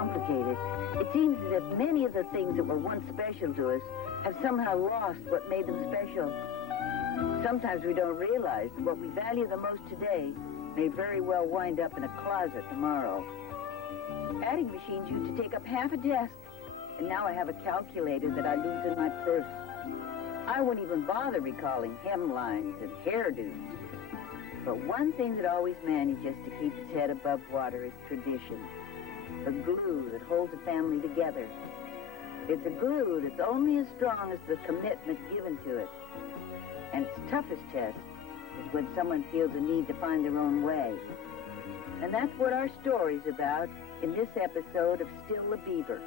complicated. It seems as if many of the things that were once special to us have somehow lost what made them special. Sometimes we don't realize that what we value the most today may very well wind up in a closet tomorrow. Adding machines used to take up half a desk, and now I have a calculator that I lose in my purse. I wouldn't even bother recalling hemlines and hairdos. But one thing that always manages to keep its head above water is tradition, the glue that holds a family together. It's a glue that's only as strong as the commitment given to it. And its toughest test is when someone feels a need to find their own way. And that's what our story's about in this episode of Still the Beaver.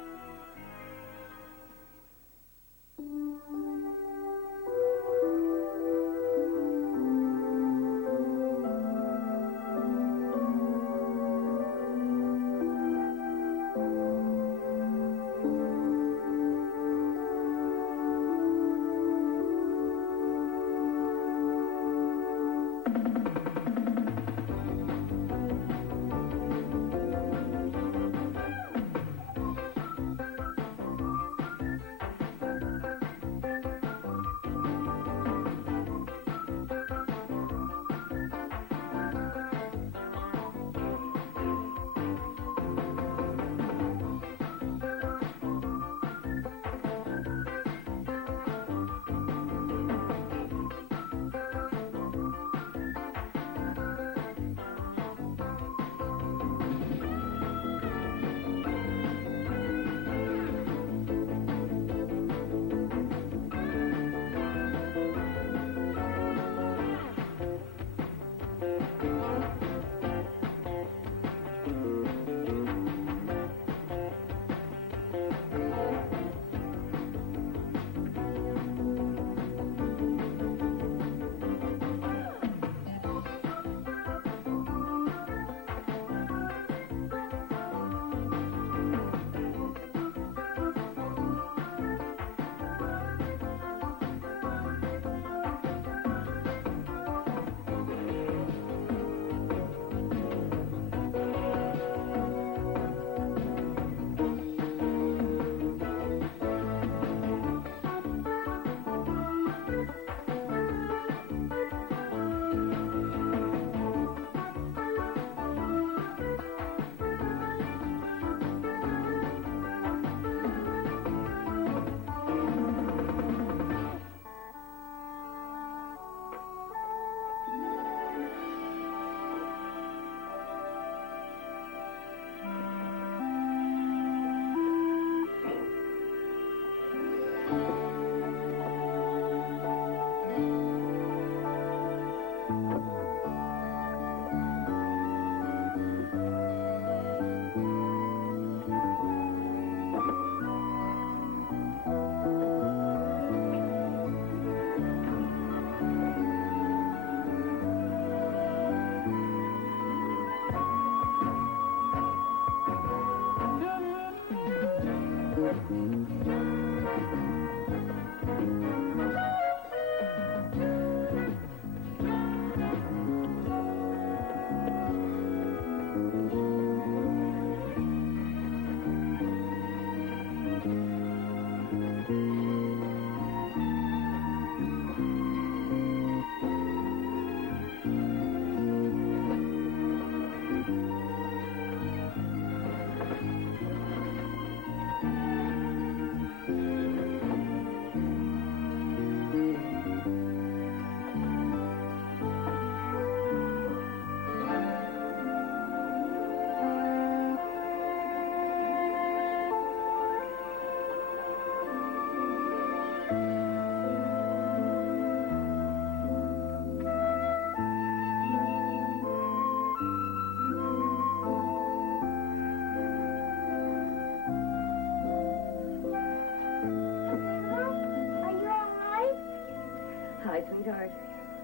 Sweetheart.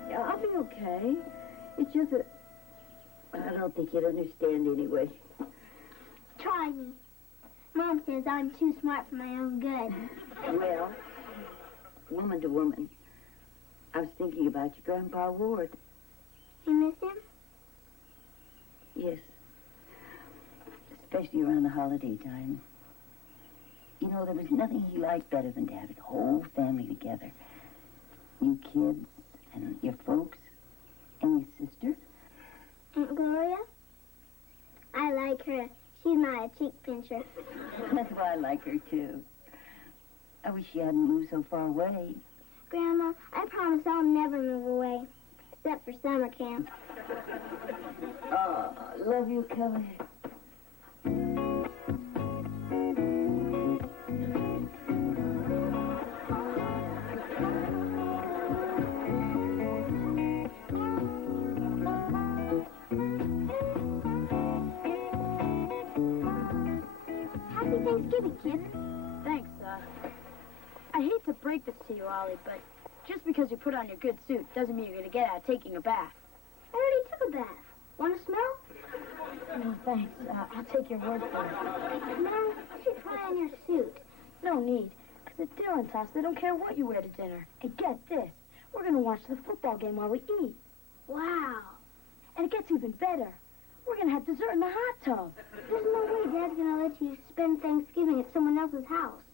Yeah, I'll be okay. It's just that I don't think you'd understand anyway. Try me. Mom says I'm too smart for my own good. Well, woman to woman, I was thinking about your Grandpa Ward. You miss him? Yes. especially around the holiday time. You know, there was nothing he liked better than to have his whole family together. You kids and your folks and your sister. Aunt Gloria? I like her. She's my cheek pincher. That's why I like her, too. I wish she hadn't moved so far away. Grandma, I promise I'll never move away. Except for summer camp. Oh, love you, Kelly. Happy Thanksgiving, kids. Thanks, I hate to break this to you, Ollie, but just because you put on your good suit doesn't mean you're going to get out of taking a bath. I already took a bath. Want to smell? No, thanks. I'll take your word for it. No, you should try on your suit. No need, because at Dylan's house, they don't care what you wear to dinner. And get this, we're going to watch the football game while we eat. Wow. And it gets even better. We're going to have dessert in the hot tub. There's no way Dad's going to let you spend Thanksgiving at someone else's house.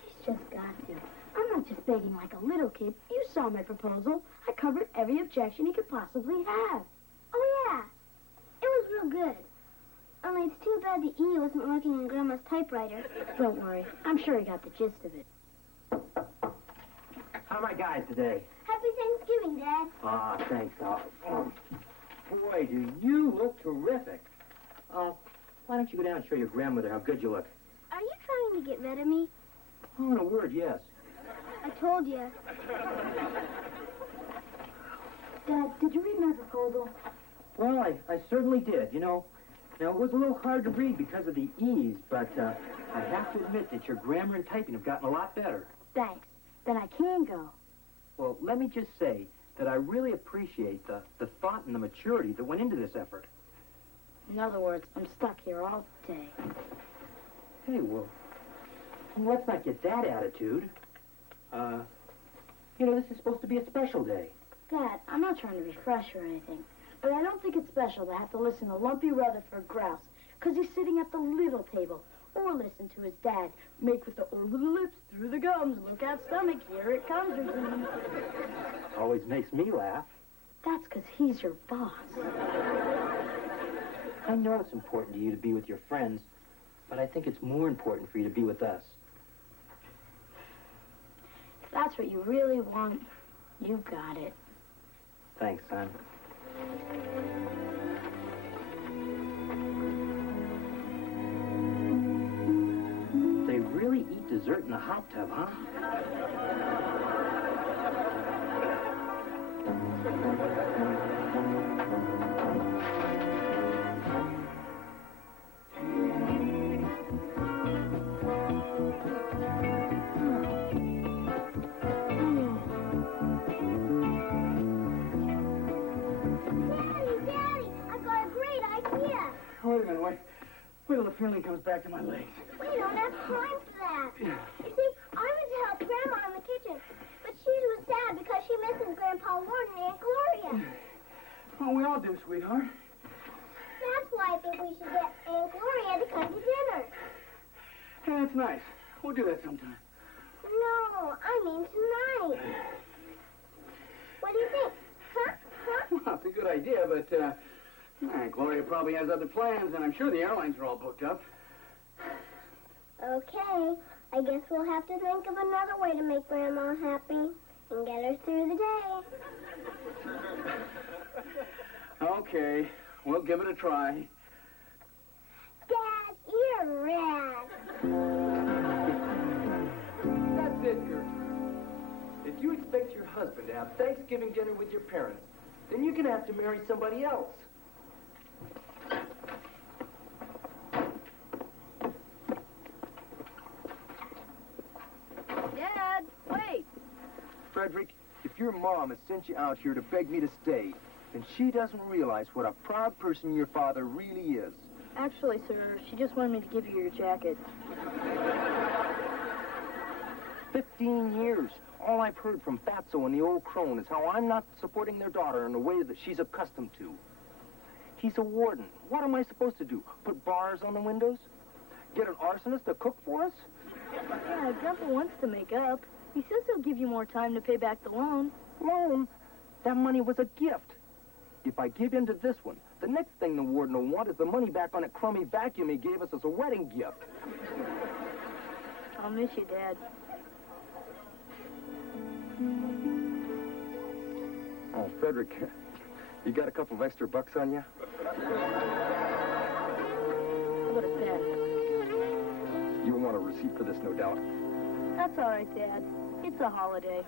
He's just got to. I'm not just begging like a little kid. You saw my proposal. I covered every objection he could possibly have. Oh, yeah. It was real good. Only it's too bad the E wasn't working on Grandma's typewriter. Don't worry. I'm sure he got the gist of it. How are my guys today? Happy Thanksgiving, Dad. Ah, thanks, Al. Oh, boy, do you look terrific. Why don't you go down and show your grandmother how good you look? Are you trying to get rid of me? Oh, in a word, yes. I told you. Dad, did you read my proposal? Well, I certainly did, you know. Now, it was a little hard to read because of the E's, but I have to admit that your grammar and typing have gotten a lot better. Thanks. Then I can go. Well, let me just say that I really appreciate the thought and the maturity that went into this effort. In other words, I'm stuck here all day. Hey, well, let's not get that attitude. You know, this is supposed to be a special day. Dad, I'm not trying to be fresh or anything, but I don't think it's special to have to listen to Lumpy Rutherford grouse because he's sitting at the little table, or listen to his dad make with the over the lips, through the gums, look out stomach, here it comes. Always makes me laugh. That's because he's your boss. I know it's important to you to be with your friends, but I think it's more important for you to be with us. If that's what you really want, you got it. Thanks, son. They really eat dessert in the hot tub, huh? Wait till the feeling comes back to my legs. We don't have time for that. You see, I went to help Grandma in the kitchen, but she was sad because she misses Grandpa Ward and Aunt Gloria. Well, we all do, sweetheart. That's why I think we should get Aunt Gloria to come to dinner. Yeah, that's nice. We'll do that sometime. No, I mean tonight. What do you think? Huh? Well, it's a good idea, but, Gloria probably has other plans, and I'm sure the airlines are all booked up. Okay. I guess we'll have to think of another way to make Grandma happy and get her through the day. Okay. We'll give it a try. Dad, you're rad. That's it, Gertrude. If you expect your husband to have Thanksgiving dinner with your parents, then you're going to have to marry somebody else. Dad, wait. Frederick, if your mom has sent you out here to beg me to stay, then she doesn't realize what a proud person your father really is. Actually, sir, she just wanted me to give you your jacket. 15 years. All I've heard from Fatso and the old crone is how I'm not supporting their daughter in a way that she's accustomed to. He's a warden. What am I supposed to do? Put bars on the windows? Get an arsonist to cook for us? Yeah, Grandpa wants to make up. He says he'll give you more time to pay back the loan. Loan? That money was a gift. If I give in to this one, the next thing the warden will want is the money back on that crummy vacuum he gave us as a wedding gift. I'll miss you, Dad. Oh, Frederick, you got a couple of extra bucks on you? What is that? You want a receipt for this, no doubt. That's all right, Dad. It's a holiday.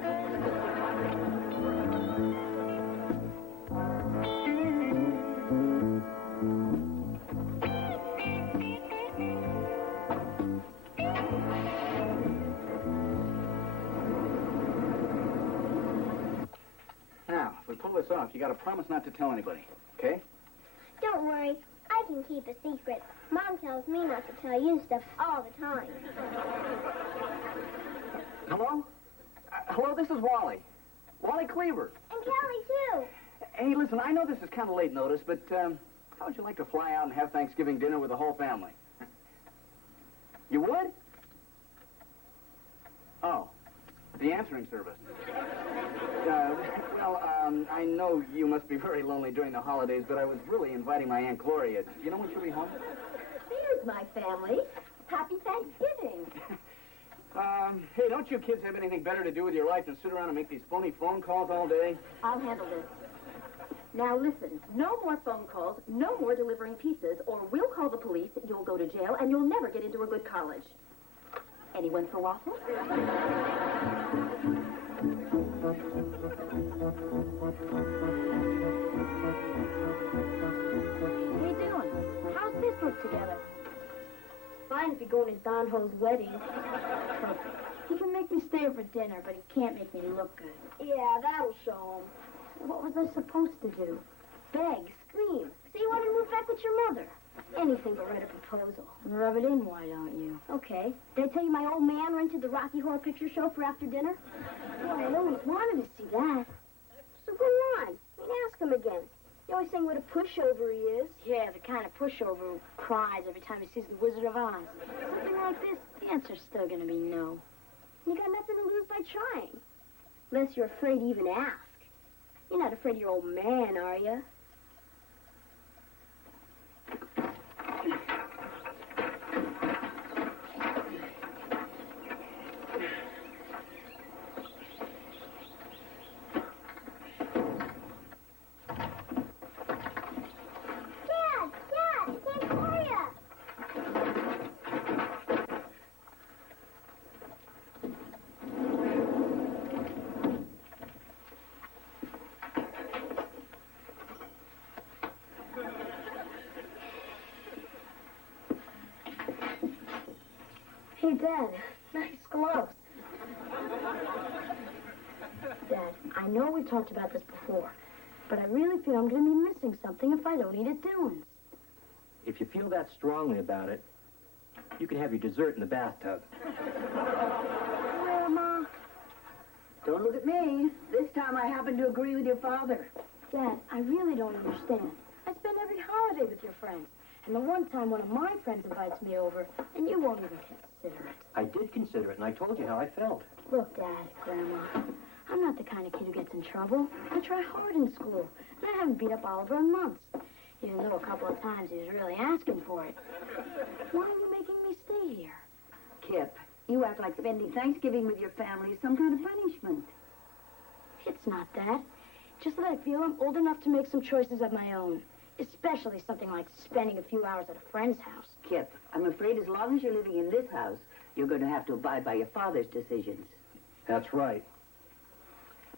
Now, if we pull this off, you got to promise not to tell anybody, okay? Don't worry. I can keep a secret. Mom tells me not to tell you stuff all the time. Hello? Hello, this is Wally. Wally Cleaver. And Kelly, too. Hey, listen, I know this is kind of late notice, but how would you like to fly out and have Thanksgiving dinner with the whole family? You would? Oh, the answering service. I know you must be very lonely during the holidays, but I was really inviting my Aunt Gloria. Do you know when she'll be home? There's my family. Happy Thanksgiving. Hey, don't you kids have anything better to do with your life than sit around and make these phony phone calls all day? I'll handle this. Now listen, no more phone calls, no more delivering pieces, or we'll call the police, you'll go to jail, and you'll never get into a good college. Anyone for waffles? What are you doing? How's this look together? Fine if you're going to Don Ho's wedding. He can make me stay over dinner, but he can't make me look good. Yeah, that'll show him. What was I supposed to do? Beg, scream. Say you want to move back with your mother. Anything but write a proposal. Rub it in, why don't you? Okay. Did I tell you my old man rented the Rocky Horror Picture Show for after dinner? Well, I always wanted to see that. So go on. Ask him again. You're always saying what a pushover he is. Yeah, the kind of pushover who cries every time he sees the Wizard of Oz. Something like this, the answer's still going to be no. You got nothing to lose by trying. Unless you're afraid to even ask. You're not afraid of your old man, are you? Hey, Dad, nice gloves. Dad, I know we talked about this before, but I really feel I'm going to be missing something if I don't eat at Dylan's. If you feel that strongly about it, you can have your dessert in the bathtub. Grandma. Don't look at me. This time I happen to agree with your father. Dad, I really don't understand. I spend every holiday with your friends. And the one time one of my friends invites me over, and you won't even consider it. I did consider it, and I told you how I felt. Look, Dad, Grandma, I'm not the kind of kid who gets in trouble. I try hard in school, and I haven't beat up Oliver in months. Even though a couple of times he was really asking for it. Why are you making me stay here? Kip, you act like spending Thanksgiving with your family is some kind of punishment. It's not that. Just that I feel I'm old enough to make some choices of my own. Especially something like spending a few hours at a friend's house. Kip, I'm afraid as long as you're living in this house, you're going to have to abide by your father's decisions. That's right.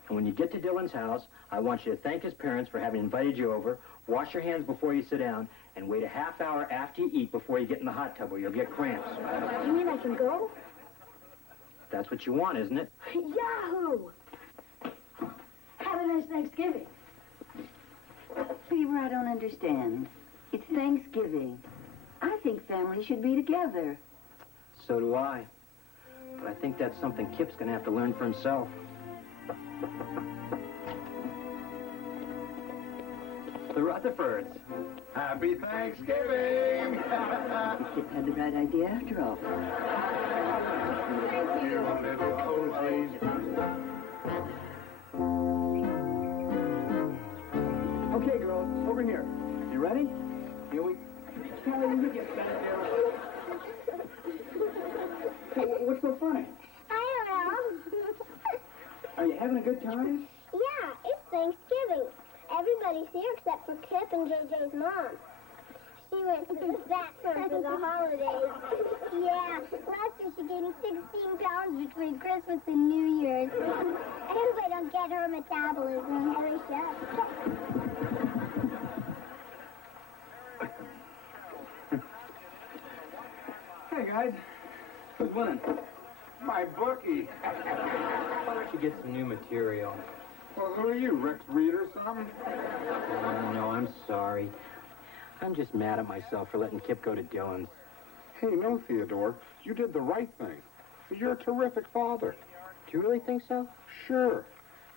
And when you get to Dylan's house, I want you to thank his parents for having invited you over, wash your hands before you sit down, and wait a half hour after you eat before you get in the hot tub or you'll get cramps. You mean I can go? That's what you want, isn't it? Yahoo! Have a nice Thanksgiving. Beaver, I don't understand. It's Thanksgiving. I think families should be together. So do I. But I think that's something Kip's going to have to learn for himself. The Rutherfords. Happy Thanksgiving! Kip had the right idea after all. You little posies. Okay, girls, over here. You ready? Here we... Charlie, you get back there. Hey, what's so funny? I don't know. Are you having a good time? Yeah, it's Thanksgiving. Everybody's here except for Kip and JJ's mom. She went to the fat farm for the holidays. Yeah, last year she gave me 16 pounds between Christmas and New Year's. I hope I don't get her metabolism. Hurry up. Hey, guys. Who's winning? My bookie. Why don't you get some new material? Well, who are you, Rex Reed or something? No, I'm sorry. I'm just mad at myself for letting Kip go to Dylan's. Hey, no, Theodore. You did the right thing. You're a terrific father. Do you really think so? Sure.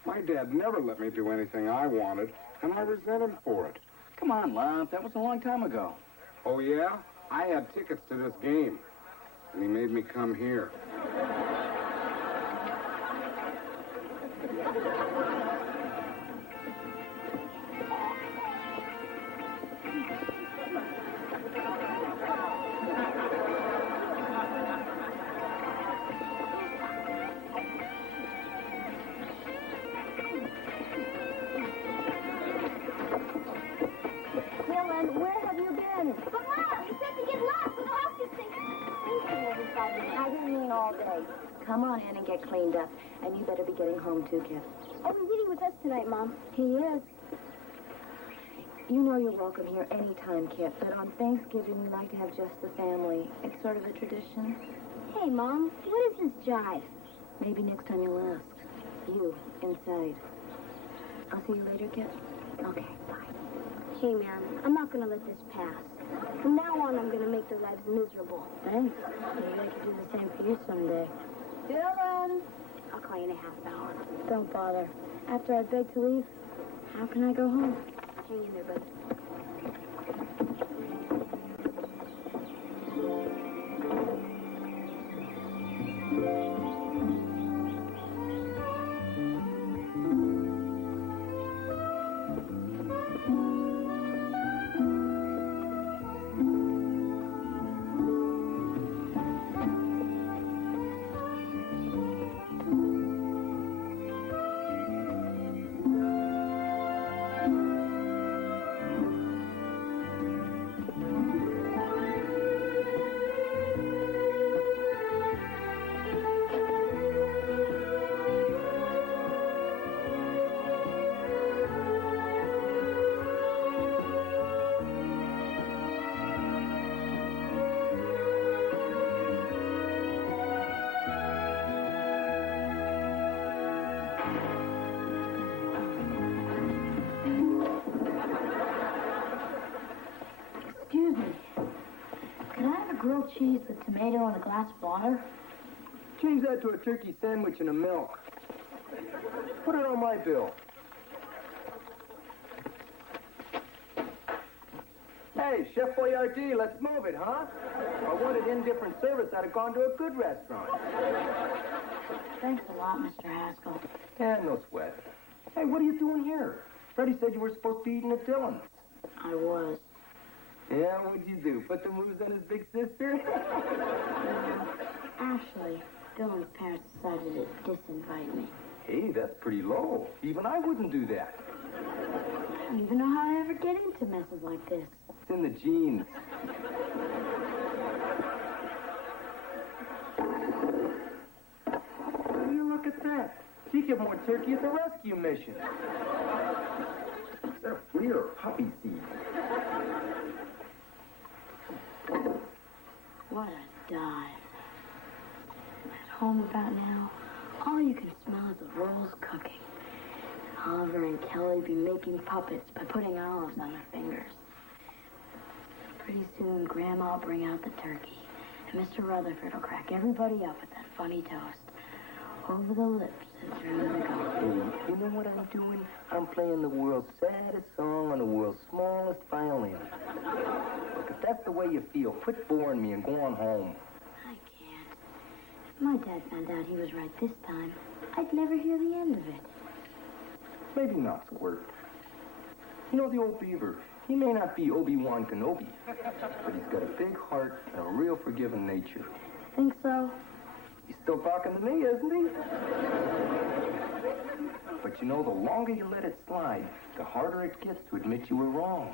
My dad never let me do anything I wanted, and I resent him for it. Come on, Lump. That was a long time ago. Oh, yeah? I had tickets to this game, and he made me come here. Dylan, where have you been? But Mom, you said to get lost with the hockey stick. I didn't mean all day. Come on in and get cleaned up. And you better be getting home too, Kip. Oh, he's eating with us tonight, Mom. He is. You know you're welcome here anytime, Kip, but on Thanksgiving we like to have just the family. It's sort of a tradition. Hey, Mom, what is this jive? Maybe next time you'll ask. You, inside. I'll see you later, Kip. Okay, bye. Hey, man, I'm not going to let this pass. From now on, I'm going to make their lives miserable. Thanks. Maybe I could do the same for you someday. Dylan! I'll call you in a half hour. Don't bother. After I beg to leave, how can I go home? Hang in there, bud. Excuse me. Can I have a grilled cheese with tomato and a glass of water? Change that to a turkey sandwich and a milk. Put it on my bill. Hey, Chef Boyardee, let's move it, huh? If I wanted indifferent service, I'd have gone to a good restaurant. Thanks a lot, Mr. Haskell. Yeah, no sweat. Hey, what are you doing here? Freddie said you were supposed to be eating at Dylan's. I was. Yeah, what'd you do? Put the moves on his big sister? Actually, Dylan's parents decided to disinvite me. Hey, that's pretty low. Even I wouldn't do that. I don't even know how I ever get into messes like this. It's in the genes. Will you look at that? She get more turkey at the rescue mission. They're free or poppy seeds. What a dive. At home about now, all you can smell is the rolls cooking. Oliver and Kelly be making puppets by putting olives on their fingers. Pretty soon, Grandma will bring out the turkey, and Mr. Rutherford will crack everybody up with that funny toast. over the lips. That's where I'm gonna go. Hey, you know what I'm doing? I'm playing the world's saddest song on the world's smallest violin. Look, if that's the way you feel, quit boring me and go on home. I can't. If my dad found out he was right this time, I'd never hear the end of it. Maybe not, Squirt. You know the old Beaver. He may not be Obi-Wan Kenobi, but he's got a big heart and a real forgiving nature. Think so? He's still talking to me, isn't he? But you know, the longer you let it slide, the harder it gets to admit you were wrong.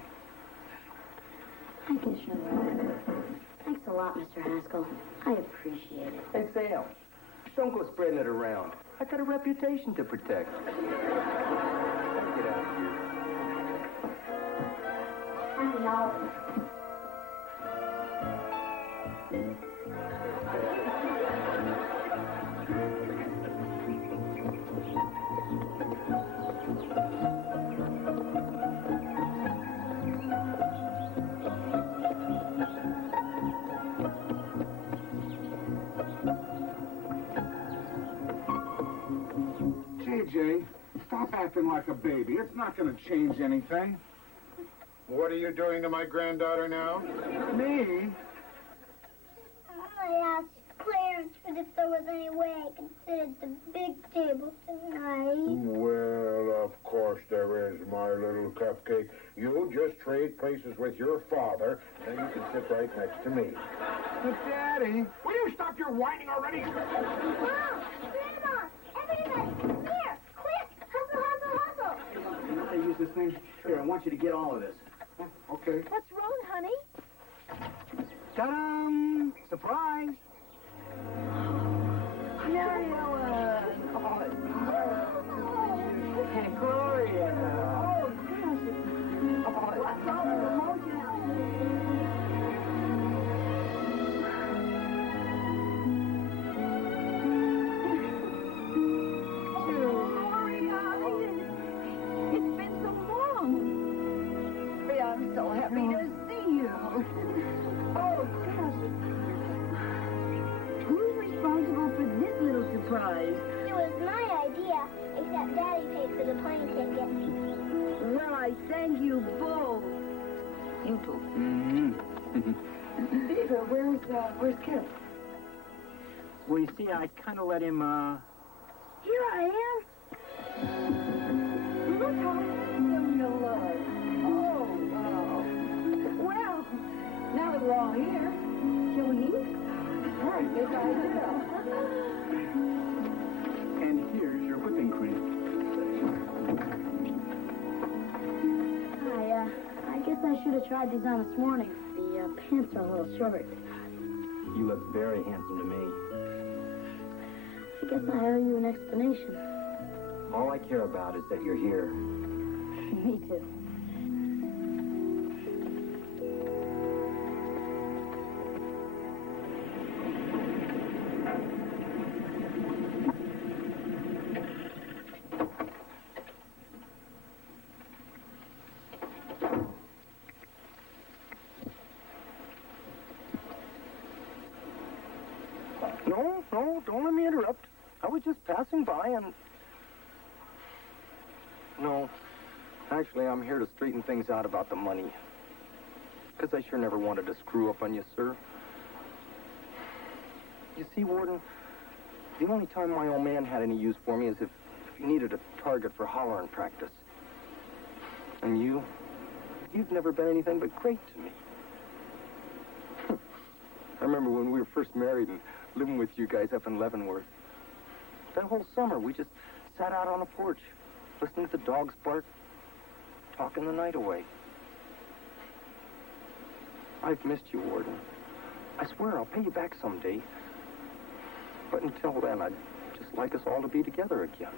I guess you're right. Thanks a lot, Mr. Haskell. I appreciate it. Hey, Sam, don't go spreading it around. I got a reputation to protect. Get out of here. No. JJ, stop acting like a baby. It's not going to change anything. What are you doing to my granddaughter now? Me? I asked Clarence if there was any way I could sit at the big table tonight. Well, of course there is, my little cupcake. You just trade places with your father, and you can sit right next to me. But, Daddy, will you stop your whining already? Mom! Grandma! Everybody! Here! Quick! Hustle, hustle, hustle! You know how to use this thing? Here, I want you to get all of this. Okay. What's wrong, honey? Ta-da! Surprise! Mariella! Hey, Gloria! Oh, What's all the emotion? It's been so long. I'm so happy to see you. Oh, gosh. Who's responsible for this little surprise? It was my idea, except Daddy paid for the plane ticket. Well, I thank you both. You too. Mm-hmm. Beaver, where's Kip? Well, you see, I kind of let him, Here I am. Look how handsome you look. Oh, wow. Well, now that we're all here, shall we eat? Right, good idea. And here's your whipping cream. I guess I should have tried these on this morning. The pants are a little short. you look very handsome to me. I guess I owe you an explanation. All I care about is that you're here. Me too. No, don't let me interrupt. I was just passing by and... No, actually, I'm here to straighten things out about the money. Because I sure never wanted to screw up on you, sir. You see, Warden, the only time my old man had any use for me is if he needed a target for hollering practice. And you've never been anything but great to me. I remember when we were first married and living with you guys up in Leavenworth. That whole summer, we just sat out on a porch, listening to the dogs bark, talking the night away. I've missed you, Warden. I swear I'll pay you back someday. But until then, I'd just like us all to be together again.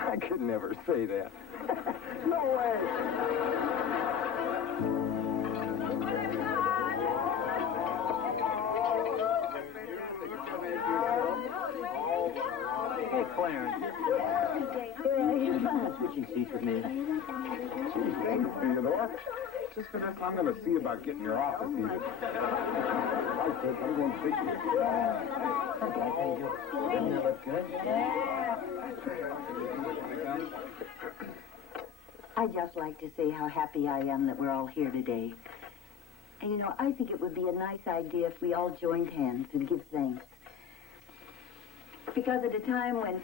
I could never say that. No way. Hey, Clarence. Switching seats with me. Theodore. Just Vanessa, I'm going to see about getting your office heated. I said, I'm going to take you. Didn't it look good? I'd just like to say how happy I am that we're all here today. And, you know, I think it would be a nice idea if we all joined hands and give thanks. Because at a time when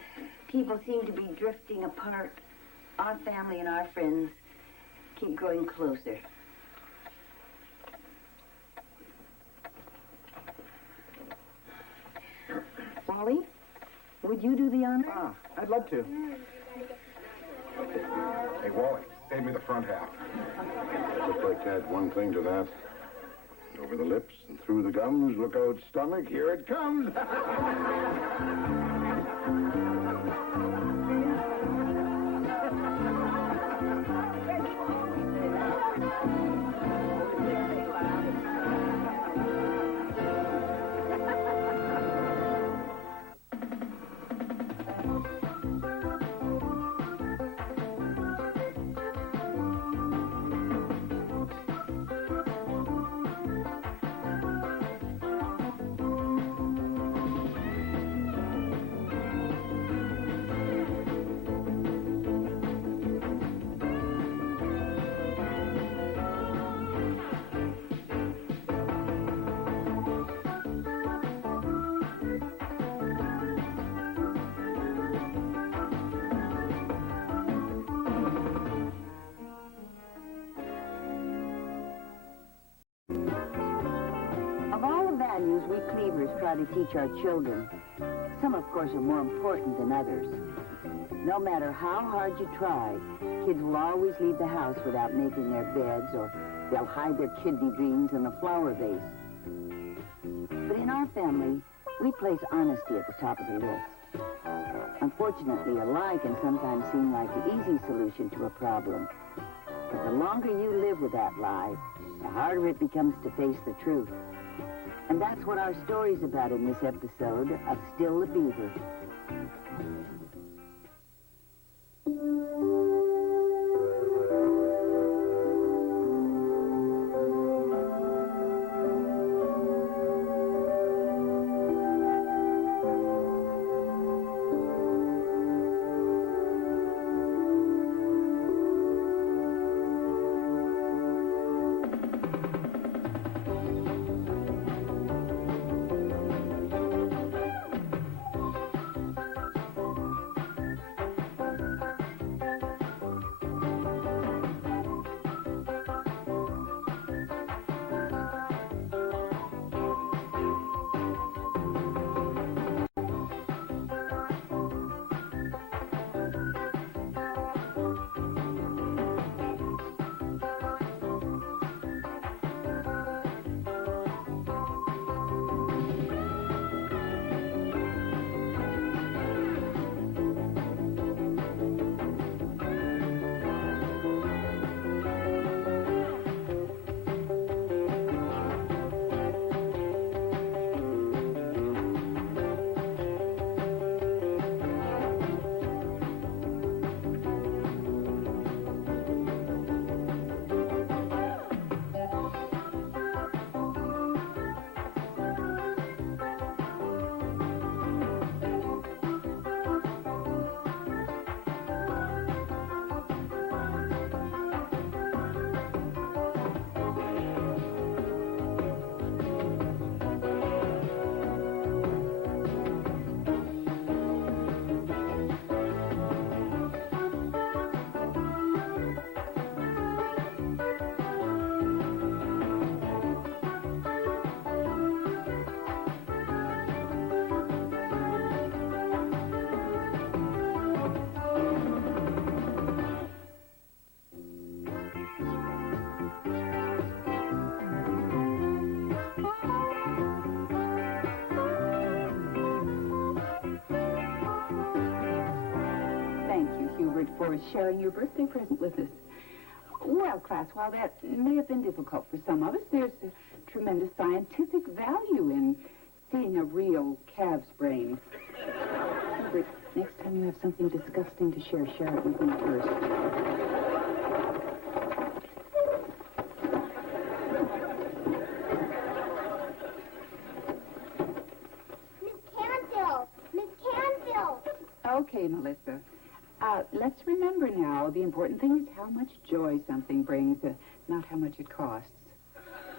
people seem to be drifting apart, our family and our friends keep growing closer. Wally, would you do the honor? Ah, I'd love to. Hey, Wally, save me the front half. Just like to add one thing to that. Over the lips and through the gums, look out, stomach, here it comes. Of all the values we Cleavers try to teach our children, some, of course, are more important than others. No matter how hard you try, kids will always leave the house without making their beds, or they'll hide their kidney dreams in a flower vase. But in our family, we place honesty at the top of the list. Unfortunately, a lie can sometimes seem like the easy solution to a problem. But the longer you live with that lie, the harder it becomes to face the truth. And that's what our story's about in this episode of Still the Beaver. For sharing your birthday present with us. Well, class, while that may have been difficult for some of us, there's a tremendous scientific value in seeing a real calf's brain. Hubert, next time you have something disgusting to share it with me first. Okay, Melissa. Let's remember now, the important thing is how much joy something brings, not how much it costs.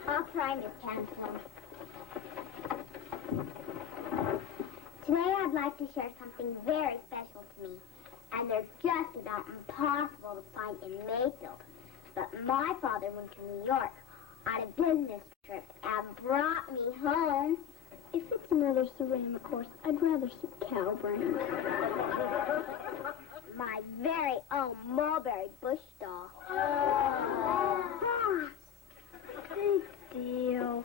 I'll try, Miss Cancel. Today I'd like to share something very special to me. And they're just about impossible to find in Mayfield. But my father went to New York on a business trip and brought me home. If it's another ceramic horse, I'd rather see cow brains. My very own mulberry bush doll. Boss! Big deal.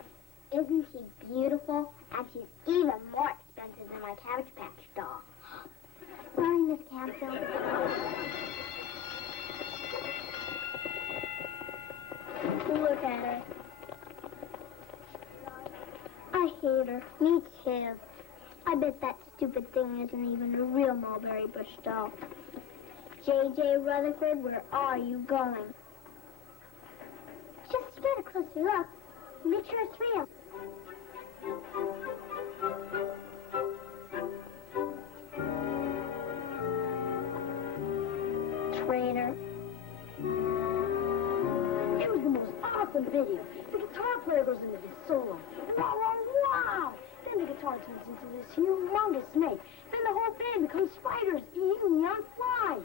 Isn't she beautiful? And she's even more expensive than my Cabbage Patch doll. Sorry, Miss Campbell. Look at her. I hate her. Me too. I bet that stupid thing isn't even a real mulberry bush doll. J.J. Rutherford, where are you going? Just to get a closer look. Make sure it's real. Traitor. It was the most awesome video. The guitar player goes into this solo. And wow! Then the guitar turns into this humongous snake. Then the whole band becomes spiders eating young flies.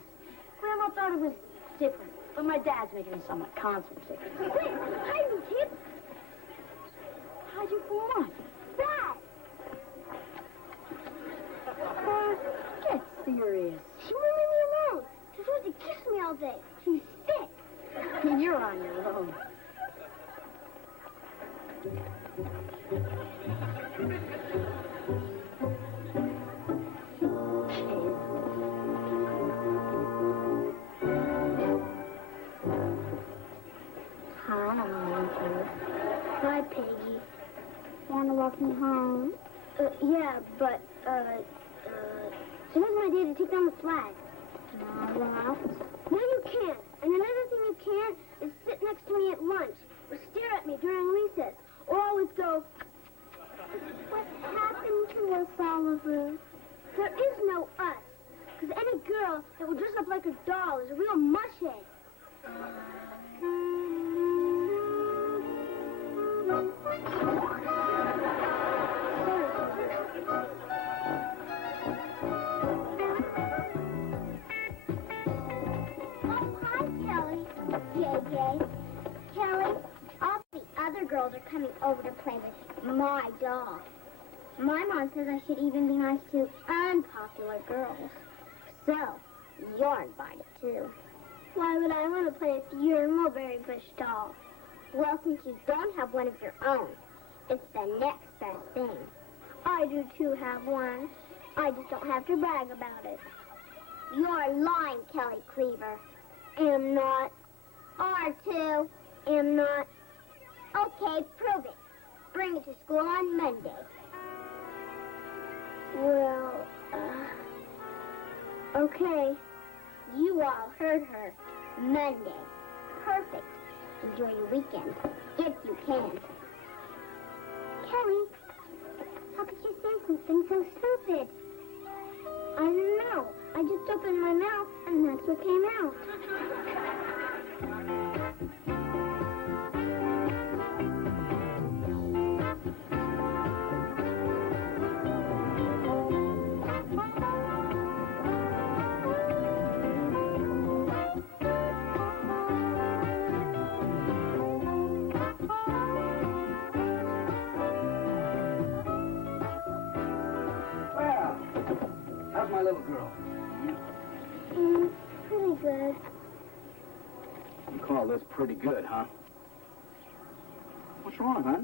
Grandma thought it was different, but my dad's making it sound like concert tickets. Quick, hide me, kid. Hide you from what? That. Get serious. She won't leave me alone. She's supposed to kiss me all day. She's sick. You're on your own. Hi, Peggy. Want to walk me home? Yeah, but, So who's my day to take down the flag? Lost. No, you can't. And another thing you can't is sit next to me at lunch, or stare at me during recess, or always go, What happened to us, Oliver? there is no us. Because any girl that will dress up like a doll is a real mushhead. Girls are coming over to play with my doll. My mom says I should even be nice to unpopular girls. So, you're invited too. Why would I want to play with your mulberry bush doll? Well, since you don't have one of your own, it's the next best thing. I do too have one. I just don't have to brag about it. You're lying, Kelly Cleaver. Am not. R2. Am not. Okay, prove it. Bring it to school on Monday. Well, okay. You all heard her. Monday. Perfect. Enjoy your weekend, if you can. Kelly, how could you say something so stupid? I don't know. I just opened my mouth, and that's what came out. How's my little girl? Pretty good. You call this pretty good, huh? What's wrong, huh?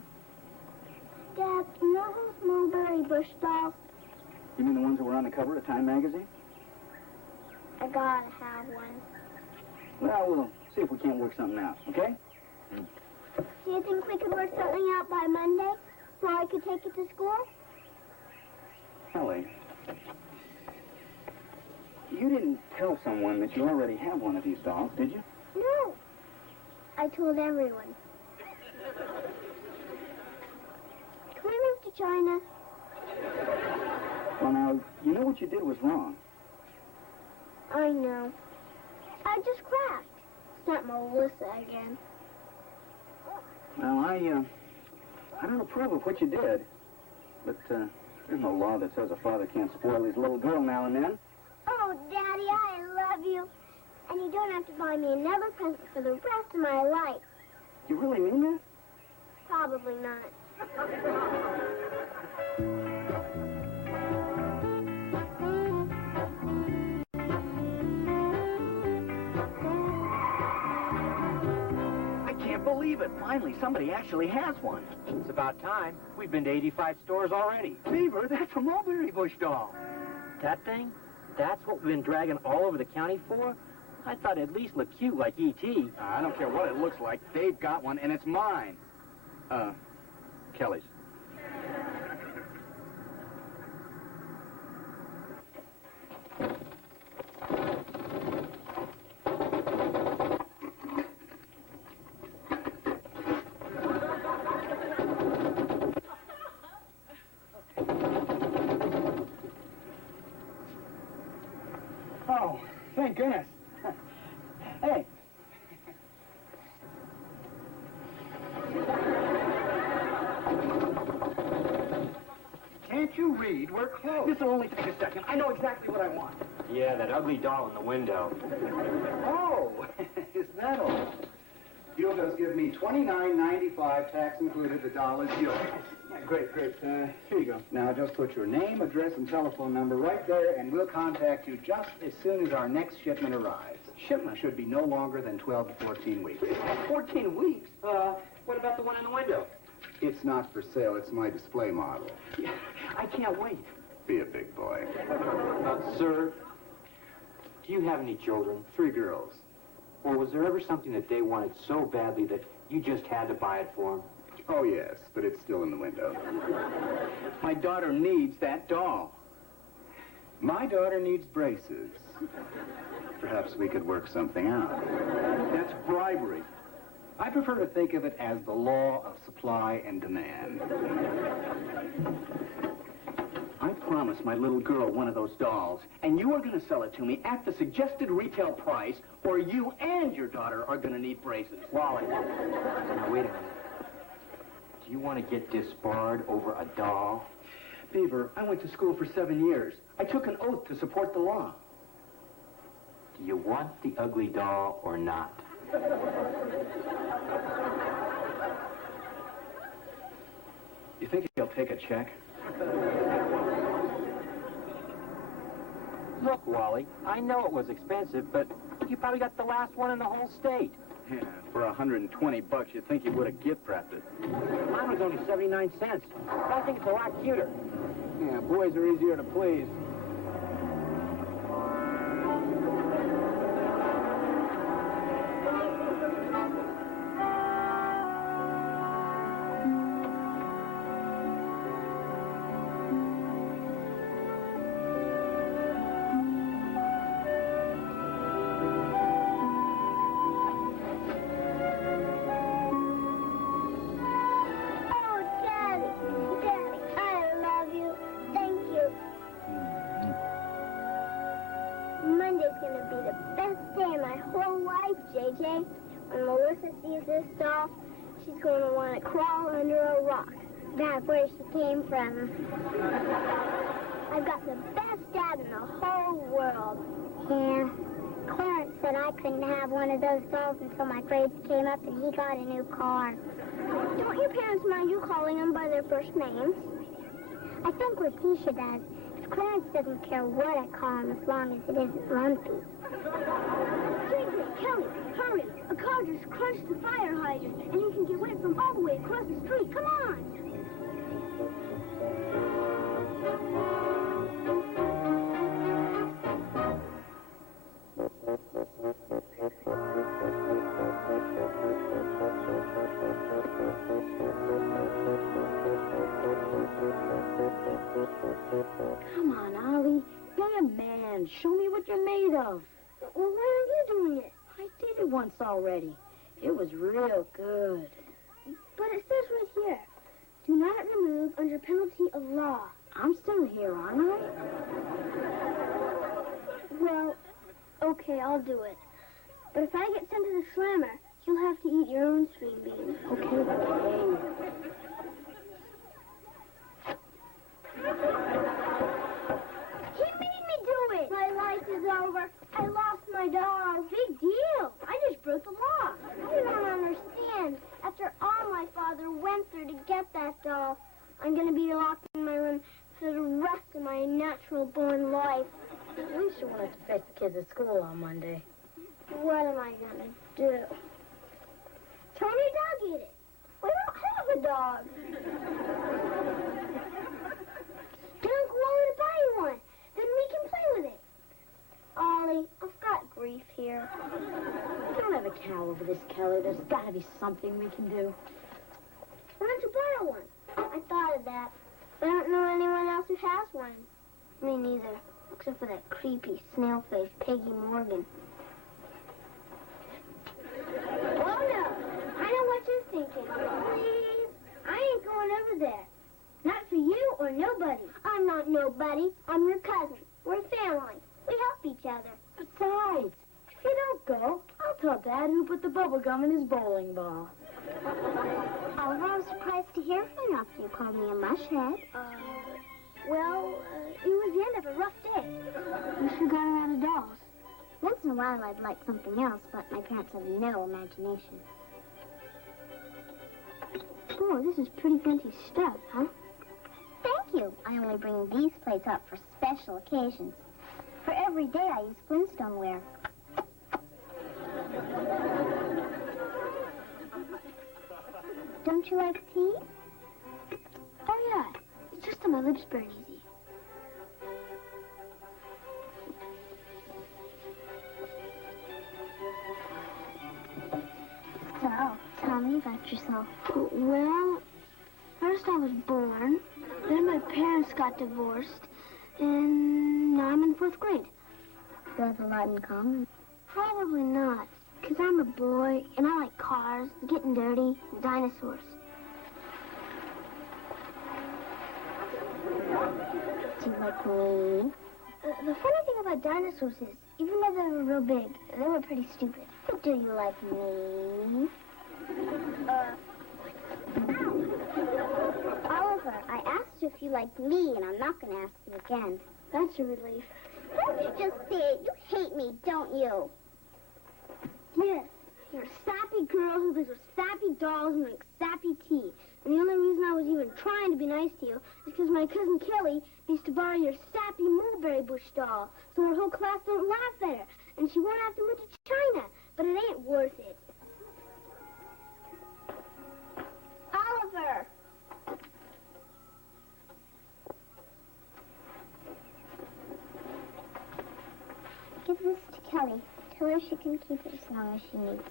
Dad, you know those mulberry bush dolls? You mean the ones that were on the cover of Time magazine? I gotta have one. Well, we'll see if we can't work something out, okay? Do you think we could work something out by Monday so I could take it to school? Kelly, you didn't tell someone that you already have one of these dolls, did you? No. I told everyone. Can we move to China? Well, now, you know what you did was wrong. I know. I just cracked. It's not Melissa again. Well, I don't approve of what you did. But, there's no law that says a father can't spoil his little girl now and then. Oh, Daddy, I love you. And you don't have to buy me another present for the rest of my life. You really mean that? Probably not. I can't believe it. Finally, somebody actually has one. It's about time. We've been to 85 stores already. Beaver, that's a mulberry bush doll. That thing? That's what we've been dragging all over the county for? I thought it'd at least look cute like E.T. I don't care what it looks like. They've got one, and it's mine. Kelly's. Oh, thank goodness. Hey. Can't you read? We're closed. This'll only take a second. I know exactly what I want. Yeah, that ugly doll in the window. Oh, is that all? You'll just give me $29.95, tax included. The doll is yours. Yeah, great. Here you go. Now, just put your name, address, and telephone number right there, and we'll contact you just as soon as our next shipment arrives. Shipment should be no longer than 12 to 14 weeks. 14 weeks? What about the one in the window? It's not for sale. It's my display model. I can't wait. Be a big boy. Sir, do you have any children? 3 girls. Or was there ever something that they wanted so badly that you just had to buy it for them? Oh, yes, but it's still in the window. My daughter needs that doll. My daughter needs braces. Perhaps we could work something out. That's bribery. I prefer to think of it as the law of supply and demand. I promised my little girl one of those dolls, and you are going to sell it to me at the suggested retail price, or you and your daughter are going to need braces. Wally, now wait a minute. Do you want to get disbarred over a doll? Beaver, I went to school for 7 years. I took an oath to support the law. Do you want the ugly doll or not? You think he'll take a check? Look, Wally, I know it was expensive, but you probably got the last one in the whole state. Yeah, for $120, you'd think you would have gift wrapped it. Mine was only 79 cents. I think it's a lot cuter. Yeah, boys are easier to please. When Melissa sees this doll, she's going to want to crawl under a rock. That's where she came from. I've got the best dad in the whole world. Yeah. Clarence said I couldn't have one of those dolls until my grades came up and he got a new car. Don't your parents mind you calling them by their first names? I think Letitia does. If Clarence doesn't care what I call him as long as it isn't Lumpy. Kelly, hurry. A car just crushed the fire hydrant, and you can get wet from all the way across the street. Come on. Come on, Ollie. Be a man. Show me what you're made of. Well, why aren't you doing it? I did it once already. It was real good. But it says right here, do not remove under penalty of law. I'm still here, aren't I? Well, Okay, I'll do it. But if I get sent to the slammer, you'll have to eat your own string beans. Okay. He made me do it! My life is over. I lost my dog. Big deal. I just broke the law. You don't understand. After all my father went through to get that doll, I'm going to be locked in my room for the rest of my natural-born life. At least you won't have to face the kids at school on Monday. What am I going to do? Tony dog eat it. We don't have a dog. Get Uncle Wally to buy you one. Then we can play with it. Ollie, I've got grief here. Don't have a cow over this, Kelly. There's got to be something we can do. Why don't you borrow one? I thought of that. But I don't know anyone else who has one. Me neither. Except for that creepy, snail-faced Peggy Morgan. Oh, no. I know what you're thinking. Please. I ain't going over there. Not for you or nobody. I'm not nobody. I'm your cousin. We're family. We help each other. Besides, if you don't go, I'll tell Dad who put the bubble gum in his bowling ball. Oliver, I was surprised to hear from you after you called me a mushhead. It was the end of a rough day. We should go out of dolls. Once in a while, I'd like something else, but my parents have no imagination. Oh, this is pretty fancy stuff, huh? Thank you. I only bring these plates up for special occasions. For every day, I use Flintstone-ware. Don't you like tea? Oh, yeah. It's just that my lips burn easy. So, tell me about yourself. Well, first I was born, then my parents got divorced, and now I'm in 4th grade. Do we have a lot in common? Probably not, because I'm a boy, and I like cars, getting dirty, and dinosaurs. Do you like me? The funny thing about dinosaurs is, even though they were real big, they were pretty stupid. Do you like me? Oliver, I asked you if you liked me, and I'm not going to ask you again. That's a relief. Don't you just say it? You hate me, don't you? Yes. You're a sappy girl who lives with sappy dolls and drinks sappy tea. And the only reason I was even trying to be nice to you is because my cousin Kelly needs to borrow your sappy mulberry bush doll so her whole class don't laugh at her. And she won't have to move to China. But it ain't worth it. Oliver! Give this to Kelly. Tell her she can keep it as long as she needs to.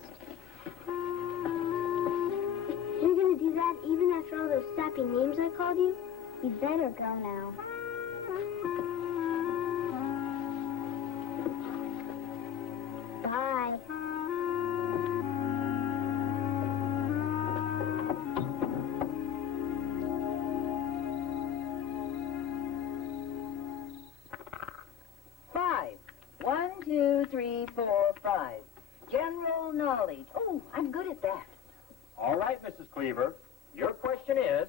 You're gonna do that even after all those sappy names I called you? You better go now. Bye. Five. 1, 2, 3, 4, 5. General knowledge. Oh, I'm good at that. All right, Mrs. Cleaver. Your question is,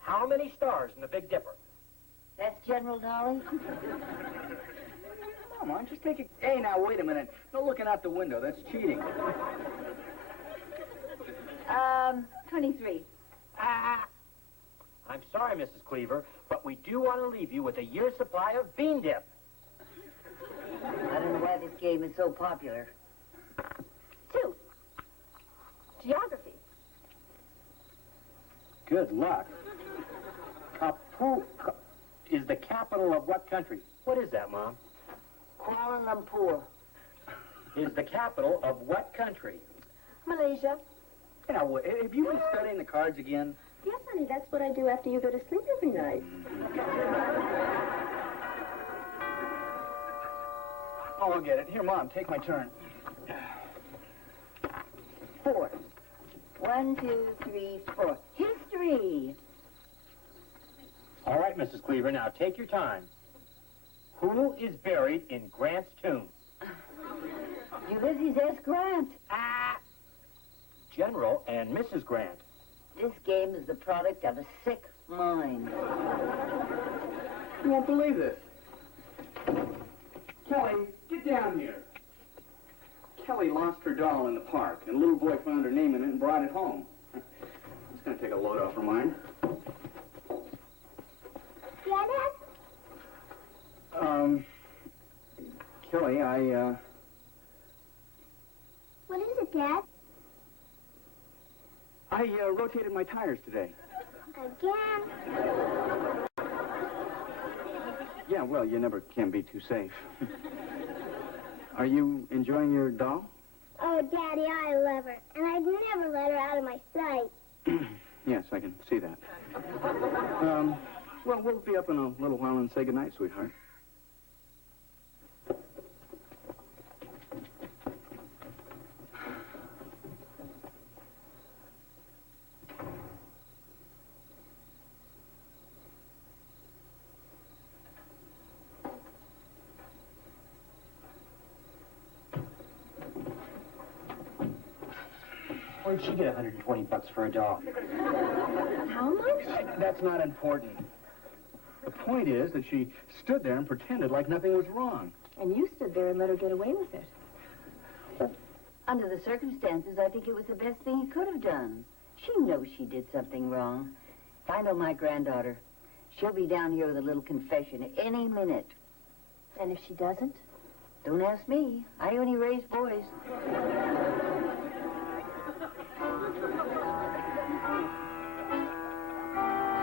how many stars in the Big Dipper? That's general knowledge? Come on, just take it. Hey, now, wait a minute. No looking out the window. That's cheating. 23. I'm sorry, Mrs. Cleaver, but we do want to leave you with a year's supply of bean dip. I don't know why this game is so popular. 2. Geography. Good luck. Kapu is the capital of what country? What is that, Mom? Kuala Lumpur. Is the capital of what country? Malaysia. Hey, now, have you been studying the cards again? Yes, honey, that's what I do after you go to sleep every night. Oh, I'll get it. Here, Mom, take my turn. 4. 1, 2, 3, 4. History. All right, Mrs. Cleaver, now take your time. Who is buried in Grant's tomb? Ulysses S. Grant. General and Mrs. Grant. This game is the product of a sick mind. You won't believe this. Kelly, get down here. Kelly lost her doll in the park, and a little boy found her name in it and brought it home. It's going to take a load off her mind. Yeah, Dad? Kelly, What is it, Dad? I rotated my tires today. Again? Yeah, well, you never can be too safe. Are you enjoying your doll? Oh, Daddy, I love her. And I'd never let her out of my sight. Yes, I can see that. Well, we'll be up in a little while and say goodnight, sweetheart. Where'd she get $120 for a doll? How much? That's not important. The point is that she stood there and pretended like nothing was wrong. And you stood there and let her get away with it. Under the circumstances, I think it was the best thing he could have done. She knows she did something wrong. If I know my granddaughter, she'll be down here with a little confession any minute. And if she doesn't? Don't ask me. I only raise boys.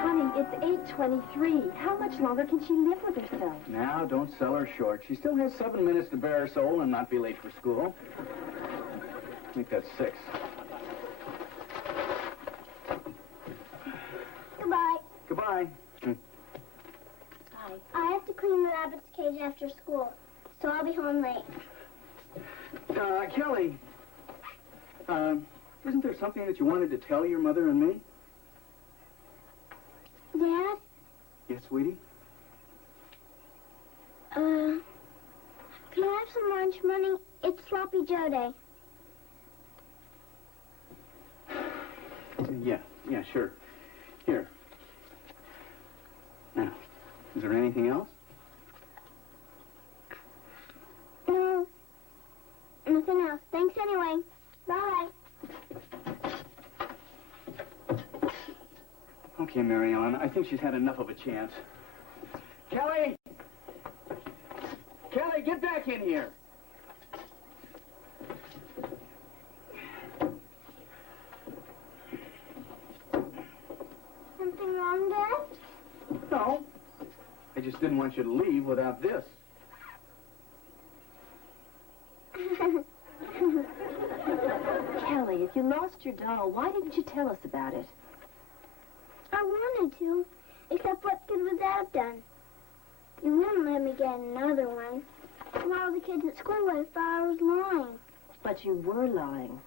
Honey, it's 8:23. How much longer can she live with herself? Now, don't sell her short. She still has 7 minutes to bare her soul and not be late for school. I think that's 6. Goodbye. Goodbye. Hi. I have to clean the rabbit's cage after school, so I'll be home late. Kelly, isn't there something that you wanted to tell your mother and me? Dad? Yes, sweetie? Can I have some lunch money? It's Sloppy Joe Day. Yeah, sure. Here. Now, is there anything else? No. Nothing else. Thanks anyway. Bye. Okay, Mary Ellen, I think she's had enough of a chance. Kelly! Kelly, get back in here! Something wrong, Dad? No. I just didn't want you to leave without this. Kelly, if you lost your doll, why didn't you tell us about it? I wanted to, except what good would that have done? You wouldn't let me get another one. And all the kids at school would have thought I was lying. But you were lying.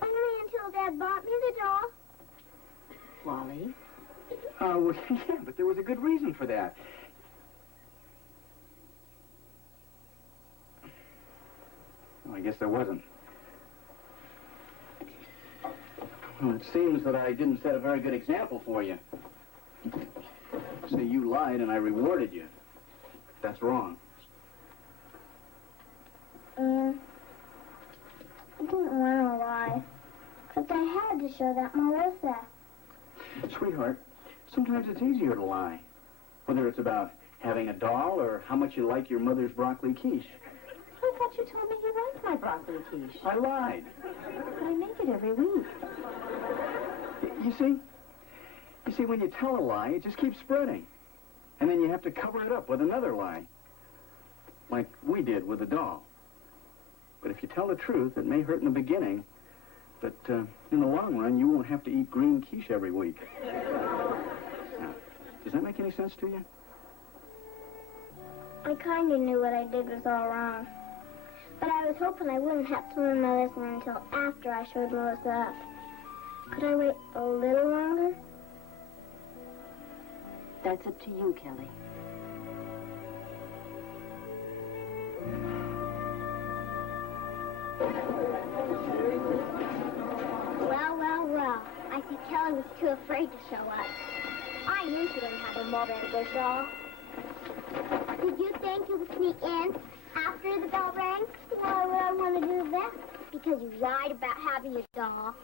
Only until Dad bought me the doll. Wally? Well, yeah, but there was a good reason for that. Well, I guess there wasn't. Well, it seems that I didn't set a very good example for you. See, you lied and I rewarded you. That's wrong. I didn't want to lie. But I had to show that Melissa. Sweetheart, sometimes it's easier to lie. Whether it's about having a doll or how much you like your mother's broccoli quiche. I thought you told me you liked my broccoli quiche. I lied. But I make it every week. You see, when you tell a lie, it just keeps spreading. And then you have to cover it up with another lie. Like we did with the doll. But if you tell the truth, it may hurt in the beginning. But in the long run, you won't have to eat green quiche every week. Now, does that make any sense to you? I kind of knew what I did was all wrong. But I was hoping I wouldn't have to learn my lesson until after I showed Melissa up. Could I wait a little longer? That's up to you, Kelly. Well. I think Kelly was too afraid to show up. I knew she didn't have a Mulberry doll. Did you think you could sneak in after the bell rang? Why would I want to do that? Because you lied about having a doll.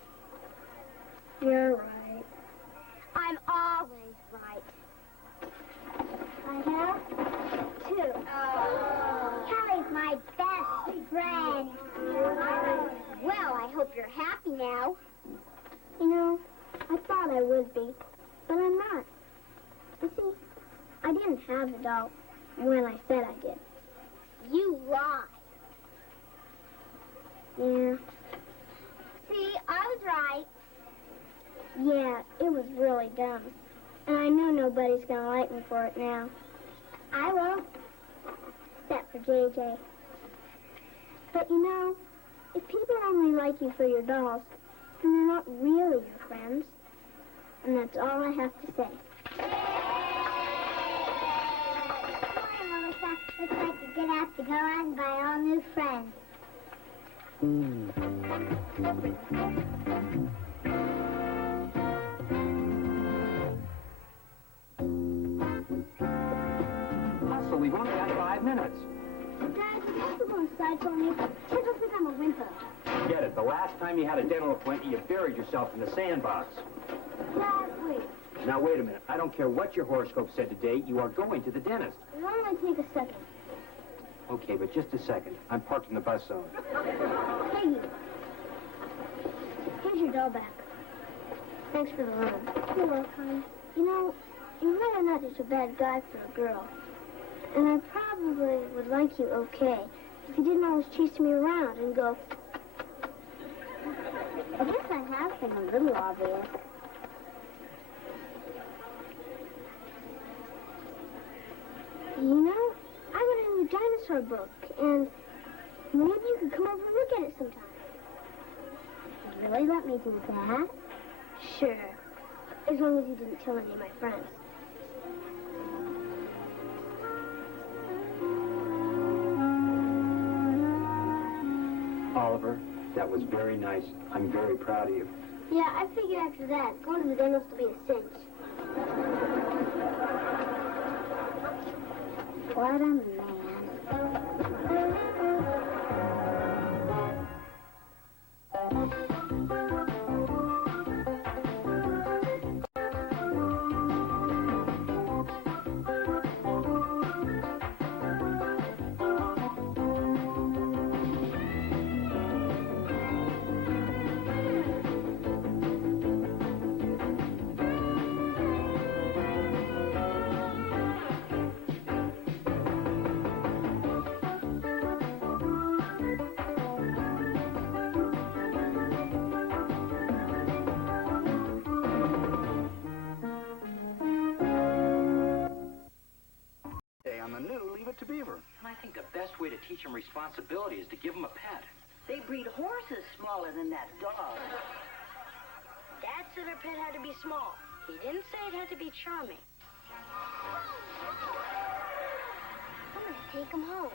You're right. I'm always right. I have two. Kelly's my best friend. Well, I hope you're happy now. You know, I thought I would be, but I'm not. You see, I didn't have a doll when I said I did. You lied. Yeah. See, I was right. Yeah, it was really dumb. And I know nobody's going to like me for it now. I will. Except for JJ. But you know, if people only like you for your dolls, then they're not really your friends. And that's all I have to say. Morning, Melissa. Looks like you're going to have to go out and buy all new friends. Hustle, we've only got 5 minutes. Dad, you have to go inside for me. Kids will think I'm a whimper. Get it. The last time you had a dental appointment, you buried yourself in the sandbox. Dad, wait. Now, wait a minute. I don't care what your horoscope said today. You are going to the dentist. It'll only take a second. Okay, but just a second. I'm parked in the bus zone. Hey, you. Here's your doll back. Thanks for the loan. You're welcome. You know, you're really not such a bad guy for a girl. And I probably would like you okay if you didn't always chase me around and go... I guess I have been a little obvious. You know, I got a new dinosaur book, and maybe you could come over and look at it sometime. You really let me do that? Sure. As long as you didn't tell any of my friends. Oliver, that was very nice. I'm very proud of you. Yeah, I figured after that, going to the dentist will be a cinch. What a man. On the new Leave It to Beaver. And I think the best way to teach them responsibility is to give them a pet. They breed horses smaller than that dog. Dad said our pet had to be small. He didn't say it had to be charming. I'm going to take him home.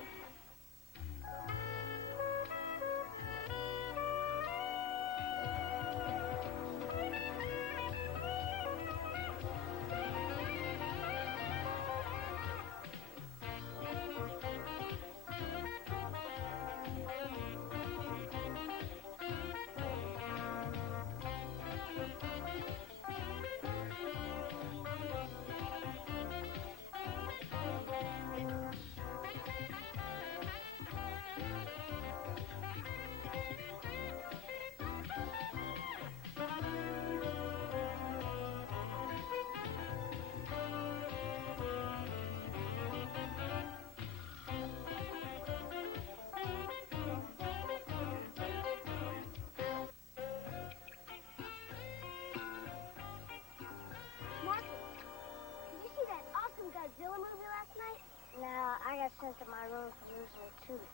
Godzilla movie last night? No, I got sent to my room for losing a tooth.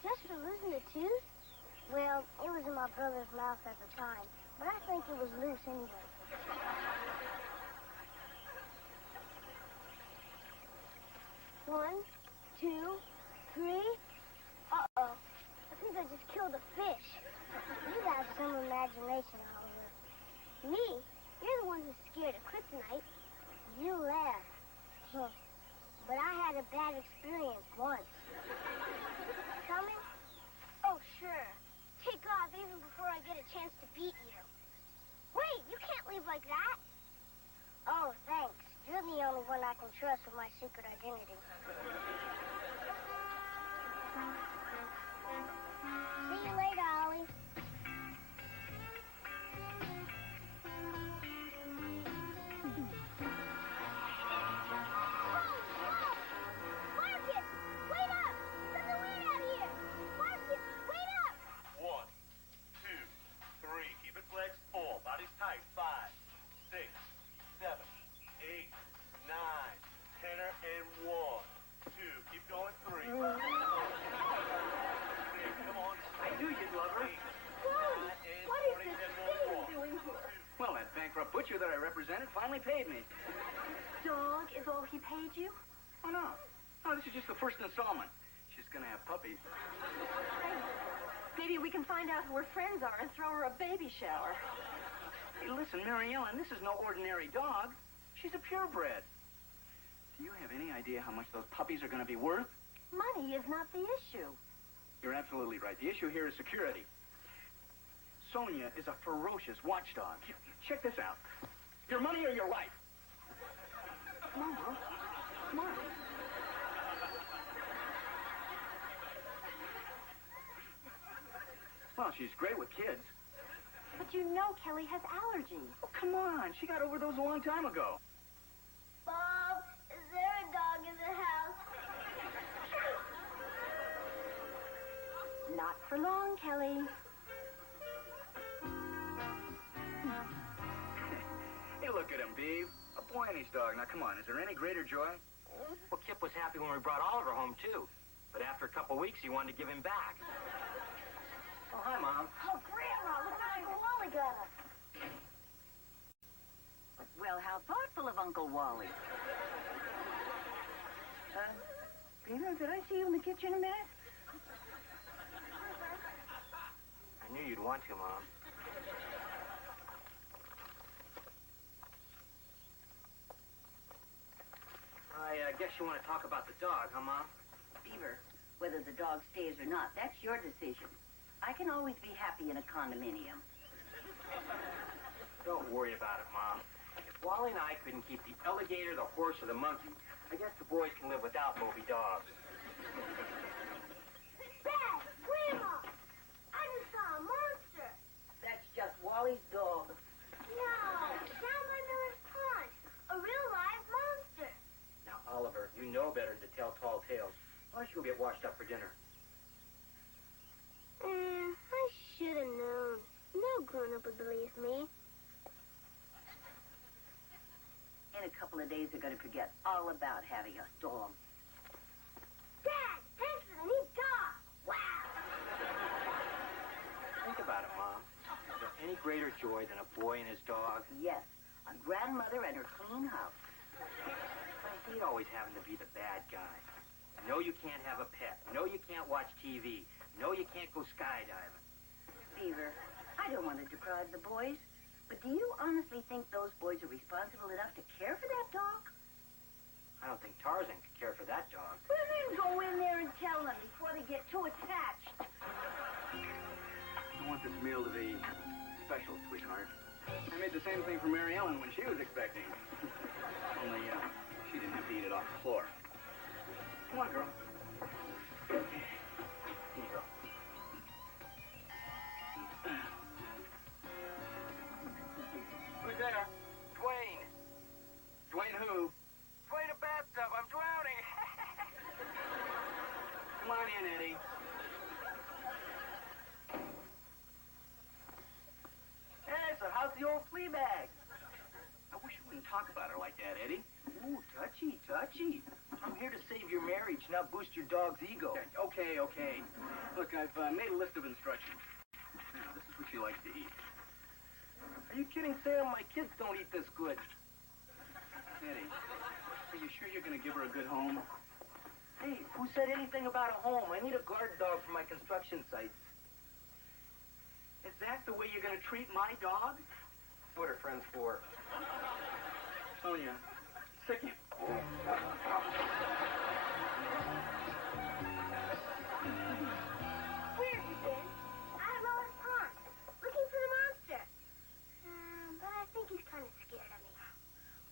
Just for losing a tooth? Well, it was in my brother's mouth at the time, but I think it was loose anyway. One, two, three. Uh-oh. I think I just killed a fish. You have some imagination, Oliver. Me? You're the one who's scared of kryptonite. You laugh. But I had a bad experience once. Coming? Oh, sure. Take off even before I get a chance to beat you. Wait, you can't leave like that. Oh, thanks. You're the only one I can trust with my secret identity. See you later, Ollie. Marcus! Wait up! There's a lead out here! Marcus, wait up! 1, 2, 3. Keep it flexed. 4. Body's tight. 5, 6, 7, 8, 9. Tenor and 1, 2. Keep going. 3. 6. Come on. I knew you'd love her. What is this thing doing here? Well, that bankrupt butcher that I represented finally paid me. Dog is all he paid you? Oh, no. No, this is just the first installment. She's going to have puppies. Maybe we can find out who her friends are and throw her a baby shower. Hey, listen, Mary Ellen, this is no ordinary dog. She's a purebred. Do you have any idea how much those puppies are going to be worth? Money is not the issue. You're absolutely right. The issue here is security. Sonia is a ferocious watchdog. Check this out. Your money or your life? Mama, come on. Well, she's great with kids. But you know Kelly has allergies. Oh, come on. She got over those a long time ago. Bob, is there a dog in the house? Not for long, Kelly. Hey, look at him, Beaver. A boy and his dog. Now, come on. Is there any greater joy? Well, Kip was happy when we brought Oliver home, too. But after a couple weeks, he wanted to give him back. Oh, hi, Mom. Oh, Grandma, look what Uncle Wally got us. Well, how thoughtful of Uncle Wally. Beaver, did I see you in the kitchen a minute? I knew you'd want to, Mom. I guess you want to talk about the dog, huh, Mom? Beaver, whether the dog stays or not, that's your decision. I can always be happy in a condominium. Don't worry about it, Mom. If Wally and I couldn't keep the alligator, the horse, or the monkey, I guess the boys can live without Moby Dogs. Dad, Grandma, I just saw a monster. That's just Wally's dog. No, down by Miller's Pond. A real live monster. Now, Oliver, you know better than to tell tall tales. Why don't you go get washed up for dinner? I should have known. No grown-up would believe me. In a couple of days, they're going to forget all about having a dog. Dad, thanks for the neat dog. Wow. Think about it, Mom. Is there any greater joy than a boy and his dog? Yes, a grandmother and her clean house. I hate always having to be the bad guy. No, you can't have a pet. No, you can't watch TV. No, you can't go skydiving. Beaver, I don't want to deprive the boys, but do you honestly think those boys are responsible enough to care for that dog? I don't think Tarzan could care for that dog. Well, then go in there and tell them before they get too attached. I want this meal to be special, sweetheart. I made the same thing for Mary Ellen when she was expecting. Only, she didn't have to eat it off the floor. Come on, girl. Here you go. Who's there? Dwayne. Dwayne who? Dwayne, a bathtub. I'm drowning. Come on in, Eddie. Hey, so how's the old flea bag? I wish you wouldn't talk about her like that, Eddie. Ooh, touchy, touchy. I'm here to save your marriage, not boost your dog's ego. Okay, okay. Look, I've made a list of instructions. Now, this is what she likes to eat. Are you kidding, Sam? My kids don't eat this good. Eddie, are you sure you're going to give her a good home? Hey, who said anything about a home? I need a guard dog for my construction sites. Is that the way you're going to treat my dog? What are friends for? Sonia, sick him. Where have you been? Out of Noah's pond, looking for the monster. But I think he's kind of scared of me.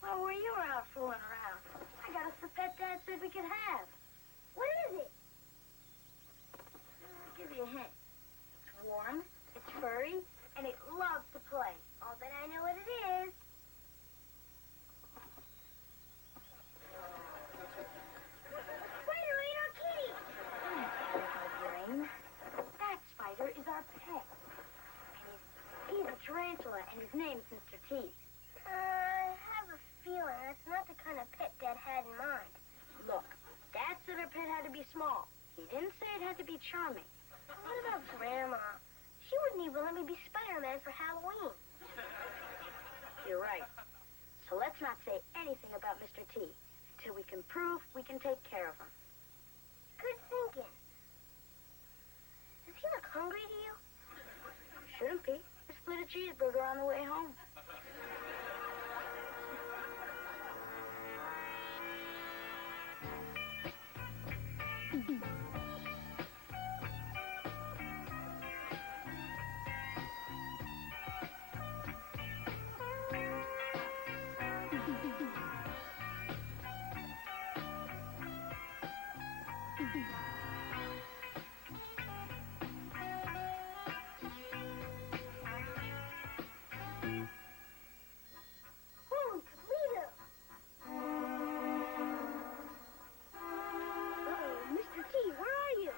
Well, where you were out fooling around, I got us the pet Dad said we could have. What is it? I'll give you a hint. It's warm, it's furry, and it loves to play. I'll bet I know what it is. Spider ate our kitty. Brain. That spider is our pet. And he's a tarantula, and his name's Mr. T. I have a feeling that's not the kind of pet Dad had in mind. Look, Dad said our pet had to be small. He didn't say it had to be charming. What about Grandma? She wouldn't even let me be Spider-Man for Halloween. You're right. So let's not say anything about Mr. T until we can prove we can take care of him. Good thinking. Does he look hungry to you? Shouldn't be. We split a cheeseburger on the way home. Holy Toledo! Uh-oh, Mr. T, where are you?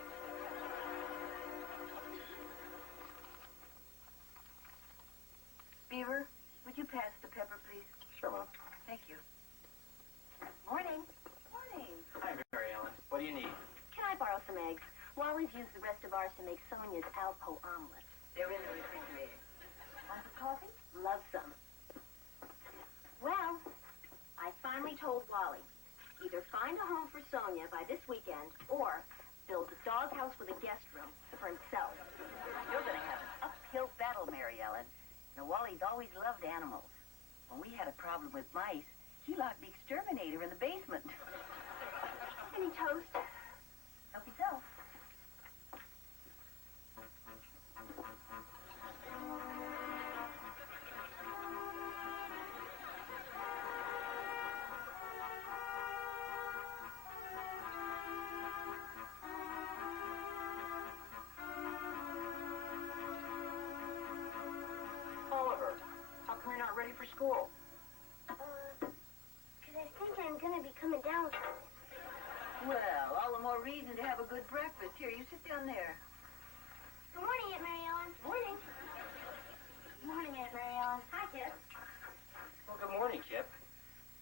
Beaver, would you pass the pepper, please? Sure, Mom. Thank you. Morning. Morning. Hi, Mary Ellen. What do you need? Can I borrow some eggs? Wally's used the rest of ours to make Sonia's Alpo omelet. They're in the refrigerator. Want some coffee? Love some. Well, I finally told Wally, either find a home for Sonia by this weekend or build a doghouse with a guest room for himself. You're going to have an uphill battle, Mary Ellen. Now, Wally's always loved animals. When we had a problem with mice, he locked the exterminator in the basement. Any toast? Help yourself. Oliver, how come you're not ready for school? Because I think I'm going to be coming down with something. Well, all the more reason to have a good breakfast. Here, you sit down there. Good morning, Aunt Mary Ellen. Morning. Good morning, Aunt Mary Ellen. Hi, Kip. Well, good morning, Kip.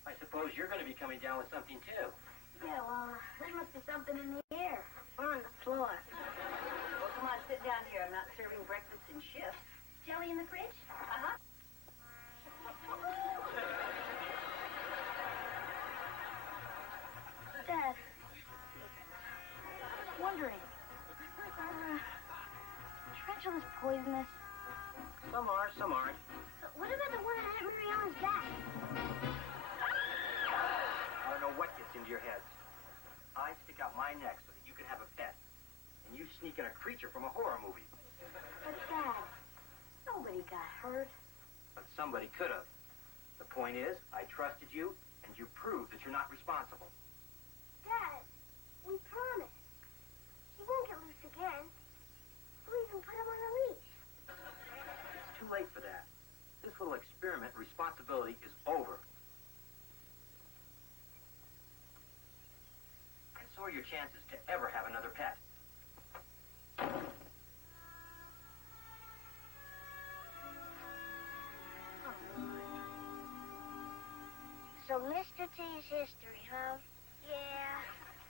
I suppose you're going to be coming down with something, too. Yeah, well, there must be something in the air. Or on the floor. Well, come on, sit down here. I'm not serving breakfast in shifts. Jelly in the fridge? Uh-huh. Dad. Wondering. Tarantulas poisonous? Some are, some aren't. What about the one on Aunt Mary Ellen's back? I don't know what gets into your heads. I stick out my neck so that you can have a pet. And you sneak in a creature from a horror movie. But Dad, nobody got hurt. But somebody could have. The point is, I trusted you, and you proved that you're not responsible. Dad, we promise. He won't get loose again. We'll even put him on a leash. It's too late for that. This little experiment responsibility is over. And so are your chances to ever have another pet. So Mr. T's history, huh? Yeah.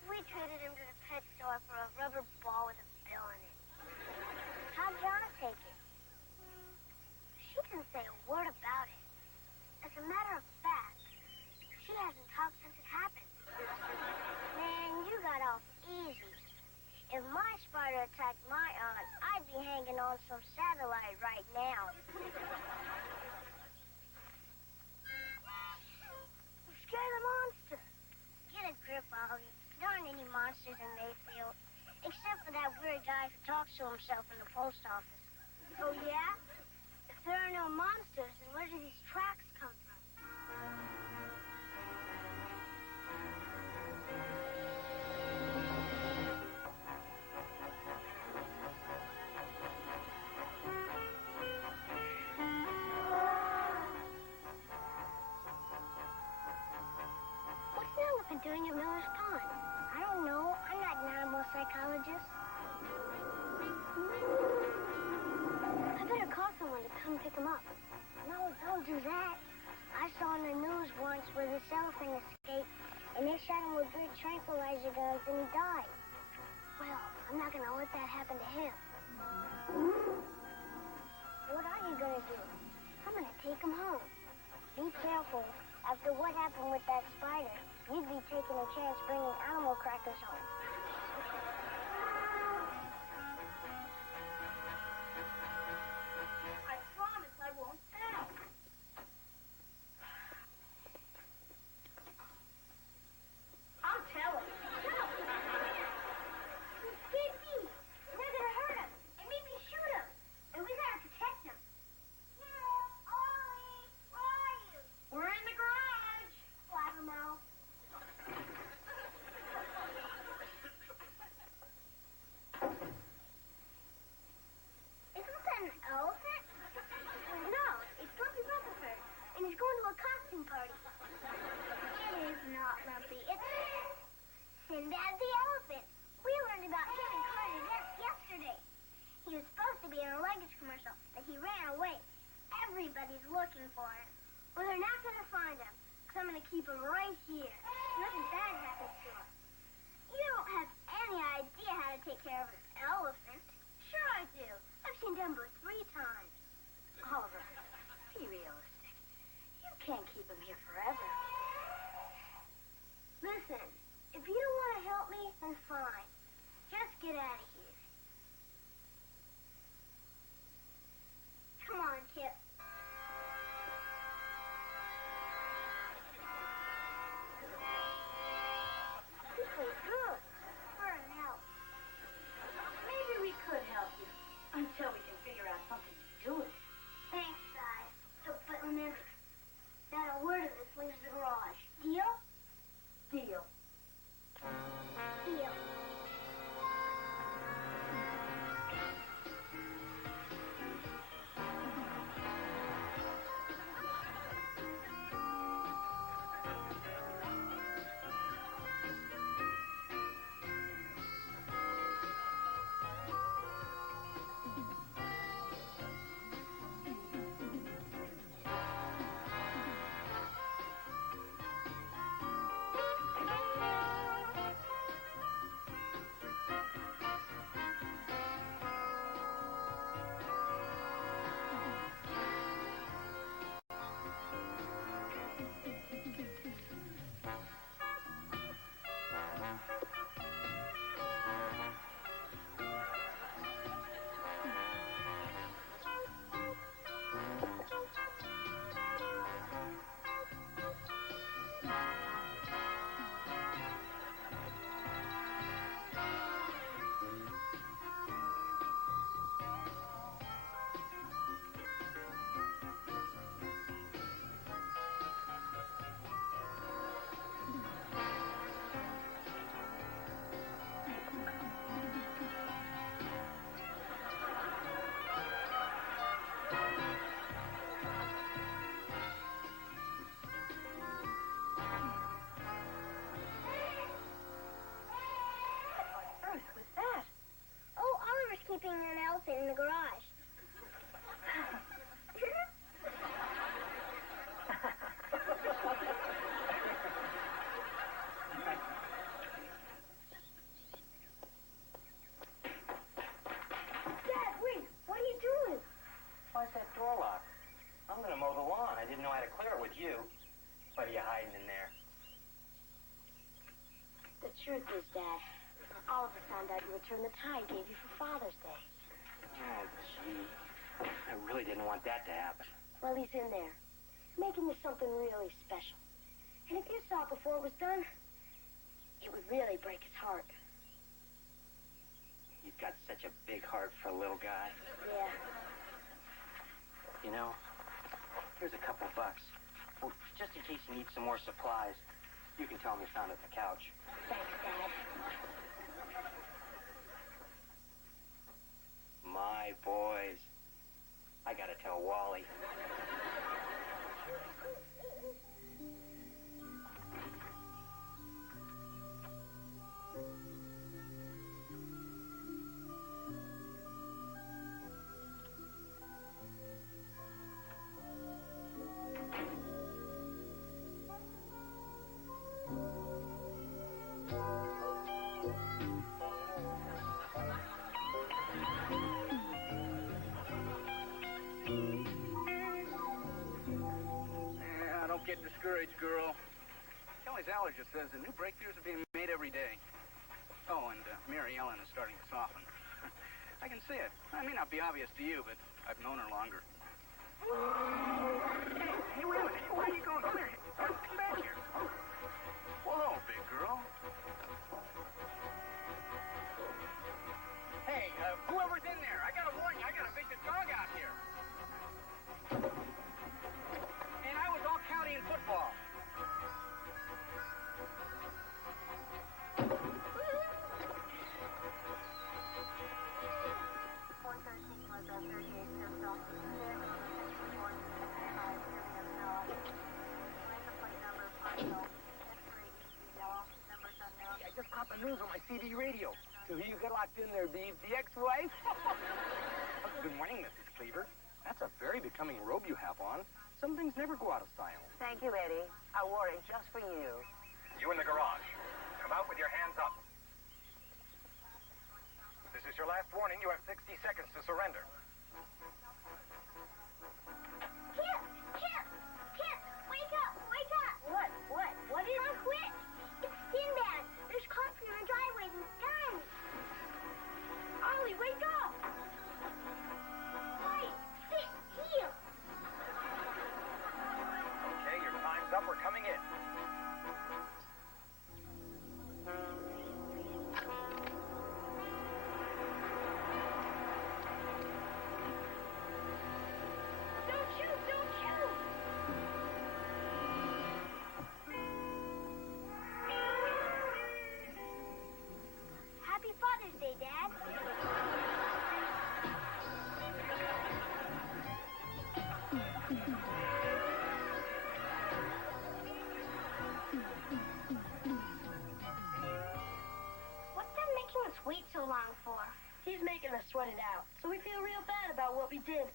We traded him to the pet store for a rubber ball with a bill in it. How'd Jonna take it? She didn't say a word about it. As a matter of fact, she hasn't talked since it happened. Man, you got off easy. If my spider attacked my aunt, I'd be be hanging on some satellite right now. I'm scared of monsters. Get a grip, Ollie. There aren't any monsters in Mayfield, except for that weird guy who talks to himself in the post office. Oh, yeah? If there are no monsters, then where do these tracks come from? What's an elephant doing at Miller's Pond? I don't know. I'm not an animal psychologist. I better call someone to come pick him up. No, don't do that. I saw on the news once where this elephant escaped, and they shot him with big tranquilizer guns, and he died. Well, I'm not going to let that happen to him. What are you going to do? I'm going to take him home. Be careful. After what happened with that spider, you'd be taking a chance bringing animal crackers home. I promise I won't tell. I'll tell him. Stinky! We're going to hurt him and maybe shoot him. And we got to protect him. Ollie, where are you? We're in the garage. Blabbermouth. Isn't that an elephant? No, it's Lumpy Rutherford, and he's going to a costume party. It is not Lumpy. It's Sinbad the elephant. We learned about him in Carter's yesterday. He was supposed to be in a luggage commercial, but he ran away. Everybody's looking for him. But they're not going to find him, because I'm going to keep him right here. Nothing bad happens to him. You don't have any idea how to take care of an elephant. Sure I do. I've seen Dumbo 3 times. Oliver, be realistic. You can't keep him here forever. Listen, if you don't want to help me, then fine. Just get out of here. Come on, Kip. This way good. We're in help. Maybe we could help you until we can figure out something to do with it. Thanks, guys. But remember, not a word of this leaves the garage. Deal? Deal. Deal. Keeping an elephant in the garage. Dad, wait. What are you doing? Why's that door locked? I'm going to mow the lawn. I didn't know how to clear it with you. What are you hiding in there? The truth is, Dad, Oliver found out you returned the tie I gave you for Father's Day. Oh, gee. I really didn't want that to happen. Well, he's in there, making you something really special. And if you saw it before it was done, it would really break his heart. He's got such a big heart for a little guy. Yeah. You know, here's a couple bucks. Well, just in case you need some more supplies, you can tell him you found it at the couch. Thanks, Dad. My boys. I gotta tell Wally. Get discouraged, girl. Kelly's allergist says the new breakthroughs are being made every day. Oh, and Mary Ellen is starting to soften. I can see it. It may not be obvious to you, but I've known her longer. Hey, wait a minute. Where are you going? Come here. Come back here. Whoa, big girl. Hey, whoever's in there, I gotta warn you, I got a vicious dog out here. In football. I just caught the news on my CD radio. So who you got locked in there, Beaver? The ex-wife? Good morning, Mrs. Cleaver. That's a very becoming robe you have on. Some things never go out of style. Thank you, Eddie. I wore it just for you. You in the garage. Come out with your hands up. This is your last warning. You have 60 seconds to surrender. Kip! Kip! Kip! Wake up! Wake up! What? What is it? Quick! It's Sinbad. There's coffee in the driveway and it's time. Ollie, wake up! Wait! Sit! Heel! Okay, your time's up. We're coming in. Don't shoot! Don't shoot! Happy Father's Day, Dad. What's Dad making us wait so long for? He's making us sweat it out, so we feel real bad about what we did.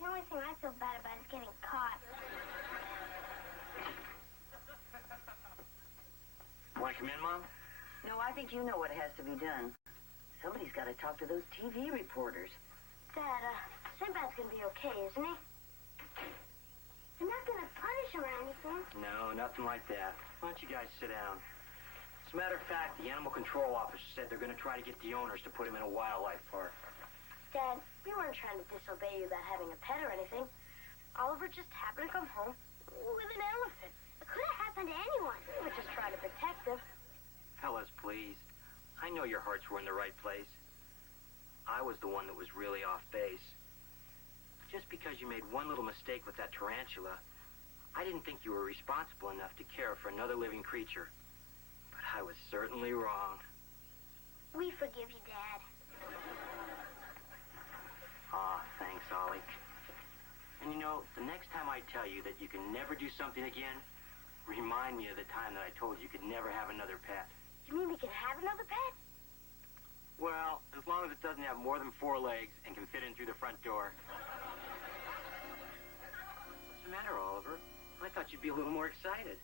The only thing I feel bad about is getting caught. Want to come in, Mom? No, I think you know what has to be done. Somebody's got to talk to those TV reporters. Dad, Sinbad's gonna be okay, isn't he? They're not gonna punish him or anything. No, nothing like that. Why don't you guys sit down? As a matter of fact, the animal control officer said they're going to try to get the owners to put him in a wildlife park. Dad, we weren't trying to disobey you about having a pet or anything. Oliver just happened to come home with an elephant. It could have happened to anyone. We were just trying to protect him. Fellas, please. I know your hearts were in the right place. I was the one that was really off base. Just because you made one little mistake with that tarantula, I didn't think you were responsible enough to care for another living creature. But I was certainly wrong. We forgive you, Dad. Aw, thanks, Ollie. And you know, the next time I tell you that you can never do something again, remind me of the time that I told you could never have another pet. You mean we can have another pet? Well, as long as it doesn't have more than 4 legs and can fit in through the front door. What's the matter, Oliver? I thought you'd be a little more excited.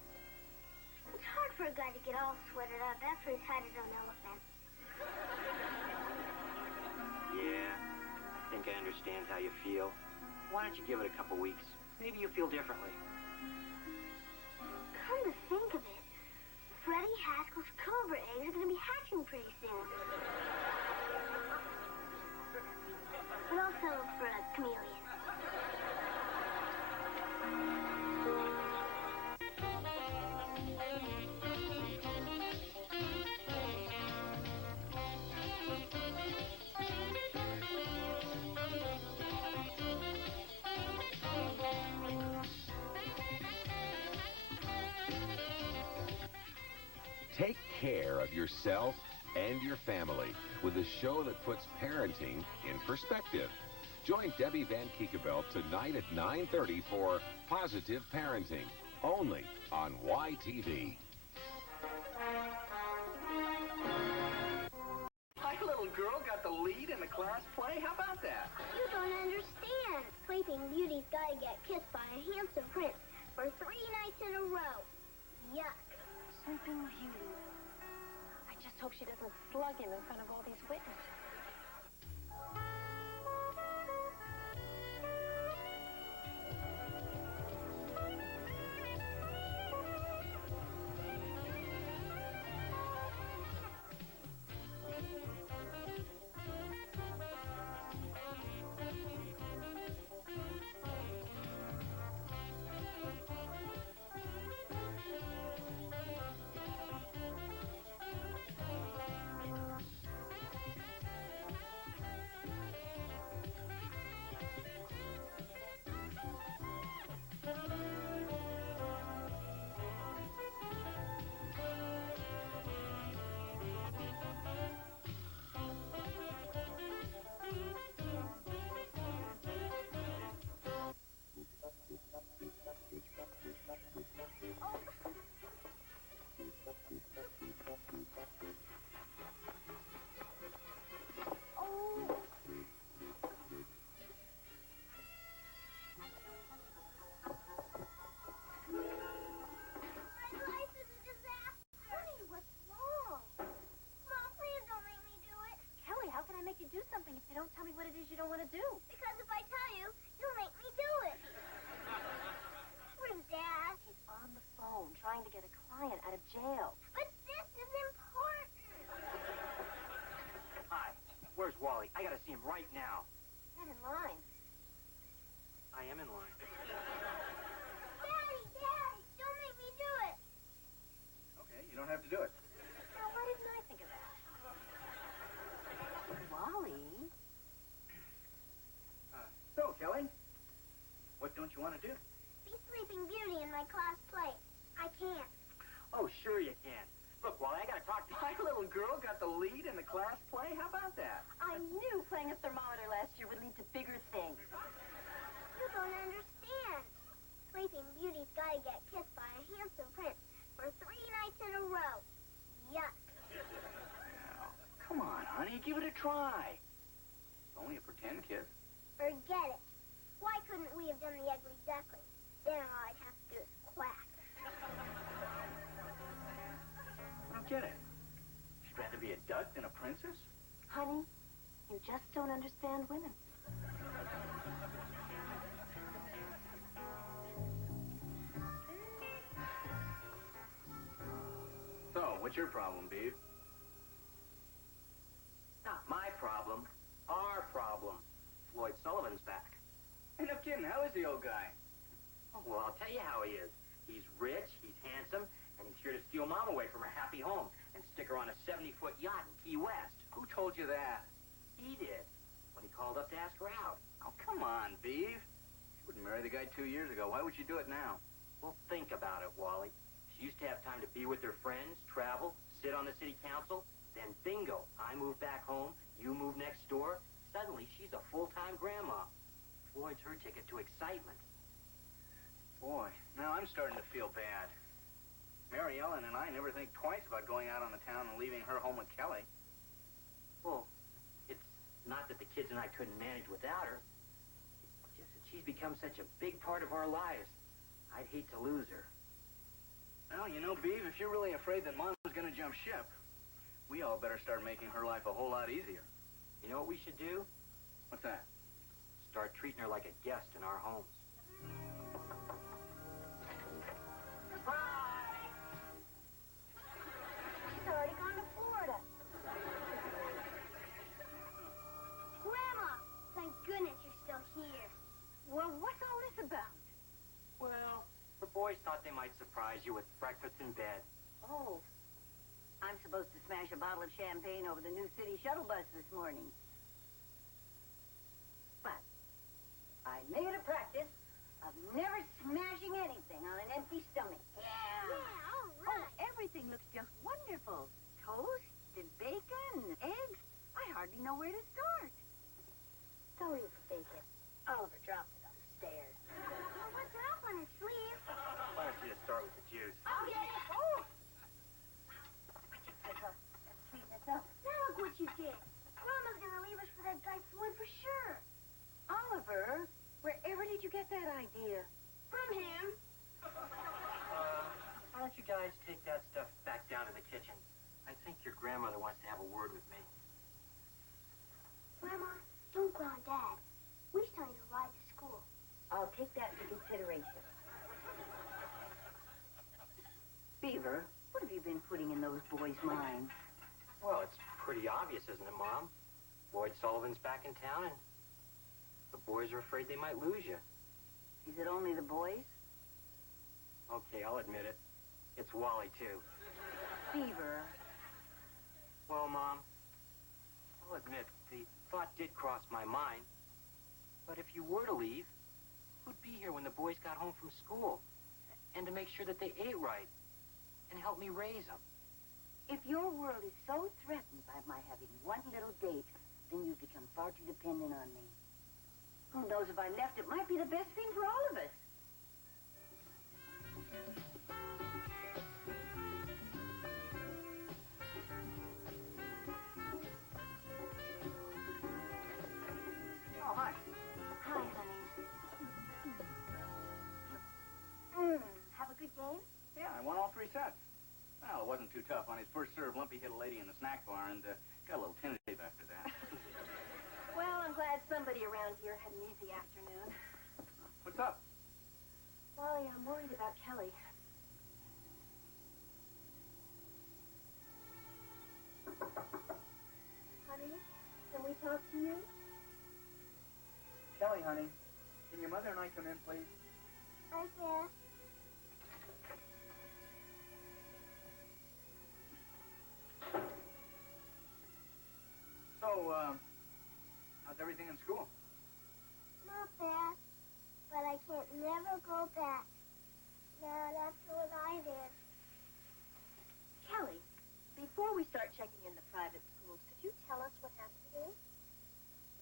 It's hard for a guy to get all sweated up after he's had his own elephant. Yeah, I think I understand how you feel. Why don't you give it a couple weeks? Maybe you'll feel differently. Come to think of it, Freddie Haskell's cobra eggs are going to be hatching pretty soon. but I'll settle for a chameleon. Take care of yourself and your family with a show that puts parenting in perspective. Join Debbie Van Kiekeveld tonight at 9:30 for Positive Parenting, only on YTV. My little girl got the lead in the class play. How about that? You don't understand. Sleeping Beauty's gotta get kissed by a handsome prince for 3 nights in a row. Yuck. Sleeping Beauty. I just hope she doesn't slug him in front of all these witnesses. You do something if you don't tell me what it is you don't want to do. Because if I tell you, you'll make me do it. Where's Dad? He's on the phone trying to get a client out of jail. But this is important. Hi, where's Wally? I gotta see him right now. Get in line. I am in line. Daddy, don't make me do it. Okay, you don't have to do it. Now, why didn't I think of that? Wally? So, Kelly, what don't you want to do? Be Sleeping Beauty in my class play. I can't. Oh, sure you can. Look, Wally, I gotta talk to My little girl got the lead in the class play. How about that? I knew playing a thermometer last year would lead to bigger things. You don't understand. Sleeping Beauty's gotta get kissed by a handsome prince for 3 nights in a row. Yuck. Come on, honey, give it a try. It's only a pretend kiss. Forget it. Why couldn't we have done the ugly duckling? Then all I'd have to do is quack. I don't get it. She'd rather be a duck than a princess? Honey, you just don't understand women. So, what's your problem, Beaver? Not my problem. Our problem. Floyd Sullivan's back. Hey, no kidding. How is the old guy? Oh, well, I'll tell you how he is. He's rich, he's handsome, and he's here to steal Mom away from her happy home and stick her on a 70-foot yacht in Key West. Who told you that? He did, when he called up to ask her out. Oh, come on, Beav. She wouldn't marry the guy 2 years ago. Why would she do it now? Well, think about it, Wally. She used to have time to be with her friends, travel, sit on the city council. Then bingo, I move back home, you move next door. Suddenly, she's a full-time grandma. Floyd's her ticket to excitement. Boy, now I'm starting to feel bad. Mary Ellen and I never think twice about going out on the town and leaving her home with Kelly. Well, it's not that the kids and I couldn't manage without her. It's just that she's become such a big part of our lives. I'd hate to lose her. Well, you know, Beav, if you're really afraid that Mom's going to jump ship, we all better start making her life a whole lot easier. You know what we should do? What's that? Start treating her like a guest in our homes. She's already gone to Florida. Grandma, thank boys thought they might surprise you with breakfast in bed. Oh, I'm supposed to smash a bottle of champagne over the new city shuttle bus this morning. But I made it a practice of never smashing anything on an empty stomach. Yeah. Yeah, all right. Oh, everything looks just wonderful. Toast and bacon and eggs. I hardly know where to start. Sorry for bacon. Oliver dropped it on the stairs. Well, what's up on his sleeve? Why don't you just start with the juice? I'll get it. Oh! Let's sweeten this up. Now look what you did. Grandma's gonna leave us for that guy Floyd for sure. Oliver, wherever did you get that idea? From him. Why don't you guys take that stuff back down to the kitchen? I think your grandmother wants to have a word with me. Grandma, don't ground Dad. We still need to ride to school. I'll take that into consideration. Beaver, what have you been putting in those boys' minds? Well, it's pretty obvious, isn't it, Mom? Lloyd Sullivan's back in town, and the boys are afraid they might lose you. Is it only the boys? Okay, I'll admit it. It's Wally, too. Beaver. Well, Mom, I'll admit, the thought did cross my mind. But if you were to leave, who'd be here when the boys got home from school? And to make sure that they ate right and help me raise them. If your world is so threatened by my having one little date, then you've become far too dependent on me. Who knows, if I left, it might be the best thing for all of us. Oh, hi. Hi, honey. Have a good game? Yeah, I won all 3 sets. Well, it wasn't too tough. On his first serve, Lumpy hit a lady in the snack bar and got a little tentative after that. Well, I'm glad somebody around here had an easy afternoon. What's up? Wally, I'm worried about Kelly. Honey, can we talk to you? Kelly, honey, can your mother and I come in, please? Okay. So, how's everything in school? Not bad, but I can't never go back. Not after what I did. Kelly, before we start checking into private schools, could you tell us what happened today?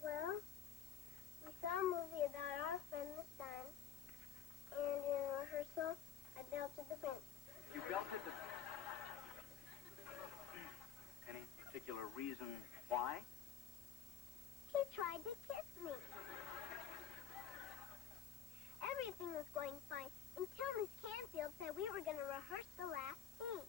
Well, we saw a movie about our friend the sun, and in rehearsal, I belted the prince. You belted the... Any particular reason why? He tried to kiss me. Everything was going fine until Miss Canfield said we were going to rehearse the last scene.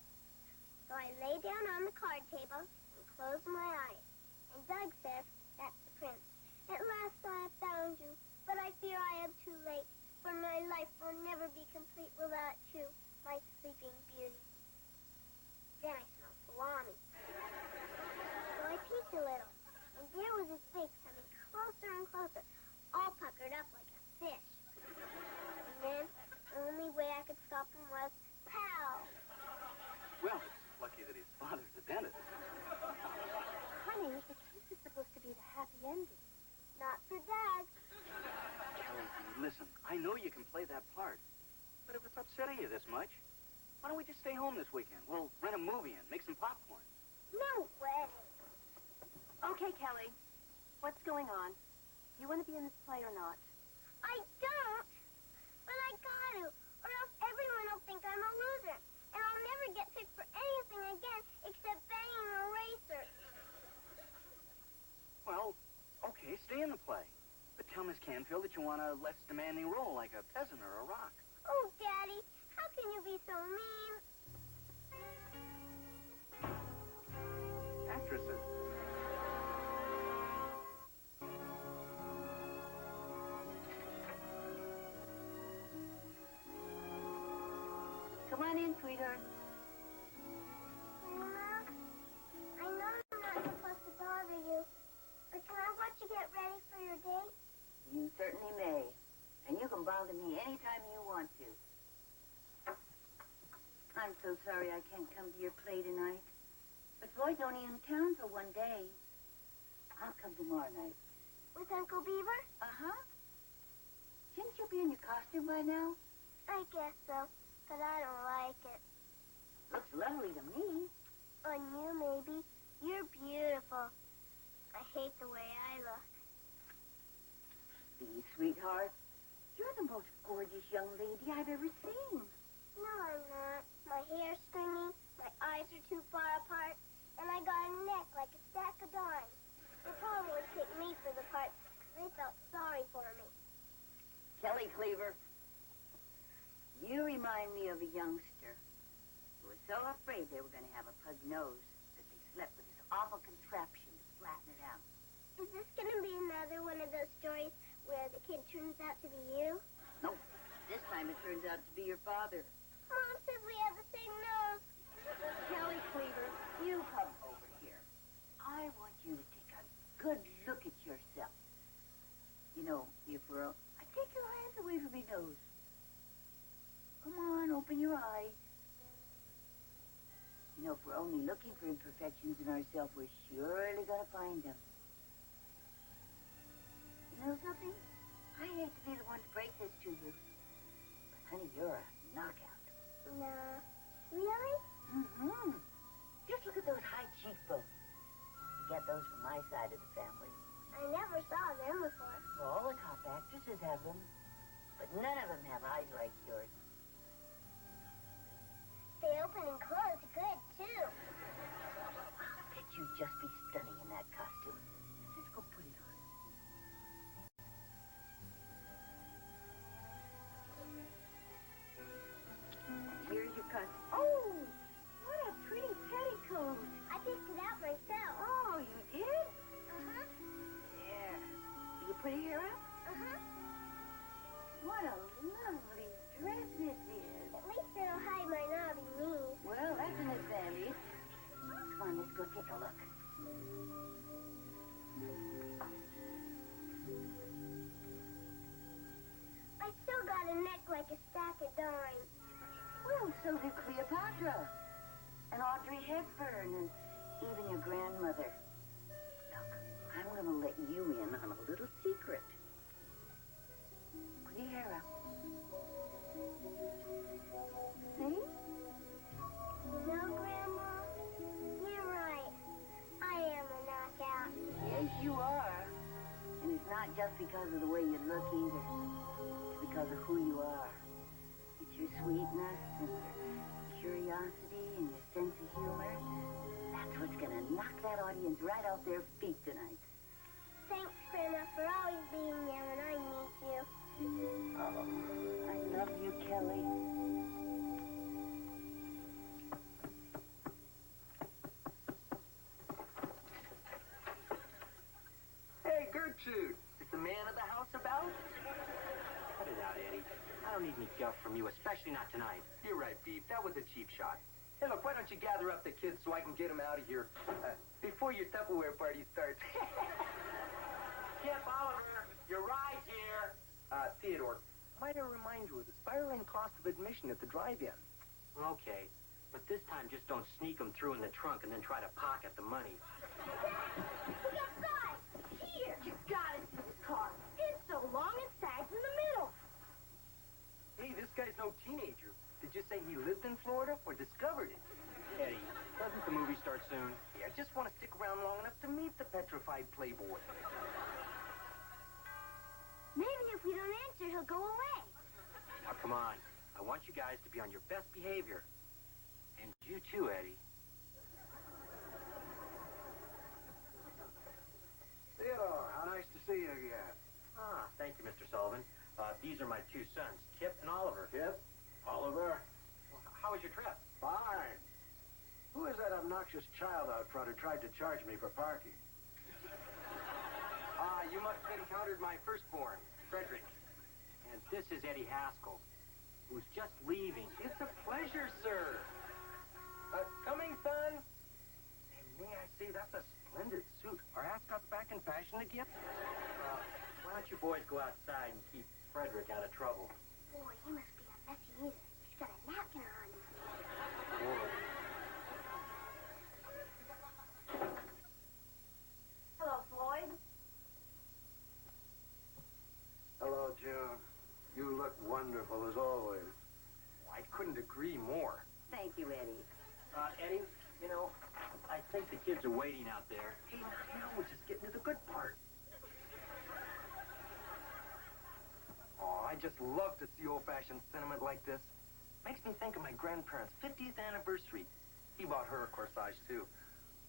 So I lay down on the card table and closed my eyes. And Doug said, "That's the prince. At last I have found you, but I fear I am too late, for my life will never be complete without you, my sleeping beauty." Then I smelled salami. So I peeked a little, and there was his face coming closer and closer, all puckered up like a fish. And then, the only way I could stop him was, pow! Well, it's lucky that his father's a dentist. Honey, the kiss is supposed to be the happy ending. Not for Dad. Kelly, listen, I know you can play that part, but if it's upsetting you this much, why don't we just stay home this weekend? We'll rent a movie and make some popcorn. No way. Okay, Kelly. What's going on? You want to be in this play or not? I don't, but I got to, or else everyone will think I'm a loser, and I'll never get picked for anything again except banging a racer. Well, okay, stay in the play. But tell Miss Canfield that you want a less demanding role, like a peasant or a rock. Oh, Daddy, how can you be so mean? Actresses. Come on in, sweetheart. Grandma, I know I'm not supposed to bother you, but can I watch you get ready for your date? You certainly may. And you can bother me anytime you want to. sorry I can't come to your play tonight. But Floyd's only in town for one day. I'll come tomorrow night. With Uncle Beaver? Uh-huh. Shouldn't you be in your costume by now? I guess so, but I don't like it. Looks lovely to me. On you, maybe. You're beautiful. I hate the way I look. Please, sweetheart. You're the most gorgeous young lady I've ever seen. No, I'm not. My hair's stringy, my eyes are too far apart, and I got a neck like a stack of dimes. They probably would pick me for the part because they felt sorry for me. Kelly Cleaver, you remind me of a youngster who was so afraid they were going to have a pug nose that they slept with this awful contraption to flatten it out. Is this going to be another one of those stories where the kid turns out to be you? Nope. This time it turns out to be your father. Mom said we have the same nose. Kelly Cleaver, you come over here. I want you to take a good look at yourself. You know, if we're... Take your hands away from your nose. Come on, open your eyes. You know, if we're only looking for imperfections in ourselves, we're surely going to find them. You know something? I hate to be the one to break this to you. But, honey, you're a knockout. No. Really? Mm-hmm. Just look at those high cheekbones. You get those from my side of the family. I never saw them before. Well, all the top actresses have them, but none of them have eyes like yours. They open and close good, too. I bet you'd just be stunning in that costume. Let's go put it on. And here's your costume. Oh, what a pretty petticoat. I picked it out myself. Oh, you did? Uh-huh. Yeah. Do you put your hair up? Uh-huh. What a lovely dress this is. At least it'll hide my knobby knees. Well, that's an advantage. Come on, let's go take a look. I still got a neck like a stack of dimes. Well, so did Cleopatra. And Audrey Hepburn, and even your grandmother. Look, I'm going to let you in on a little secret. Put your hair up. See? No, Grandma. You're right. I am a knockout. Yes, you are. And it's not just because of the way you look either. It's because of who you are. It's your sweetness and your curiosity and your sense of humor. That's what's going to knock that audience right off their feet tonight. Thanks, Grandma, for always being there when I need you. Oh, I love you, Kelly. Hey, Gertrude, is the man of the house about? Cut it out, Eddie. I don't need any guff from you, especially not tonight. You're right, Beef. That was a cheap shot. Hey, look, why don't you gather up the kids so I can get them out of here before your Tupperware party starts? Kip, Oliver, your ride's here. Theodore, might I remind you of the spiraling cost of admission at the drive-in? Okay, but this time just don't sneak them through in the trunk and then try to pocket the money. We got five! Here, you got it, this car. It's so long it sags in the middle. Hey, this guy's no teenager. Did you say he lived in Florida or discovered it? Eddie, doesn't the movie start soon? Yeah, I just want to stick around long enough to meet the petrified playboy. Maybe if we don't answer, he'll go away. Now, come on. I want you guys to be on your best behavior. And you too, Eddie. Theodore, how nice to see you again. Ah, thank you, Mr. Sullivan. These are my two sons, Kip and Oliver. Kip? Oliver? Well, how was your trip? Fine. Who is that obnoxious child out front who tried to charge me for parking? You must have encountered my firstborn, Frederick. And this is Eddie Haskell, who's just leaving. It's a pleasure, sir. Coming, son. And may I say, that's a splendid suit. Are ascots back in fashion again? Why don't you boys go outside and keep Frederick out of trouble? Boy, he must be a messy eater. He's got a napkin on him. Whoa. wonderful, as always. I couldn't agree more. Thank you, Eddie. Eddie, you know, I think the kids are waiting out there. Hey, now we're just getting to the good part. Oh, I just love to see old-fashioned sentiment like this. Makes me think of my grandparents' 50th anniversary. He bought her a corsage, too.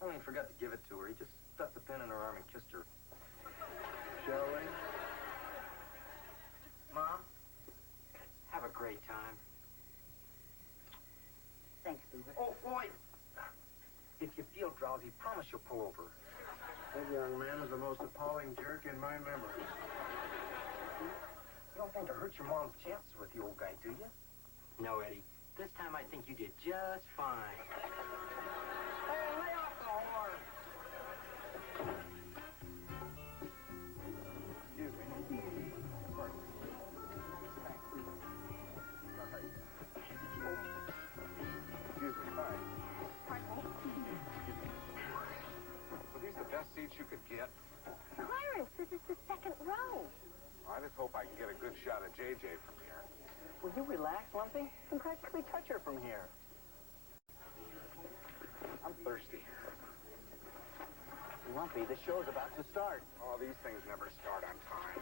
Only he forgot to give it to her. He just stuck the pin in her arm and kissed her. Shall we? Mom, have a great time. Thanks, Beaver. Oh, Floyd, if you feel drowsy, promise you'll pull over. That young man is the most appalling jerk in my memory. You don't think to hurt your mom's chances with the old guy, do you? No, Eddie. This time I think you did just fine. Hey, lay off the horn! Excuse me. Excuse me. Hi. Were these the best seats you could get? Clarence, this is the second row. I just hope I can get a good shot of JJ from here. Will you relax, Lumpy? You can practically touch her from here. I'm thirsty. Lumpy, the show's about to start. Oh, these things never start on time.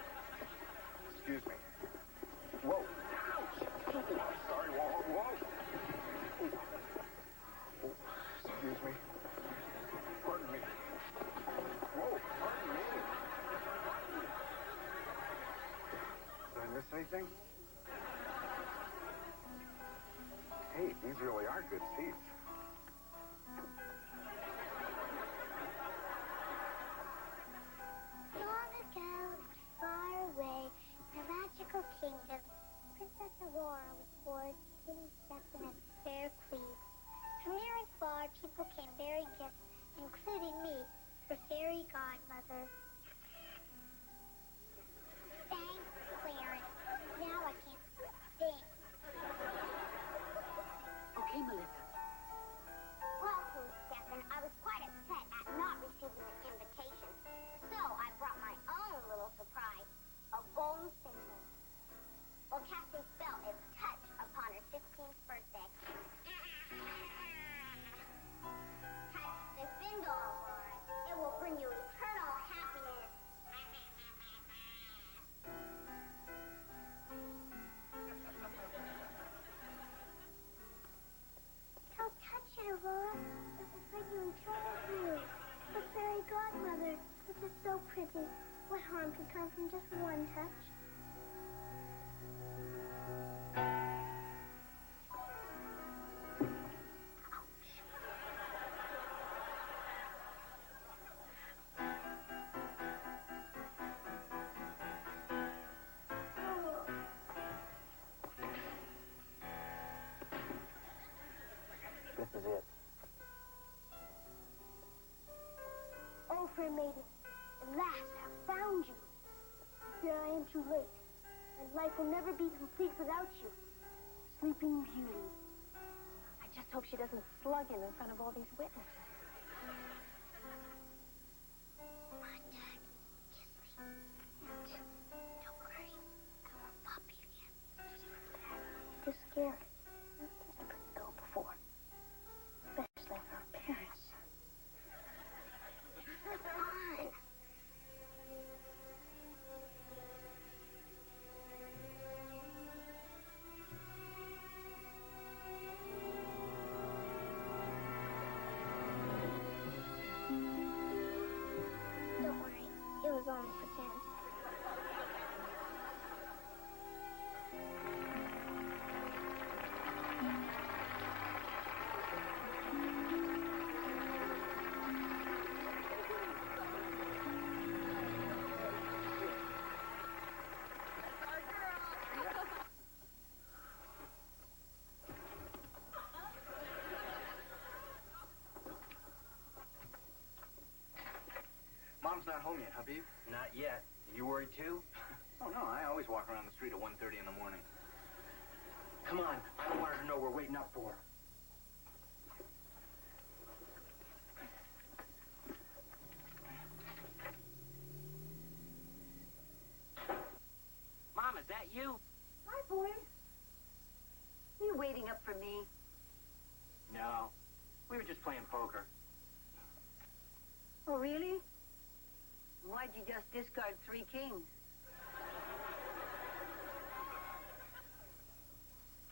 Excuse me. Whoa. Sorry, whoa. Excuse me. Pardon me. Whoa, pardon me. Did I miss anything? Hey, these really are good seats. Long ago, far away, in a magical kingdom, Princess Aurora was born, skinny, Stefan, and fair queen. From near and far, people came bearing gifts, including me, her fairy godmother. Thanks, Clarence. Now I can't think. Okay, Melissa. Well, Queen Stefan, I was quite upset at not receiving an invitation, so I brought my own little surprise, a golden thimble. We'll cast a spell and touch upon her 15th birthday. Touch the spindle, Aurora. It will bring you eternal happiness. Don't touch it, Aurora. It will bring you eternal bliss. The fairy godmother, this is so pretty. What harm could come from just one touch? This is it. Oh, fair maiden, at last I have found you. Here I am too late. My life will never be complete without you. Sleeping Beauty. I just hope she doesn't slug him in front of all these witnesses. Come on, Dad. Kiss me. Don't worry. I won't pop you again. Too scary. I couldn't go before. Especially for our parents. Come on. Don't worry. It was only pretend. Mom's not home yet, huh, Beaver? Not yet. You worried too? Oh, no, I always walk around the street at 1:30 in the morning. Come on. I don't want her to know we're waiting up for her. Mom, is that you? Hi, boys. waiting up for me? No. We were just playing poker. Oh, really? Why'd you just discard 3 kings?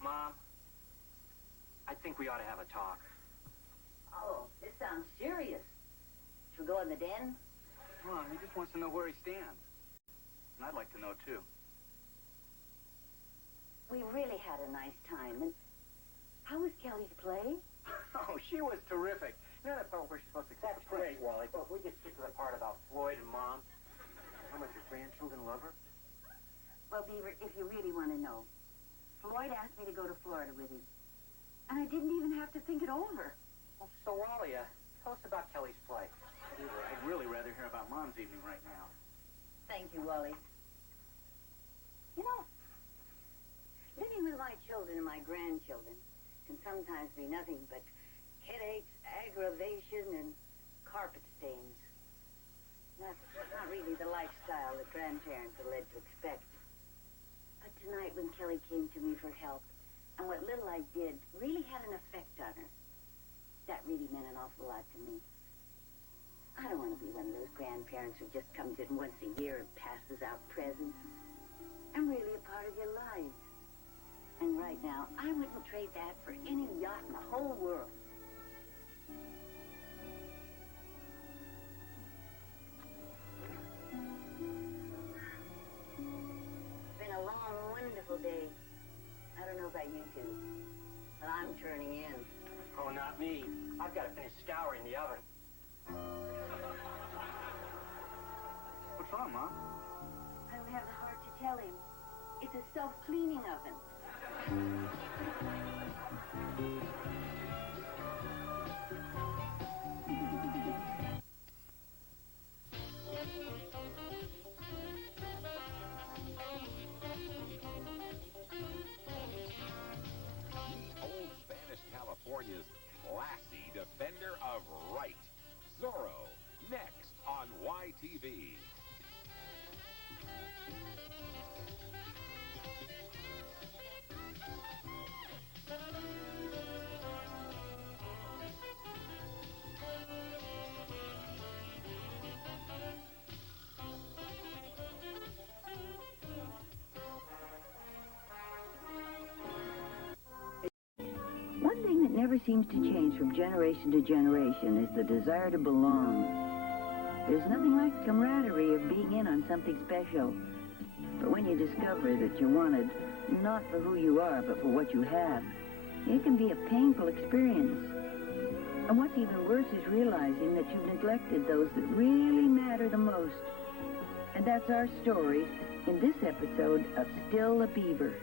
Mom, I think we ought to have a talk. Oh, this sounds serious. Should we go in the den? Come on, he just wants to know where he stands. And I'd like to know, too. We really had a nice time. And how was Kelly's play? Oh, she was terrific. You know that part where she's supposed to kiss That's the prince? great, Wally, but we just stick to the part about Floyd and Mom. How much your grandchildren love her? Well, Beaver, if you really want to know, Floyd asked me to go to Florida with him. And I didn't even have to think it over. Well, so, Wally, tell us about Kelly's play. Beaver, I'd really rather hear about Mom's evening right now. Thank you, Wally. You know, living with my children and my grandchildren can sometimes be nothing but headaches, aggravation, and carpet stains. That's not really the lifestyle that grandparents are led to expect. But tonight when Kelly came to me for help, and what little I did really had an effect on her, that really meant an awful lot to me. I don't want to be one of those grandparents who just comes in once a year and passes out presents. I'm really a part of your life. And right now, I wouldn't trade that for any yacht in the whole world. It's been a long, wonderful day. I don't know about you two, but I'm turning in. Oh, not me. I've got to finish scouring the oven. What's wrong, Mom? I don't have the heart to tell him. It's a self-cleaning oven. Old Spanish California's classy defender of right. Zorro, next on YTV. One thing that never seems to change from generation to generation is the desire to belong. There's nothing like the camaraderie of being in on something special. But when you discover that you're wanted, not for who you are, but for what you have, it can be a painful experience. And what's even worse is realizing that you've neglected those that really matter the most. And that's our story in this episode of Still a Beaver.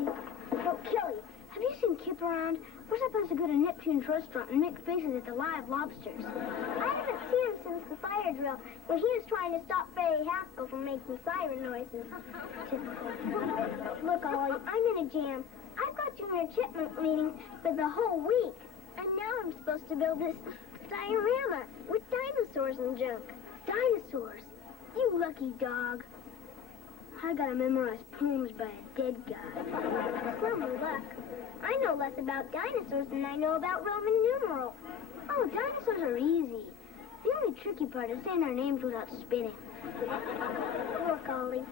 Ollie. Oh, Kelly, have you seen Kip around? We're supposed to go to Neptune's restaurant and make faces at the live lobsters. I haven't seen him since the fire drill, when he was trying to stop Barry Haskell from making siren noises. Look, Ollie, I'm in a jam. I've got Junior Chipmunk meetings for the whole week. And now I'm supposed to build this diorama with dinosaurs and junk. Dinosaurs? You lucky dog. I gotta memorize poems by a dead guy. Some luck. I know less about dinosaurs than I know about Roman numerals. Oh, dinosaurs are easy. The only tricky part is saying their names without spitting. Look, Ollie,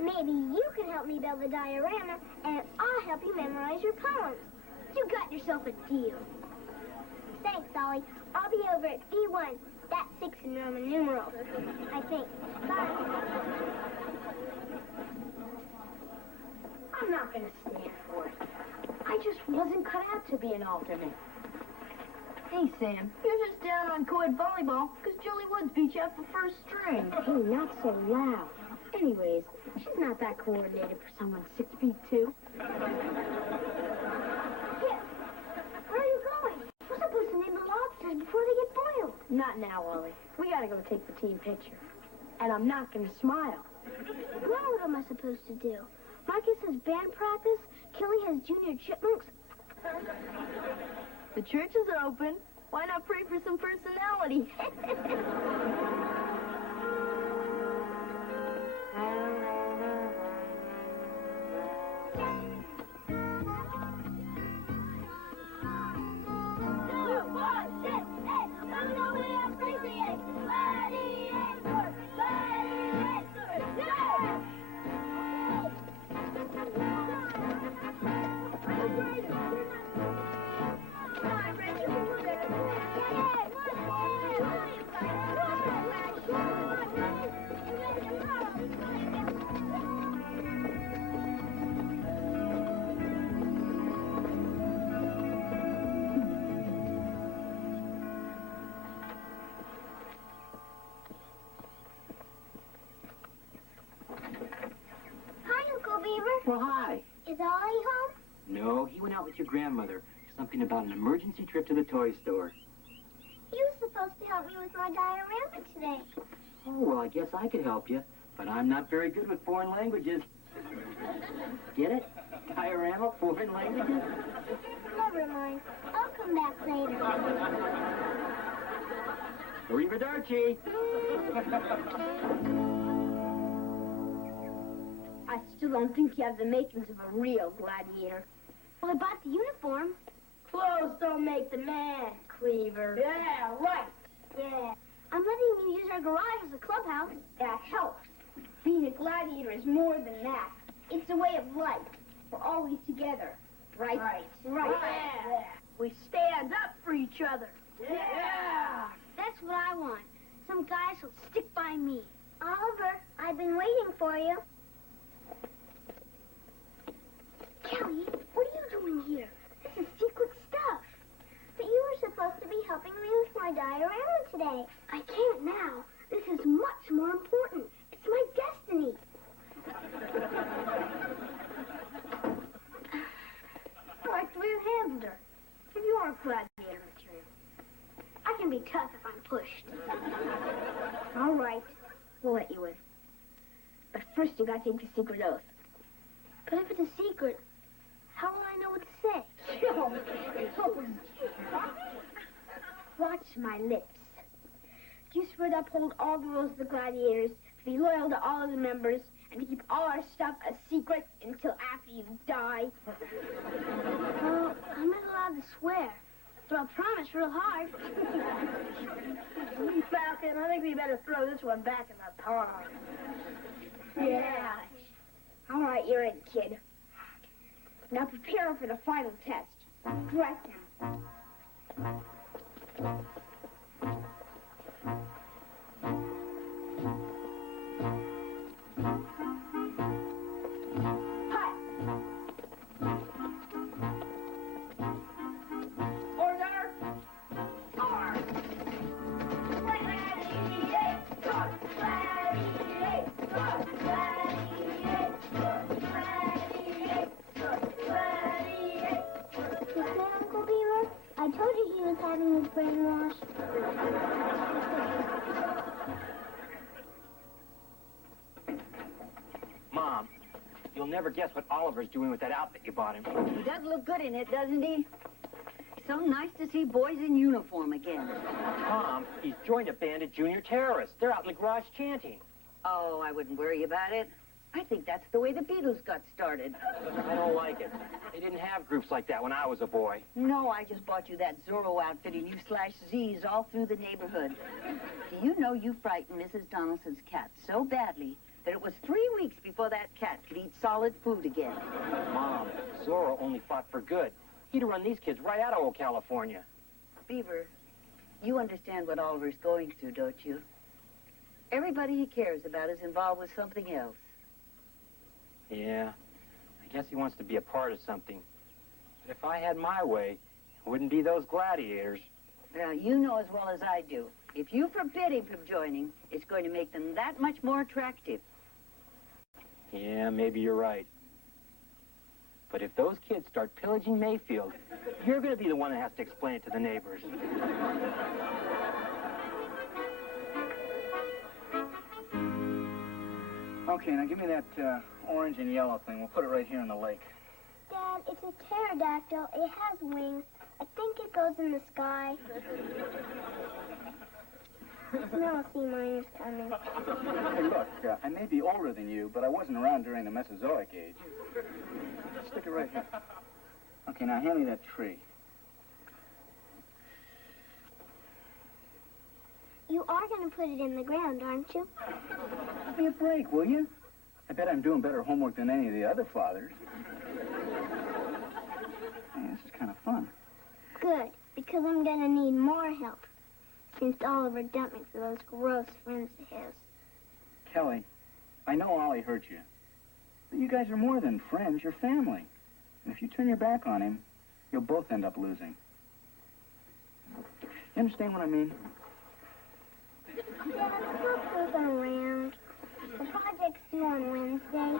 maybe you can help me build a diorama, and I'll help you memorize your poems. You got yourself a deal. Thanks, Ollie. I'll be over at B1. That's 6 in Roman numerals, I think. Bye. I'm not going to stand for it. I just wasn't cut out to be an alternate. Hey, Sam, you're just down on co-ed volleyball because Julie Woods beat you up for first string. Hey, not so loud. Anyways, she's not that coordinated for someone 6'2". Here. Where are you going? We're supposed to name the lobsters before they get boiled. Not now, Ollie. We got to go take the team picture. And I'm not going to smile. Now what am I supposed to do? Marcus has band practice. Kelly has Junior Chipmunks. The church is open. Why not pray for some personality? Well, hi. Is Ollie home? No, he went out with your grandmother. Something about an emergency trip to the toy store. He was supposed to help me with my diorama today. Oh, well, I guess I could help you, but I'm not very good with foreign languages. Get it? Diorama, foreign languages? Never mind. I'll come back later. Arrivederci. I still don't think you have the makings of a real gladiator. Well, I bought the uniform. Clothes don't make the man, Cleaver. Yeah, right. Yeah. I'm letting you use our garage as a clubhouse. That helps. Being a gladiator is more than that. It's a way of life. We're always together. Right? Right. Yeah. We stand up for each other. Yeah. That's what I want. Some guys who'll stick by me. Oliver, I've been waiting for you. Kelly, what are you doing here? This is secret stuff. But you were supposed to be helping me with my diorama today. I can't now. This is much more important. It's my destiny. I like the way you handled her. You are gladiator material. I can be tough if I'm pushed. All right. We'll let you in. But first you got to take the secret oath. But if it's a secret, how will I know what to say? Watch my lips. Do you swear to uphold all the rules of the gladiators, to be loyal to all of the members, and to keep all our stuff a secret until after you die? Well, I'm not allowed to swear, but I'll promise real hard. Falcon, I think we better throw this one back in the pond. Yeah. All right, you're in, kid. Now prepare for the final test. Dress him. Santa's having his brainwash? Mom, you'll never guess what Oliver's doing with that outfit you bought him. He does look good in it, doesn't he? So nice to see boys in uniform again. Mom, he's joined a band of junior terrorists. They're out in the garage chanting. Oh, I wouldn't worry about it. I think that's the way the Beatles got started. I don't like it. They didn't have groups like that when I was a boy. No, I just bought you that Zorro outfit and you slashed Z's all through the neighborhood. Do you know you frightened Mrs. Donaldson's cat so badly that it was 3 weeks before that cat could eat solid food again? Mom, Zorro only fought for good. He'd have run these kids right out of old California. Beaver, you understand what Oliver's going through, don't you? Everybody he cares about is involved with something else. Yeah, I guess he wants to be a part of something. But if I had my way, it wouldn't be those gladiators. Well, you know as well as I do. If you forbid him from joining, it's going to make them that much more attractive. Yeah, maybe you're right. But if those kids start pillaging Mayfield, you're going to be the one that has to explain it to the neighbors. Okay, now give me that orange and yellow thing. We'll put it right here in the lake. Dad, it's a pterodactyl. It has wings. I think it goes in the sky. Smell sea miners coming. Hey, look, I may be older than you, but I wasn't around during the Mesozoic age. Stick it right here. Okay, now hand me that tree. You are going to put it in the ground, aren't you? Give me a break, will you? I bet I'm doing better homework than any of the other fathers. Hey, this is kind of fun. Good, because I'm going to need more help since Oliver dumped me for those gross friends of his. Kelly, I know Ollie hurt you. But you guys are more than friends. You're family. And if you turn your back on him, you'll both end up losing. You understand what I mean? Yeah, let's go around. The project's due on Wednesday.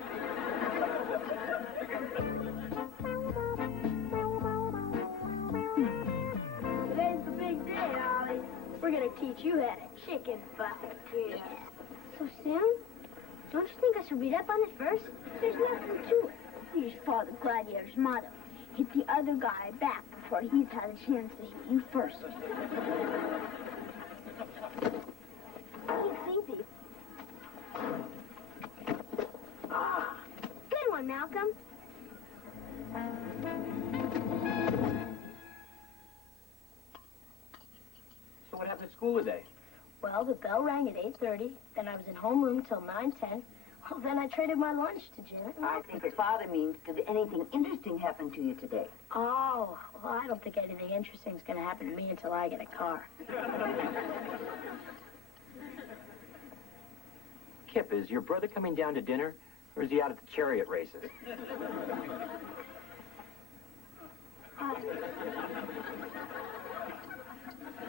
Today's the big day, Ollie. We're gonna teach you how to chicken fight. Yeah. So soon? Don't you think I should read up on it first? There's nothing to it. You just follow the gladiator's motto. Hit the other guy back before he's had a chance to hit you first. Keep easy. Good one, Malcolm. So what happened at school today? Well, the bell rang at 8:30. Then I was in homeroom till 9:10. Well, then I traded my lunch to Janet. I think his father means, did anything interesting happen to you today? Oh, well, I don't think anything interesting is going to happen to me until I get a car. Kip, is your brother coming down to dinner, or is he out at the chariot races?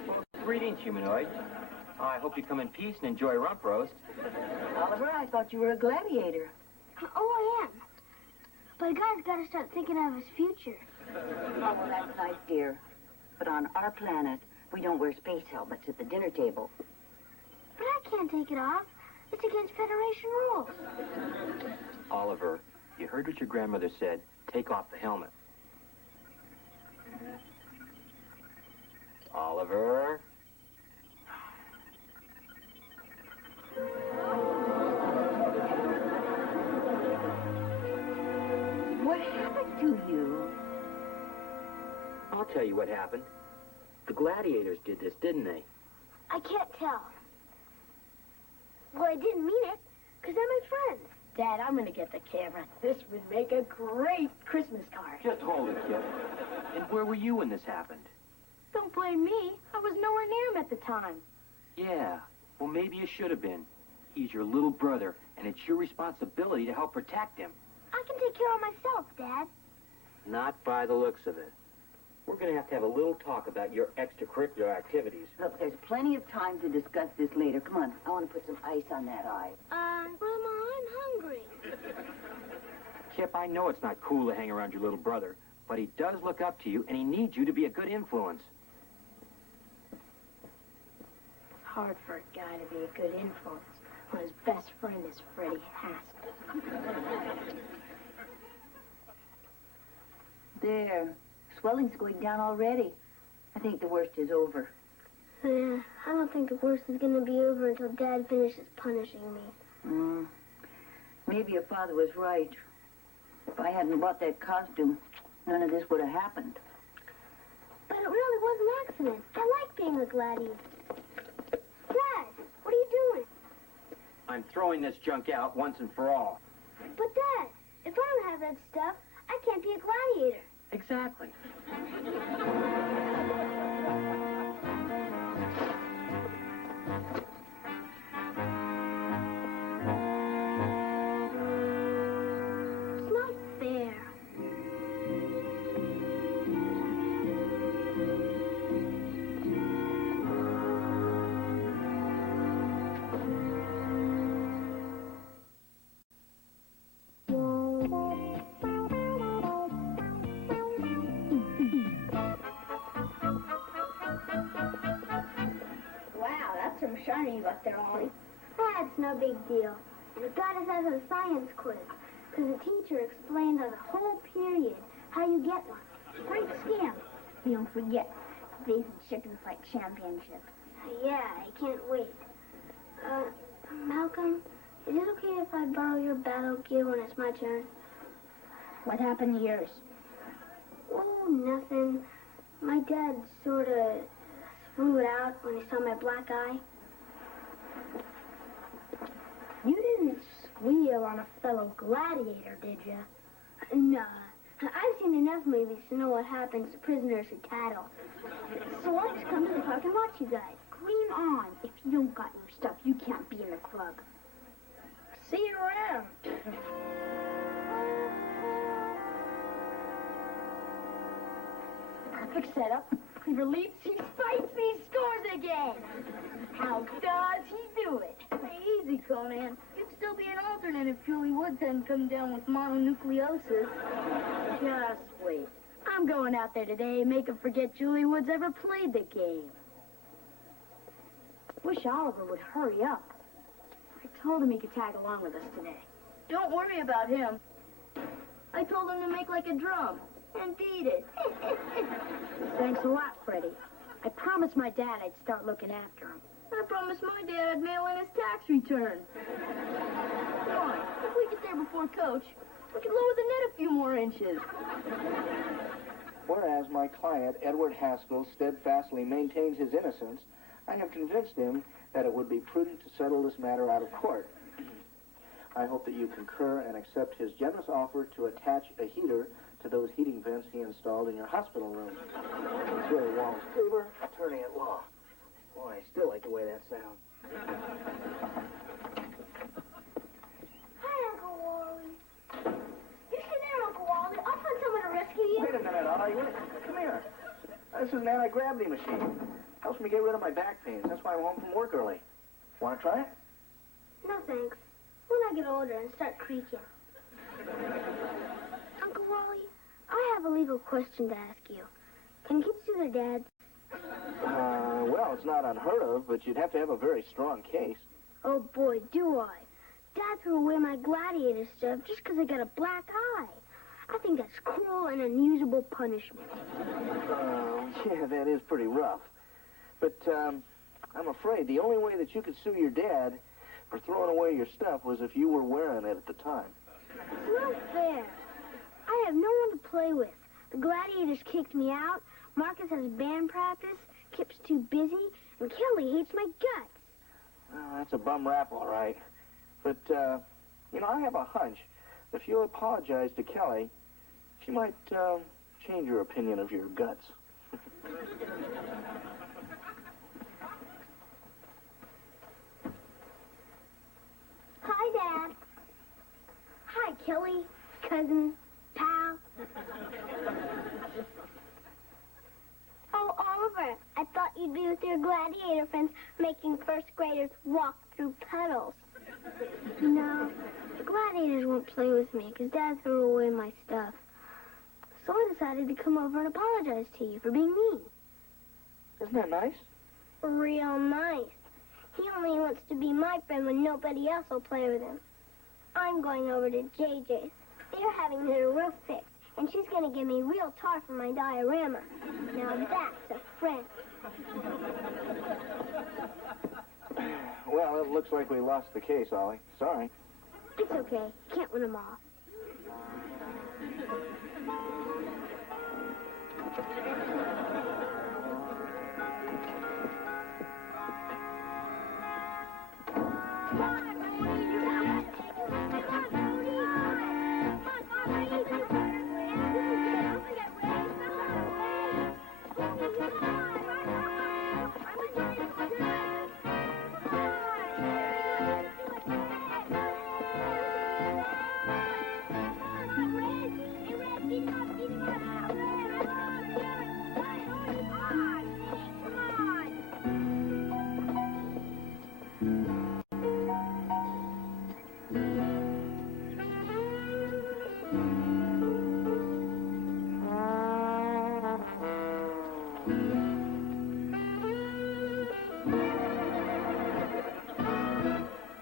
Well, greetings, humanoid. I hope you come in peace and enjoy rump roast. Oliver, I thought you were a gladiator. Oh, I am. But a guy's got to start thinking of his future. Oh, well, that's nice, dear. But on our planet, we don't wear space helmets at the dinner table. But I can't take it off. It's against Federation rules. Oliver, you heard what your grandmother said. Take off the helmet. Oliver? What happened to you? I'll tell you what happened. The gladiators did this, didn't they? I can't tell. Well, I didn't mean it, because they're my friends. Dad, I'm going to get the camera. This would make a great Christmas card. Just hold it, Kip. And where were you when this happened? Don't blame me. I was nowhere near him at the time. Yeah, well, maybe you should have been. He's your little brother, and it's your responsibility to help protect him. I can take care of myself, Dad. Not by the looks of it. We're going to have a little talk about your extracurricular activities. Look, there's plenty of time to discuss this later. Come on, I want to put some ice on that eye. Grandma, I'm hungry. Kip, I know it's not cool to hang around your little brother, but he does look up to you, and he needs you to be a good influence. hard for a guy to be a good influence when his best friend is Freddie Haskell. There. Swelling's going down already. I think the worst is over. Yeah, I don't think the worst is going to be over until Dad finishes punishing me. Maybe your father was right. If I hadn't bought that costume, none of this would have happened. But it really was an accident. I like being a gladiator. Dad, what are you doing? I'm throwing this junk out once and for all. But Dad, if I don't have that stuff, I can't be a gladiator. Exactly. It's not fair. Some shiny you got there, Ollie. That's no big deal. And it got us as a science quiz, because the teacher explained on the whole period how you get one. Great scam. You don't forget, Beef and Chicken Fight Championship. Yeah, I can't wait. Malcolm, is it okay if I borrow your battle gear when it's my turn? What happened to yours? Oh, nothing. My dad sort of threw it out when he saw my black eye. You didn't squeal on a fellow gladiator, did you? Nah. I've seen enough movies to know what happens to prisoners who tattle. So I'll just come to the park and watch you guys. Green on. If you don't got your stuff, you can't be in the club. See you around. Perfect setup. Cleaver leaps, he spikes, he scores again. How does he do it? Easy, Conan. You'd still be an alternate if Julie Woods hadn't come down with mononucleosis. Just wait. I'm going out there today and make him forget Julie Woods ever played the game. Wish Oliver would hurry up. I told him he could tag along with us today. Don't worry about him. I told him to make like a drum and beat it. Thanks a lot, Freddie. I promised my dad I'd start looking after him. I promised my dad I'd mail in his tax return. Come on, if we get there before Coach, we can lower the net a few more inches. Whereas my client, Edward Haskell, steadfastly maintains his innocence, I have convinced him that it would be prudent to settle this matter out of court. I hope that you concur and accept his generous offer to attach a heater to those heating vents he installed in your hospital room. Sincerely, Wallace Beaver, attorney at law. Boy, I still like the way that sounds. Hi, Uncle Wally. You stay there, Uncle Wally. I'll find someone to rescue you. Wait a minute, Ollie. Come here. This is an anti-gravity machine. Helps me get rid of my back pains. That's why I'm home from work early. Want to try it? No, thanks. When I get older and start creaking. Uncle Wally, I have a legal question to ask you. Can kids do their dads? Well, it's not unheard of, but you'd have to have a very strong case. Oh, boy, do I. Dad threw away my gladiator stuff just because I got a black eye. I think that's cruel and unusable punishment. Yeah, that is pretty rough. But I'm afraid the only way that you could sue your dad for throwing away your stuff was if you were wearing it at the time. It's not fair. I have no one to play with. The gladiators kicked me out. Marcus has band practice. Kip's too busy. And Kelly hates my guts. Well, that's a bum rap, all right. But, I have a hunch that if you apologize to Kelly, she might change her opinion of your guts. Hi, Dad. Hi, Kelly. Cousin. Pal. Oh, Oliver, I thought you'd be with your gladiator friends making first graders walk through puddles. No, the gladiators won't play with me because Dad threw away my stuff. So I decided to come over and apologize to you for being mean. Isn't that nice? Real nice. He only wants to be my friend when nobody else will play with him. I'm going over to JJ's. They're having their roof fixed, and she's going to give me real tar for my diorama. Now that's a friend. Well, it looks like we lost the case, Ollie. Sorry. It's okay. Can't win them all.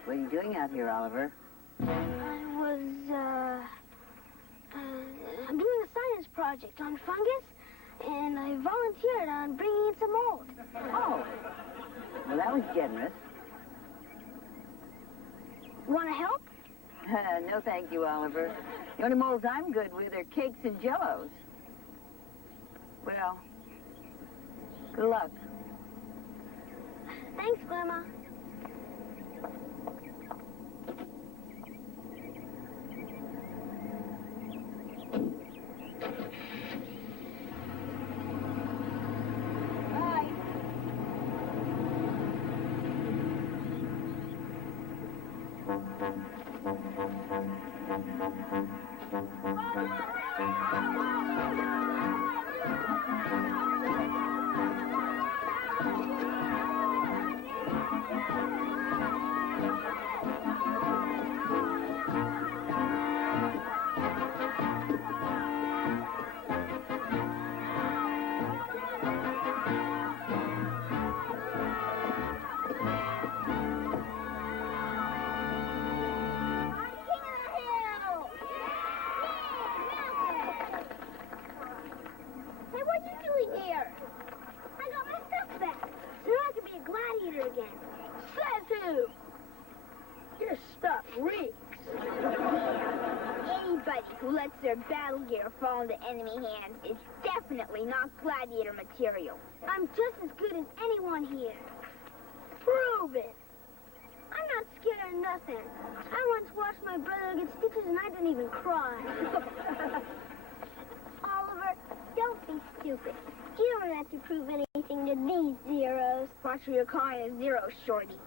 What are you doing out here, Oliver? I'm doing a science project on fungus, and I volunteered on bringing in some mold. Oh. Well, that was generous. Want to help? No, thank you, Oliver. The only molds I'm good with are cakes and jellos. Well, good luck. Thanks, Grandma. Battle gear fall into enemy hands is definitely not gladiator material. I'm just as good as anyone here. Prove it! I'm not scared of nothing. I once watched my brother get stitches and I didn't even cry. Oliver, don't be stupid. You don't have to prove anything to these zeros. Watch for your calling a zero, Shorty.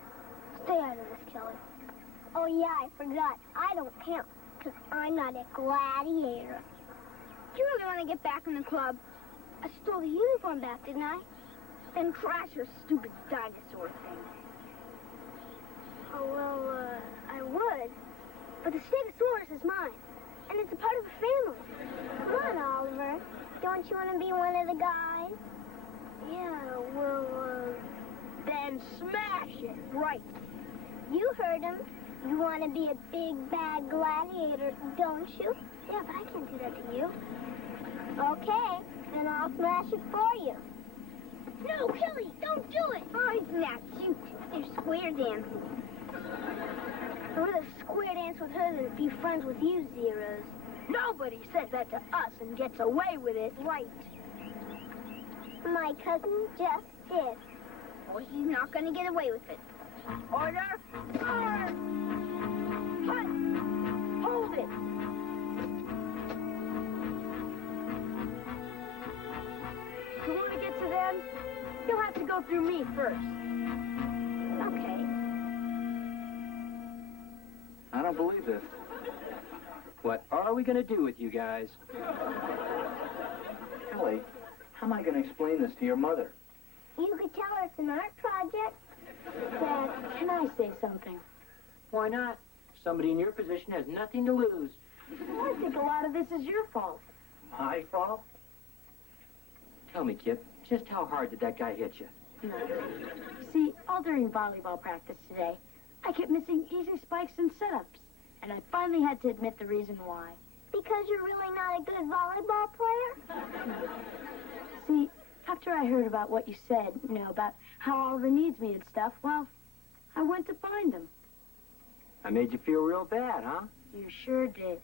Stay out of this, Kelly. Oh, yeah, I forgot. I don't count. Because I'm not a gladiator. Do you really want to get back in the club? I stole the uniform back, didn't I? Then crash your stupid dinosaur thing. Oh, well, I would. But the Stegosaurus is mine. And it's a part of the family. Come on, Oliver. Don't you want to be one of the guys? Yeah, well, Then smash it, right. You heard him. You want to be a big, bad gladiator, don't you? Yeah, but I can't do that to you. Okay, then I'll smash it for you. No, Kelly, don't do it! Oh, isn't that cute? They're square dancing. I'd rather square dance with her than be friends with you, Zeros. Nobody says that to us and gets away with it. Right. My cousin just did. Well, he's not going to get away with it. Order! Order! Hut! Hold it! If you want to get to them, you'll have to go through me first. Okay. I don't believe this. What are we going to do with you guys? Kelly, how am I going to explain this to your mother? You could tell her it's an art project. Dad, can I say something? Why not? Somebody in your position has nothing to lose. I think a lot of this is your fault. My fault? Tell me, Kip, just how hard did that guy hit you? No. See, All during volleyball practice today, I kept missing easy spikes and setups. And I finally had to admit the reason why. Because you're really not a good volleyball player? See, after I heard about what you said, about how Oliver needs me and stuff, well, I went to find him. I made you feel real bad, huh? You sure did.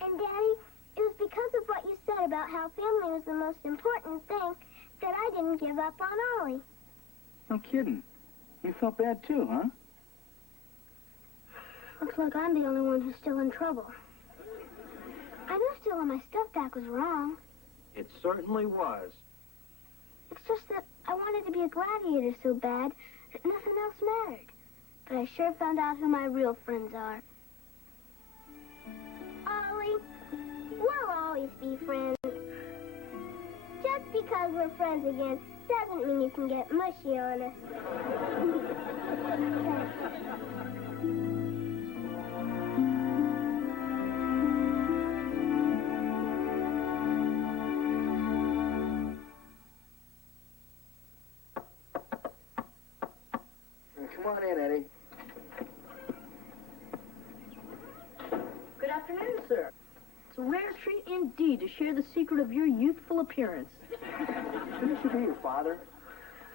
And, Daddy, it was because of what you said about how family was the most important thing that I didn't give up on Ollie. No kidding. You felt bad too, huh? Looks like I'm the only one who's still in trouble. I knew stealing my stuff back was wrong. It certainly was. It's just that I wanted to be a gladiator so bad that nothing else mattered. But I sure found out who my real friends are. Ollie, we'll always be friends. Just because we're friends again doesn't mean you can get mushy on us. Come on in, Eddie. Good afternoon, sir. It's a rare treat indeed to share the secret of your youthful appearance. Shouldn't you be your father?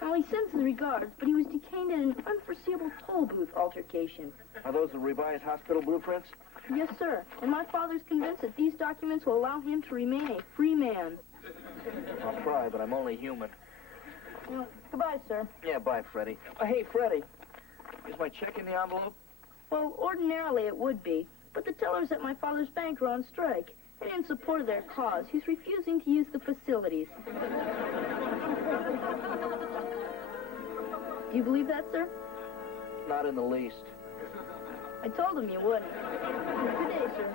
Well, he sends his regards, but he was detained at an unforeseeable toll booth altercation. Are those the revised hospital blueprints? Yes, sir. And my father's convinced that these documents will allow him to remain a free man. I'll try, but I'm only human. Well, goodbye, sir. Yeah, bye, Freddie. Hey, Freddie. Is my check in the envelope? Well, ordinarily it would be, but the tellers at my father's bank are on strike. And in support of their cause, he's refusing to use the facilities. Do you believe that, sir? Not in the least. I told him you would. Good day, sir.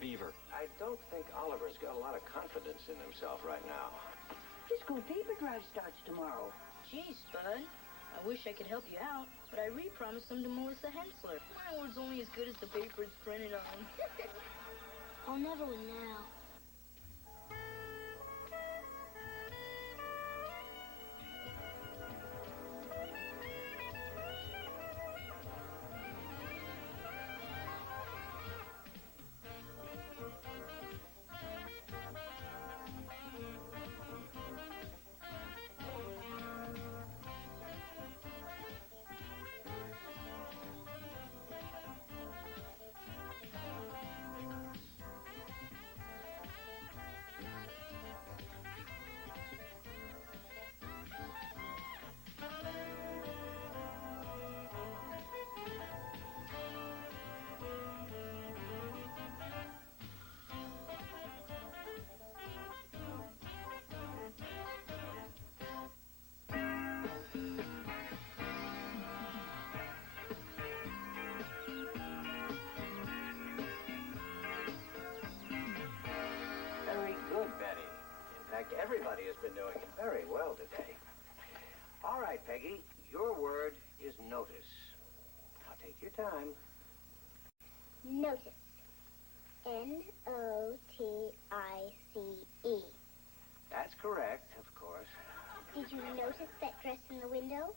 Beaver. I don't think Oliver's got a lot of confidence in himself right now. His school paper drive starts tomorrow. Geez, Bud. I wish I could help you out, but I re-promised them to Melissa Hensler. My word's only as good as the paper it's printed on. I'll never win now. Everybody has been doing very well today. All right, Peggy, your word is notice. Now take your time. Notice. N-O-T-I-C-E. That's correct, of course. Did you notice that dress in the window?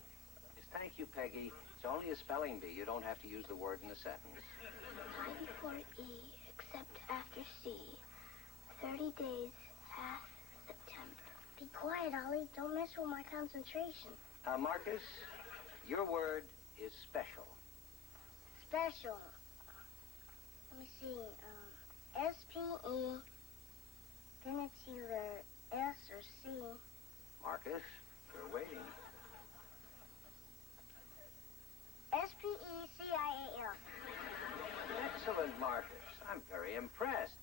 Thank you, Peggy. It's only a spelling bee. You don't have to use the word in a sentence. Time before E, except after C. 30 days, half September. Be quiet, Ollie. Don't mess with my concentration. Marcus, your word is special. Special. Let me see. S-P-E-C-I-A-L. Then it's either S or C. Marcus, we're waiting. S-P-E-C-I-A-L. Excellent, Marcus. I'm very impressed.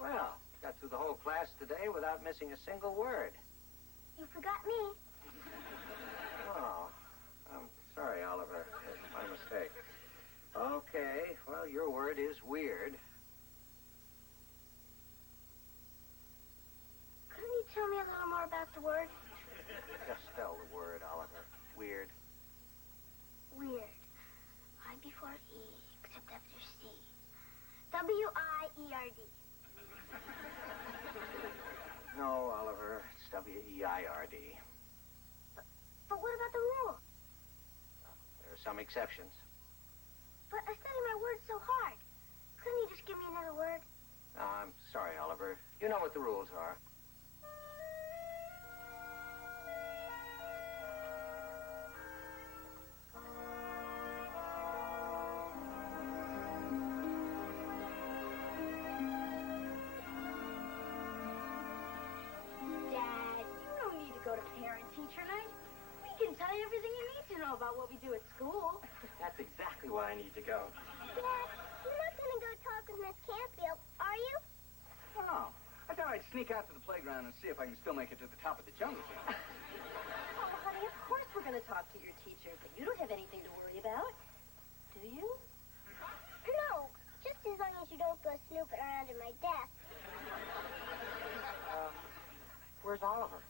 Well, got through the whole class today without missing a single word. You forgot me. Oh, I'm sorry, Oliver. It's my mistake. Okay, well, your word is weird. Couldn't you tell me a little more about the word? Just spell the word, Oliver. Weird. Weird. I before E, except after C. W-I-E-R-D. No, Oliver. It's W-E-I-R-D. But what about the rule? There are some exceptions. But I study my words so hard. Couldn't you just give me another word? I'm sorry, Oliver. You know what the rules are. Dad, you don't need to go to parent-teacher night. We can tell you everything you need to know about what we do at school. That's exactly why I need to go. Dad, you're not going to go talk with Miss Canfield, are you? Oh, I thought I'd sneak out to the playground and see if I can still make it to the top of the jungle gym. Oh, honey, of course we're going to talk to your teacher, but you don't have anything to worry about, do you? No, just as long as you don't go snooping around in my desk. Where's Oliver?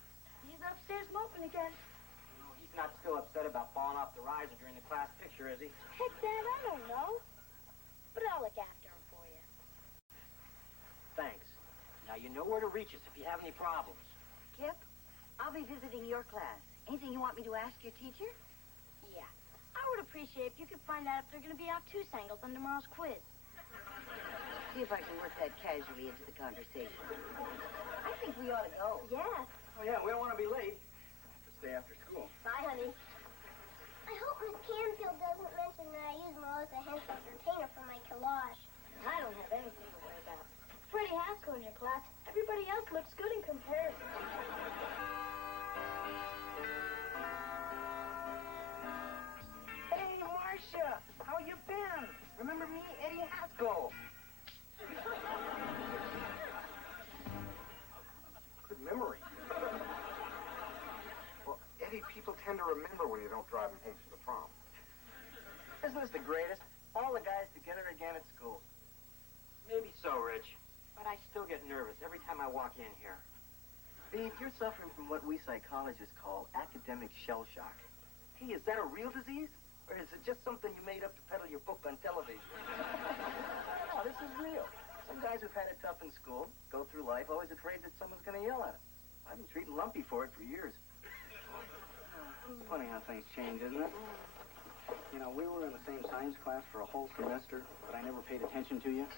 He's upstairs moping again. He's not still upset about falling off the riser during the class picture, is he? Heck, Dad, I don't know. But I'll look after him for you. Thanks. Now you know where to reach us if you have any problems. Kip, I'll be visiting your class. Anything you want me to ask your teacher? Yeah. I would appreciate if you could find out if they're going to be obtuse-angles on tomorrow's quiz. See if I can work that casually into the conversation. I think we ought to go. Yeah. Oh, yeah, we don't want to be late. We'll have to stay after school. Bye, honey. I hope Miss Canfield doesn't mention that I use Melissa Hensley's retainer for my collage. I don't have anything to worry about. Freddie Haskell in your class. Everybody else looks good in comparison. Hey, Marcia! How you been? Remember me, Eddie Haskell? Good memory. Well, Eddie, people tend to remember when you don't drive them home from the prom. Isn't this the greatest? All the guys together again at school. Maybe so, Rich. But I still get nervous every time I walk in here. Beaver, you're suffering from what we psychologists call academic shell shock. Hey, is that a real disease? Or is it just something you made up to peddle your book on television? No, this is real. Some guys who've had it tough in school go through life always afraid that someone's going to yell at them. I've been treating Lumpy for it for years. It's funny how things change, isn't it? You know, we were in the same science class for a whole semester, but I never paid attention to you.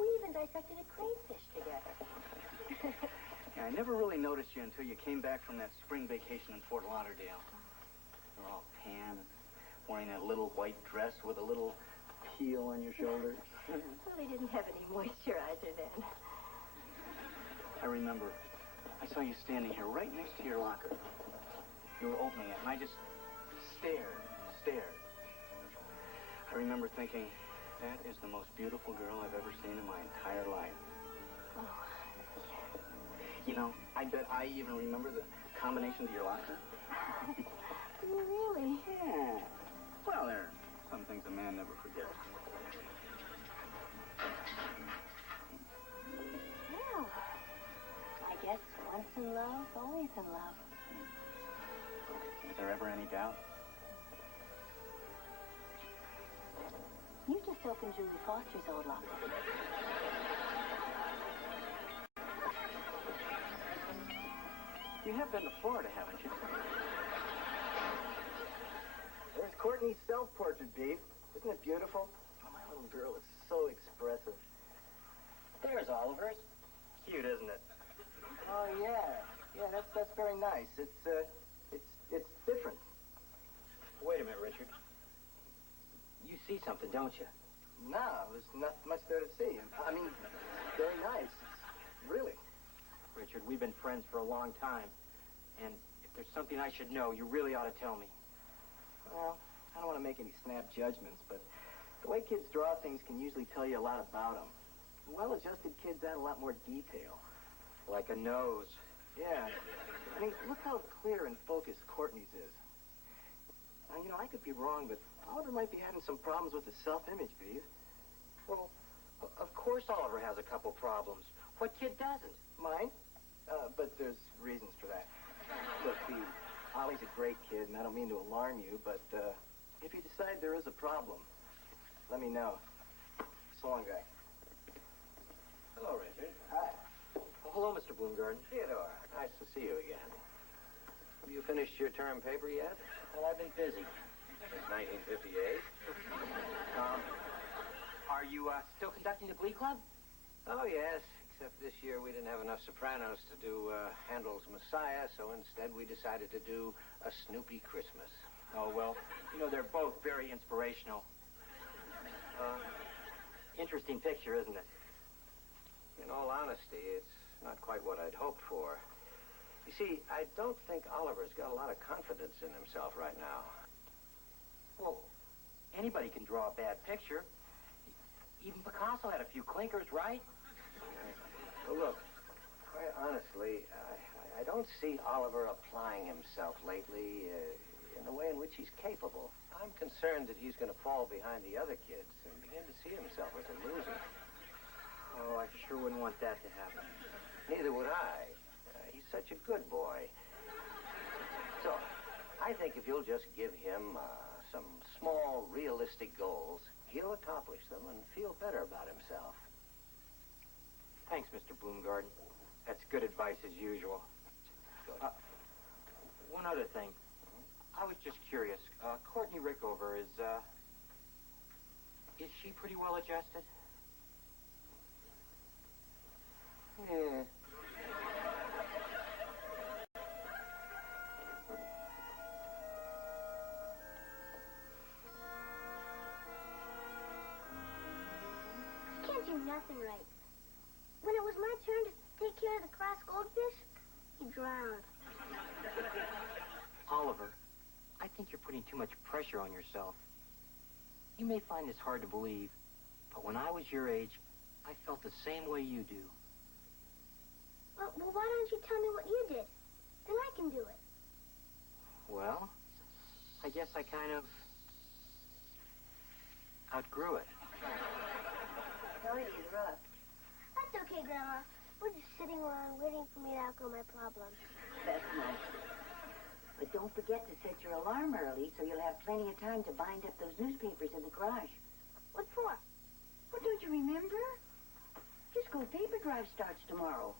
We even dissected a crayfish together. Yeah, I never really noticed you until you came back from that spring vacation in Fort Lauderdale. You were all tan and wearing that little white dress with a little heel on your shoulder. Well, he didn't have any moisturizer then. I remember. I saw you standing here right next to your locker. You were opening it, and I just stared. I remember thinking, that is the most beautiful girl I've ever seen in my entire life. Oh. You know, I bet I even remember the combination to your locker. Really? Yeah. Well, there are some things a man never forgets. Well, I guess once in love, always in love. Is there ever any doubt? You just opened Julie Foster's old locker. You have been to Florida, haven't you? There's Courtney's self-portrait, Dave. Isn't it beautiful? Oh, my little girl is so expressive. There's Oliver's. Cute, isn't it? Oh, yeah. Yeah, that's very nice. It's different. Wait a minute, Richard. You see something, don't you? No, there's not much there to see. I mean, very nice. Really. Richard. We've been friends for a long time. And if there's something I should know, you really ought to tell me. Well, I don't want to make any snap judgments, but the way kids draw things can usually tell you a lot about them. Well-adjusted kids add a lot more detail. Like a nose. Yeah. I mean, look how clear and focused Courtney's is. Now, you know, I could be wrong, but Oliver might be having some problems with his self-image, Beaver. Well, of course Oliver has a couple problems. What kid doesn't? Mine? But there's reasons for that. Look, Beaver, Ollie's a great kid, and I don't mean to alarm you, but if you decide there is a problem, let me know. So long, guy. Hello, Richard. Hi. Oh, hello, Mr. Bloomgarden. Theodore, nice to see you again. Have you finished your term paper yet? Well, I've been busy. Since 1958? Are you still conducting the Glee Club? Oh, yes. Except this year we didn't have enough sopranos to do Handel's Messiah, so instead we decided to do A Snoopy Christmas. Oh, well, you know, they're both very inspirational. Interesting picture, isn't it? In all honesty, it's not quite what I'd hoped for. You see, I don't think Oliver's got a lot of confidence in himself right now. Well, anybody can draw a bad picture. Even Picasso had a few clinkers, right? Well, look, quite honestly, I don't see Oliver applying himself lately in the way in which he's capable. I'm concerned that he's going to fall behind the other kids and begin to see himself as a loser. Oh, I sure wouldn't want that to happen. Neither would I. He's such a good boy. So, I think if you'll just give him some small, realistic goals, he'll accomplish them and feel better about himself. Thanks, Mr. Bloomgarden. That's good advice as usual. One other thing. I was just curious. Courtney Rickover is she pretty well adjusted? Yeah. Can't do nothing right. When it was my turn to take care of the class goldfish, he drowned. Oliver, I think you're putting too much pressure on yourself. You may find this hard to believe, but when I was your age, I felt the same way you do. Well, why don't you tell me what you did? Then I can do it. Well, I guess I kind of outgrew it. Sorry to interrupt. That's okay, Grandma. We're just sitting around waiting for me to outgrow my problems. That's nice. But don't forget to set your alarm early so you'll have plenty of time to bind up those newspapers in the garage. What for? Well, don't you remember? Your school paper drive starts tomorrow.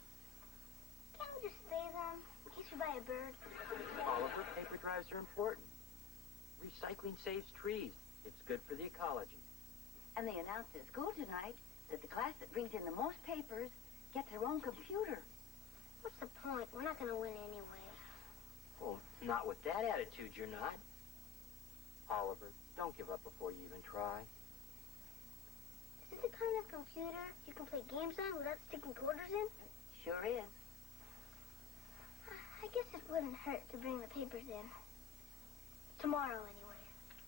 Can't we just stay then, in case we buy a bird? Oliver, paper drives are important. Recycling saves trees. It's good for the ecology. And they announced at school tonight that the class that brings in the most papers gets their own computer. What's the point? We're not going to win anyway. Well, not with that attitude, you're not. Oliver, don't give up before you even try. Is this the kind of computer you can play games on without sticking quarters in? Sure is. I guess it wouldn't hurt to bring the papers in. Tomorrow, anyway.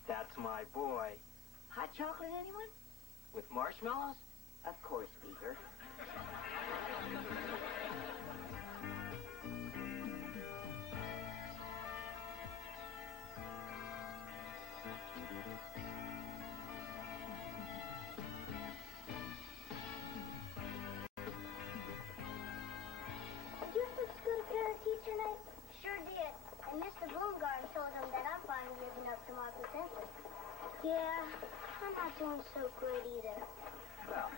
That's my boy. Hot chocolate, anyone? With marshmallows? Of course, Beaver. Did you have to go to parent-teacher night? Sure did. And Mr. Bloomgarden told him that I'm finally living up to my potential. Yeah, I'm not doing so great either. Well,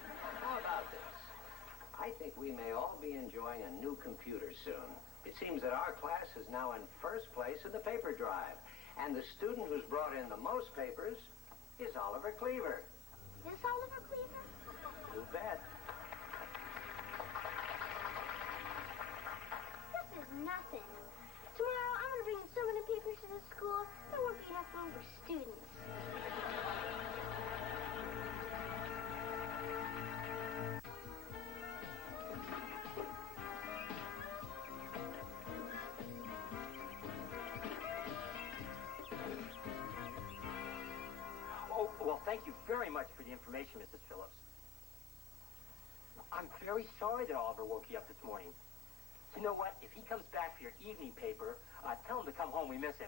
how about this? I think we may all be enjoying a new computer soon. It seems that our class is now in first place in the paper drive. And the student who's brought in the most papers is Oliver Cleaver. This Oliver Cleaver? You bet. This is nothing. Tomorrow, I'm going to bring in so many papers to the school, there won't be enough room for students. Well, thank you very much for the information, Mrs. Phillips. I'm very sorry that Oliver woke you up this morning. You know what? If he comes back for your evening paper, tell him to come home. We miss him.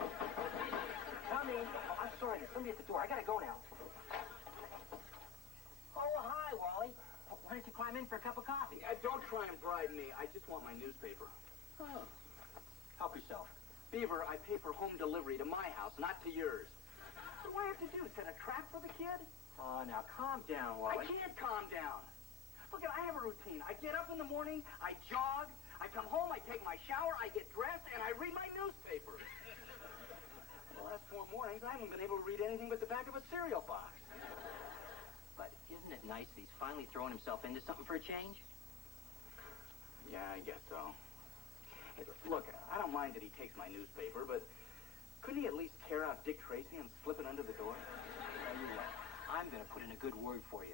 Come in. Oh, I'm sorry. There's somebody at the door. I gotta go now. Oh, hi, Wally. Why don't you climb in for a cup of coffee? Don't try and bribe me. I just want my newspaper. Oh. Help yourself. Beaver, I pay for home delivery to my house, not to yours. What do I have to do? Set a trap for the kid? Oh, now calm down, Wally. I can't calm down. Look, I have a routine. I get up in the morning, I jog, I come home, I take my shower, I get dressed, and I read my newspaper. The last 4 mornings, I haven't been able to read anything but the back of a cereal box. But isn't it nice that he's finally throwing himself into something for a change? Yeah, I guess so. Hey, look, I don't mind that he takes my newspaper, but couldn't he at least tear out Dick Tracy and slip it under the door? Tell you what, I'm going to put in a good word for you.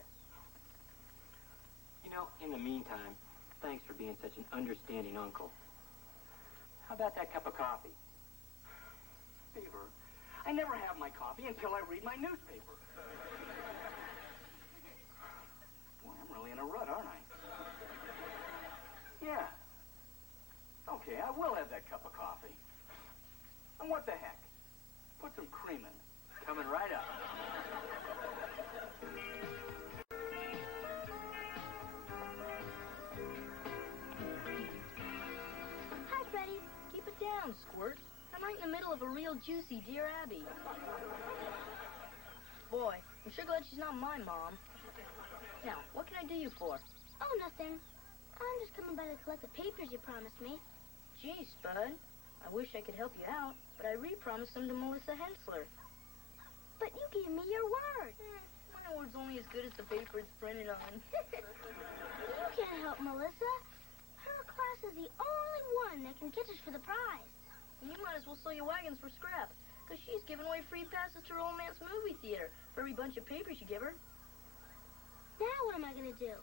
You know, in the meantime, thanks for being such an understanding uncle. How about that cup of coffee? Beaver, I never have my coffee until I read my newspaper. Boy, I'm really in a rut, aren't I? Yeah. Okay, I will have that cup of coffee. And what the heck? Put some cream in. Coming right up. Hi, Freddie. Keep it down, Squirt. I'm right in the middle of a real juicy Dear Abby. Boy, I'm sure glad she's not my mom. Now, what can I do you for? Oh, nothing. I'm just coming by to collect the papers you promised me. Gee, Spud. I wish I could help you out, but I re-promised them to Melissa Hensler. But you gave me your word. My word's only as good as the paper it's printed on. You can't help Melissa. Her class is the only one that can get us for the prize. You might as well sell your wagons for scrap, because she's giving away free passes to Romance Movie Theater for every bunch of papers you give her. Now what am I going to do?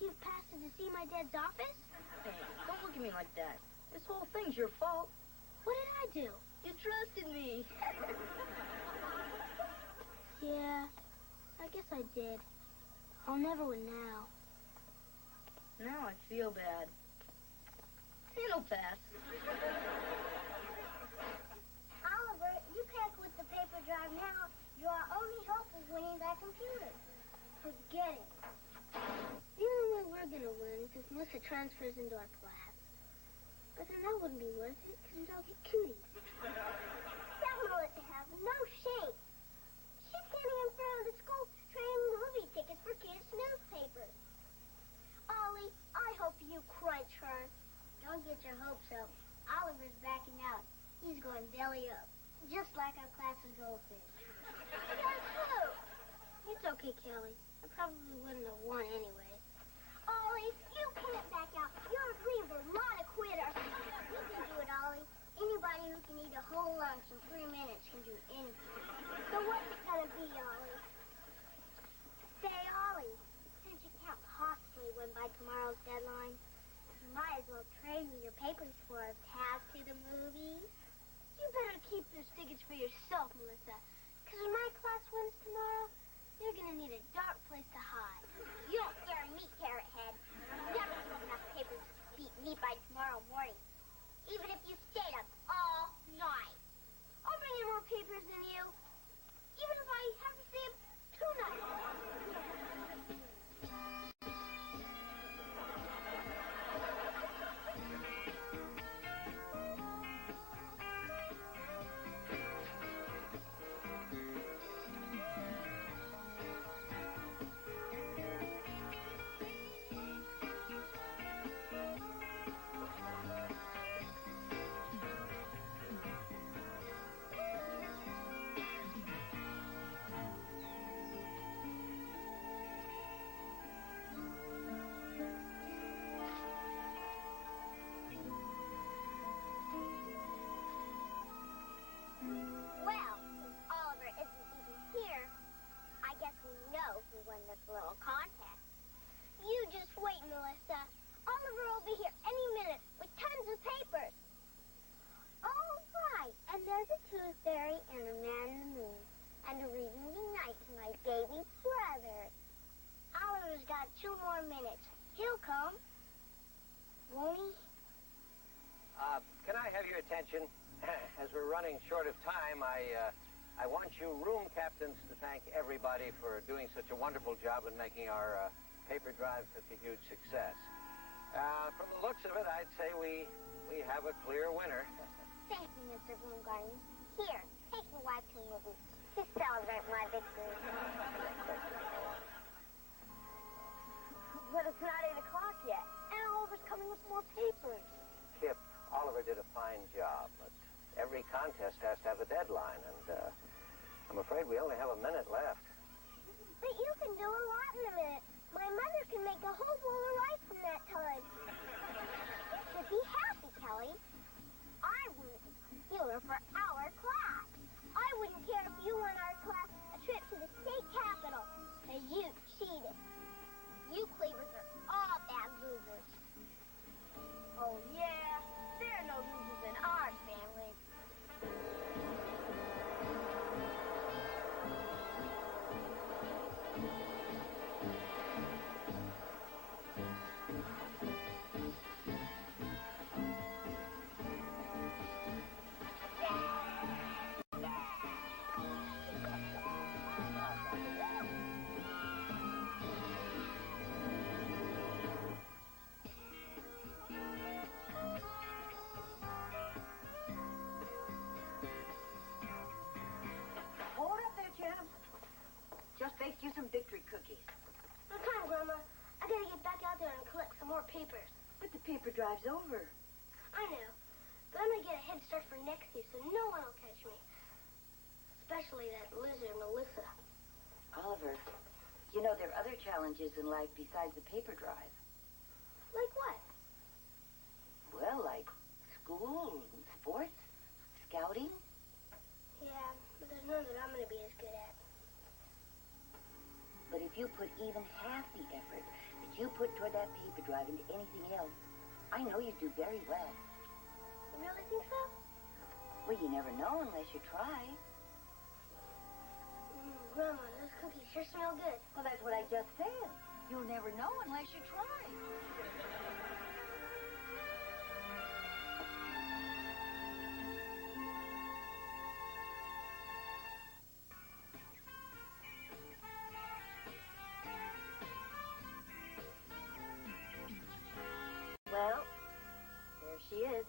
Give passes to see my dad's office? Hey, don't look at me like that. This whole thing's your fault. What did I do? You trusted me. Yeah, I guess I did. I'll never win now. Now I feel bad. It'll pass. Oliver, you can't quit the paper drive now. You're our only hope of winning that computer. Forget it. The only way we're going to win is if Melissa transfers into our class. But then that wouldn't be worth it, because we'd all get cooties. That Melissa has no shame. She's standing in front of the school trading movie tickets for kids' newspapers. Ollie, I hope you crunch her. Don't get your hopes up. Oliver's backing out. He's going belly up, just like our class's goldfish. That's true. It's okay, Kelly. I probably wouldn't have won anyway. Ollie, you can't back out. You're a Beaver, not a quitter. You can do it, Ollie. Anybody who can eat a whole lunch in 3 minutes can do anything. So what's it gonna be, Ollie? Say, Ollie, since you can't possibly win by tomorrow's deadline, you might as well trade me your papers for a pass to the movies. You better keep those tickets for yourself, Melissa. Because when my class wins tomorrow, you're gonna need a dark place to hide. You don't scare me, Carrot Head. You'll never have enough papers to beat me by tomorrow morning. Even if you stayed up all night. I'll bring in more papers than you. Even if I have to stay up 2 nights. Well, since Oliver isn't even here, I guess we know who won this little contest. You just wait, Melissa. Oliver will be here any minute with tons of papers. Oh, right. And there's a tooth fairy and a man in the moon. and reading tonight to my baby brother. Oliver's got 2 more minutes. He'll come. Won't he? Can I have your attention? As we're running short of time, I want you room captains to thank everybody for doing such a wonderful job in making our paper drive such a huge success. From the looks of it, I'd say we have a clear winner. Thank you, Mr. Bloomgarden. Here, take the wife to a movie to celebrate my victory. But it's not 8 o'clock yet, and Oliver's coming with more papers. Kip, Oliver did a fine job, but every contest has to have a deadline, and I'm afraid we only have a minute left. But you can do a lot in a minute. My mother can make a whole bowl of rice in that time. You should be happy, Kelly. I wouldn't be popular for our class. I wouldn't care if you won our class a trip to the state capitol. And you cheated. You Cleavers are all bad losers. Oh, yeah? There are no losers in our family. Hold up there, champ. Just baked you some victory cookies. No time, Grandma. I gotta get back out there and collect some more papers. But the paper drive's over. I know. But I'm gonna get a head start for next year so no one will catch me. Especially that lizard, Melissa. Oliver, you know there are other challenges in life besides the paper drive. Like what? Well, like school, sports, scouting. Yeah, but there's none that I'm gonna be as good at. But if you put even half the effort that you put toward that paper drive into anything else, I know you'd do very well. You really think so? Well, you never know unless you try. Grandma, those cookies sure smell good. Well, that's what I just said. You'll never know unless you try. Well, there she is.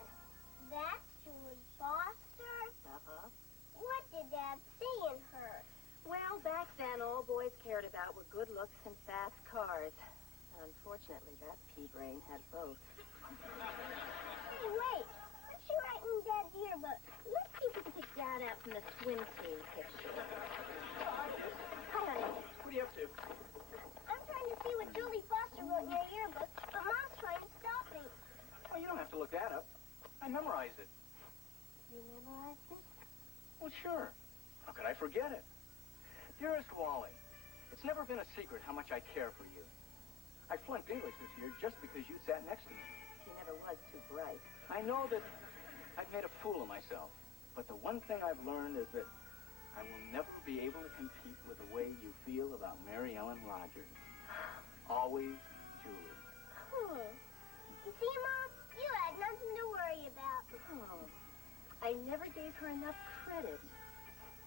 That's Julie Foster? Uh-huh. What did Dad see in her? Well, back then, all boys cared about were good looks and fast cars. Unfortunately, that pea-brain had both. Hey, wait. What's she writing in Dad's yearbook? Let's see if we can pick that out from the swim team picture. Hi, honey. What are you up to? I'm trying to see what Julie Foster wrote in her yearbook, but Mom's trying to stop me. Oh, you don't have to look that up. I memorized it. You memorized it? Well, sure. How could I forget it? Dearest Wally, it's never been a secret how much I care for you. I flunked English this year just because you sat next to me. She never was too bright. I know that I've made a fool of myself, but the one thing I've learned is that I will never be able to compete with the way you feel about Mary Ellen Rogers. Always, Julie. You see, Mom? You had nothing to worry about. Oh, I never gave her enough credit.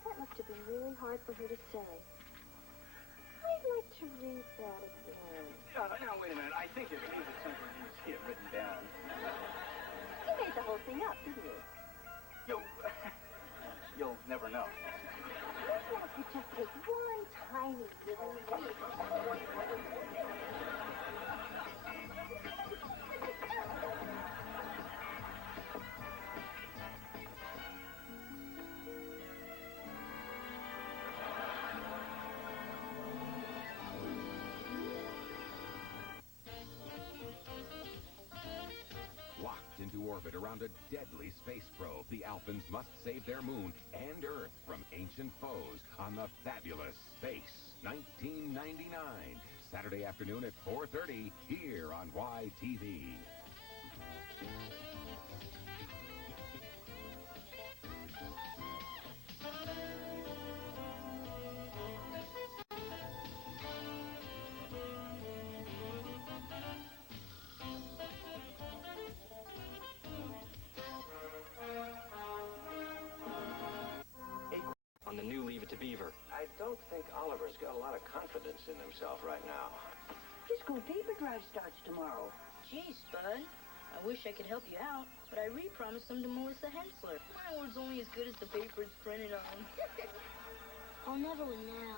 That must have been really hard for her to say. I'd like to read that again. Now, wait a minute. I think it means it's something you see it written down. You made the whole thing up, didn't you? You'll never know. What if you just take one tiny little leap? Into orbit around a deadly space probe, the Alphans must save their moon and Earth from ancient foes on the fabulous Space 1999. Saturday afternoon at 4:30 here on YTV. confidence in himself right now. His school paper drive starts tomorrow. Gee, Spud. I wish I could help you out, but I re-promised them to Melissa Hensler. My word's only as good as the paper it's printed on. I'll never win now.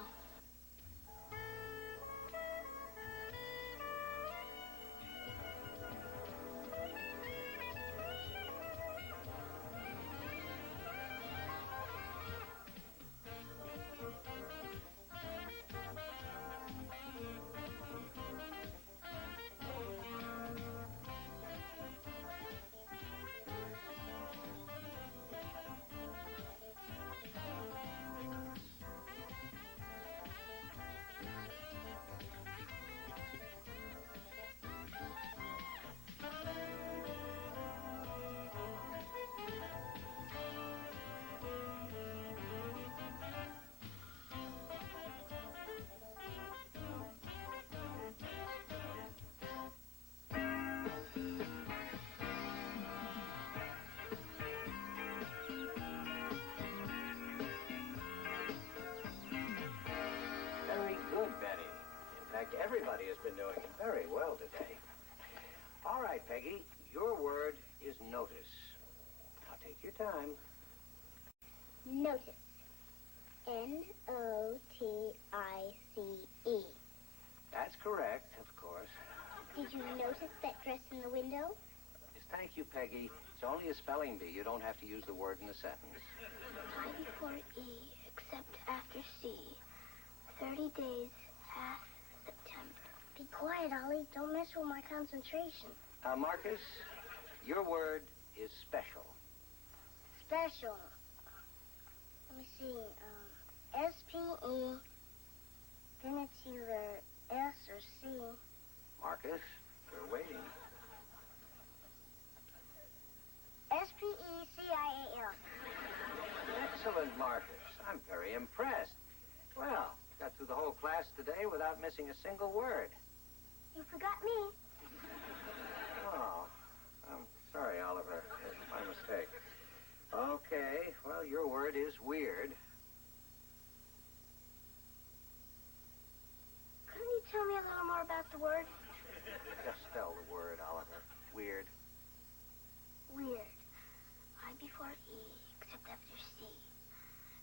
Very good, Betty. In fact, everybody has been doing very well today. All right, Peggy, your word is notice. Now take your time. Notice. N-O-T-I-C-E. That's correct, of course. Did you notice that dress in the window? Yes, thank you, Peggy. It's only a spelling bee. You don't have to use the word in a sentence. I before E, except after C. 30 days, half September. Be quiet, Ollie. Don't mess with my concentration. Marcus, your word is special. Special. Let me see. S-P-E. Then it's either S or C. Marcus, we're waiting. S-P-E-C-I-A-L. Excellent, Marcus. I'm very impressed. Well, got through the whole class today without missing a single word. You forgot me. Oh, I'm sorry, Oliver. It's my mistake. Okay, well, your word is weird. Couldn't you tell me a little more about the word? Just spell the word, Oliver. Weird. Weird. I before E, except after C.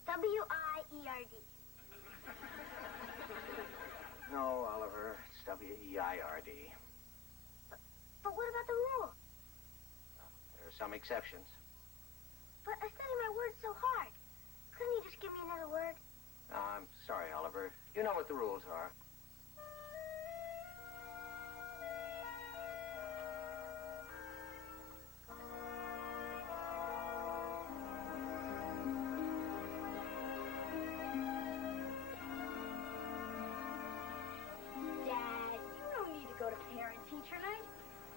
W-I-E-R-D. No, Oliver, it's W-E-I-R-D. But what about the rule? There are some exceptions. But I study my words so hard. Couldn't you just give me another word? I'm sorry, Oliver. You know what the rules are. Dad, you don't need to go to parent-teacher night.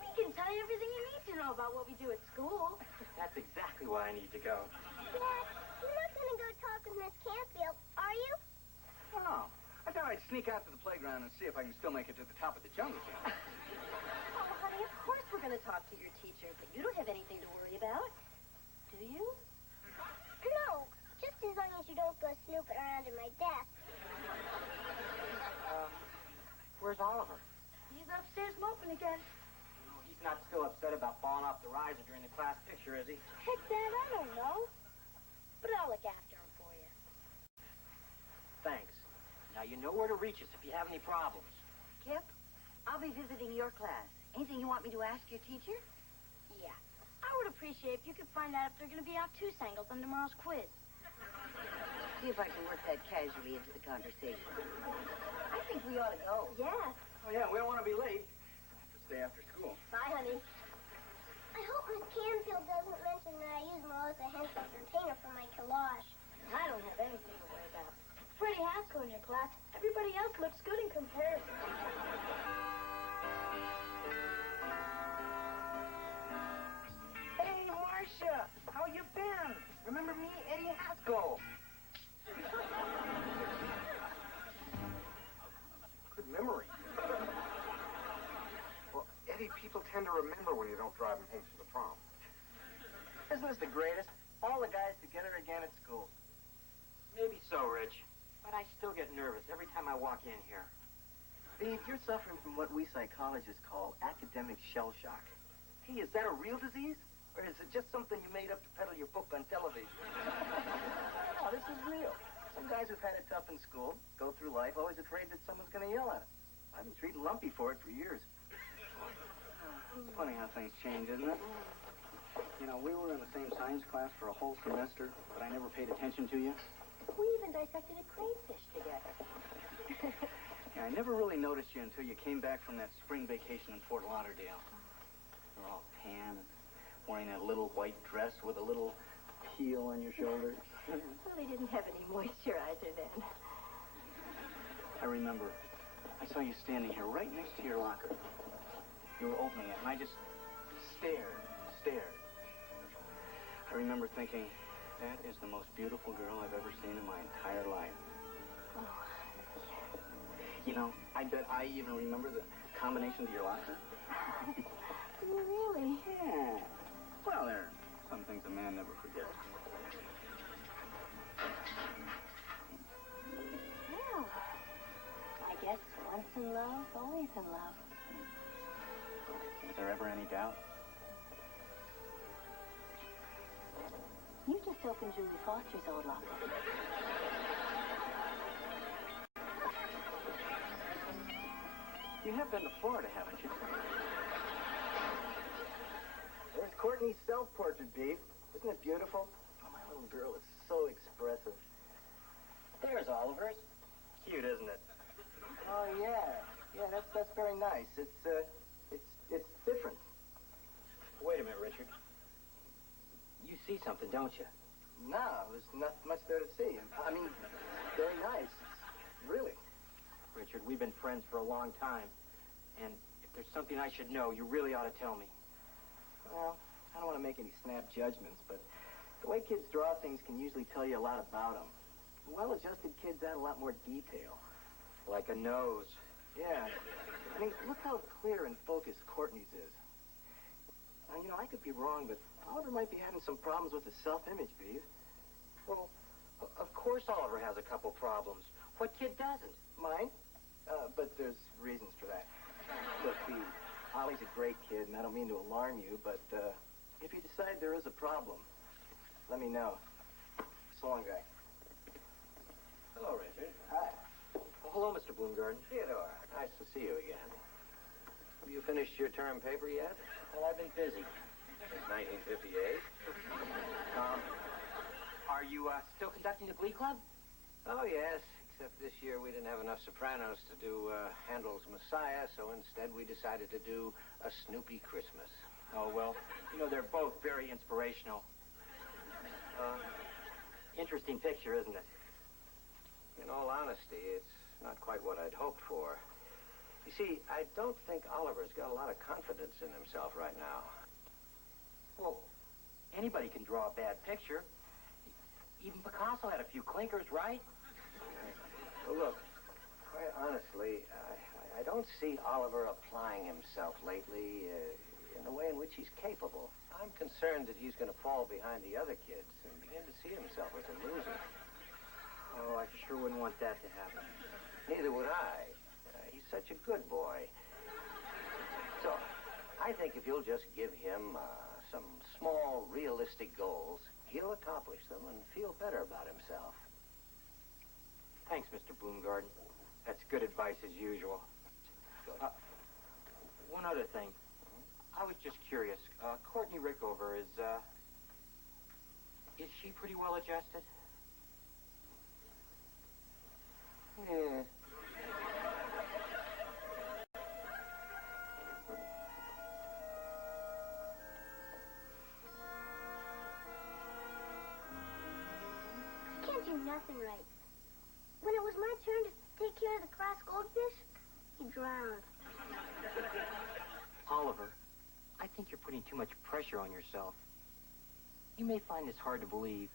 We can tell you everything you need to know about what we do at school. That's exactly why I need to go. Dad, you're not going to go talk with Miss Canfield, are you? Oh, I thought I'd sneak out to the playground and see if I can still make it to the top of the jungle gym. Oh, honey, of course we're going to talk to your teacher, but you don't have anything to worry about, do you? No, just as long as you don't go snooping around in my desk. Where's Oliver? He's upstairs moping again. He's not still upset about falling off the riser during the class picture, is he? Heck, Dad, I don't know. But I'll look after him for you. Thanks. Now you know where to reach us if you have any problems. Kip, I'll be visiting your class. Anything you want me to ask your teacher? Yeah. I would appreciate if you could find out if they're going to be obtuse angles on tomorrow's quiz. See if I can work that casually into the conversation. I think we ought to go. Yes. Oh, yeah, we don't want to be late. I have to stay after school. Bye, honey. I hope Miss Canfield doesn't mention that I use Melissa Hensler's retainer for my collage. I don't have anything to worry about. Freddie Haskell in your class. Everybody else looks good in comparison. Hey, Marcia, how you been? Remember me, Eddie Haskell? Good memory. Well, Eddie, people tend to remember when you don't drive them home from the prom. Isn't this the greatest? All the guys together again at school. Maybe so, Rich. But I still get nervous every time I walk in here. Beaver, you're suffering from what we psychologists call academic shell shock. Hey, is that a real disease? Or is it just something you made up to peddle your book on television? No, this is real. Some guys who've had it tough in school go through life always afraid that someone's going to yell at them. I've been treating Lumpy for it for years. It's funny how things change, isn't it? You know, we were in the same science class for a whole semester, but I never paid attention to you. We even dissected a crayfish together. Yeah, I never really noticed you until you came back from that spring vacation in Fort Lauderdale. You were all tan and wearing that little white dress with a little peel on your shoulder. Well, they didn't have any moisturizer then. I remember. I saw you standing here right next to your locker. You were opening it, and I just stared. I remember thinking, that is the most beautiful girl I've ever seen in my entire life. Oh. You know, I bet I even remember the combination to your locker. Really? Yeah. Well, there are some things a man never forgets. Well, I guess once in love, always in love. Is there ever any doubt? You just opened Julie Foster's old locker. You have been to Florida, haven't you? There's Courtney's self-portrait, Beaver. Isn't it beautiful? Oh, my little girl is so expressive. There's Oliver's. Cute, isn't it? Oh, yeah. Yeah, that's very nice. It's different. Wait a minute, Richard. You see something, don't you? No, there's not much there to see. I mean, very nice. Really. Richard, we've been friends for a long time. And if there's something I should know, you really ought to tell me. Well, I don't want to make any snap judgments, but the way kids draw things can usually tell you a lot about them. Well-adjusted kids add a lot more detail. Like a nose. Yeah. I mean, look how clear and focused Courtney's is. Now, you know, I could be wrong, but Oliver might be having some problems with his self-image, Beaver. Well, of course Oliver has a couple problems. What kid doesn't? Mine? But there's reasons for that. Look, Beaver, Ollie's a great kid, and I don't mean to alarm you, but if you decide there is a problem, let me know. So long, guy. Hello, Richard. Hi. Well, hello, Mr. Bloomgarden. Theodore, nice to see you again. Have you finished your term paper yet? Well, I've been busy. Since 1958. Are you still conducting the Glee Club? Oh, yes. Except this year we didn't have enough sopranos to do Handel's Messiah, so instead we decided to do A Snoopy Christmas. Oh, well, you know, they're both very inspirational. Interesting picture, isn't it? In all honesty, it's not quite what I'd hoped for. You see, I don't think Oliver's got a lot of confidence in himself right now. Well, anybody can draw a bad picture. Even Picasso had a few clinkers, right? Well, look, quite honestly, I don't see Oliver applying himself lately in the way in which he's capable. I'm concerned that he's going to fall behind the other kids and begin to see himself as a loser. Oh, I sure wouldn't want that to happen. Neither would I. He's such a good boy. So, I think if you'll just give him some small, realistic goals, he'll accomplish them and feel better about himself. Thanks, Mr. Bloomgarden. That's good advice as usual. One other thing. I was just curious. Courtney Rickover, is she pretty well adjusted? Yeah. Can't do nothing right. When it was my turn to take care of the class goldfish, he drowned. Oliver, I think you're putting too much pressure on yourself. You may find this hard to believe,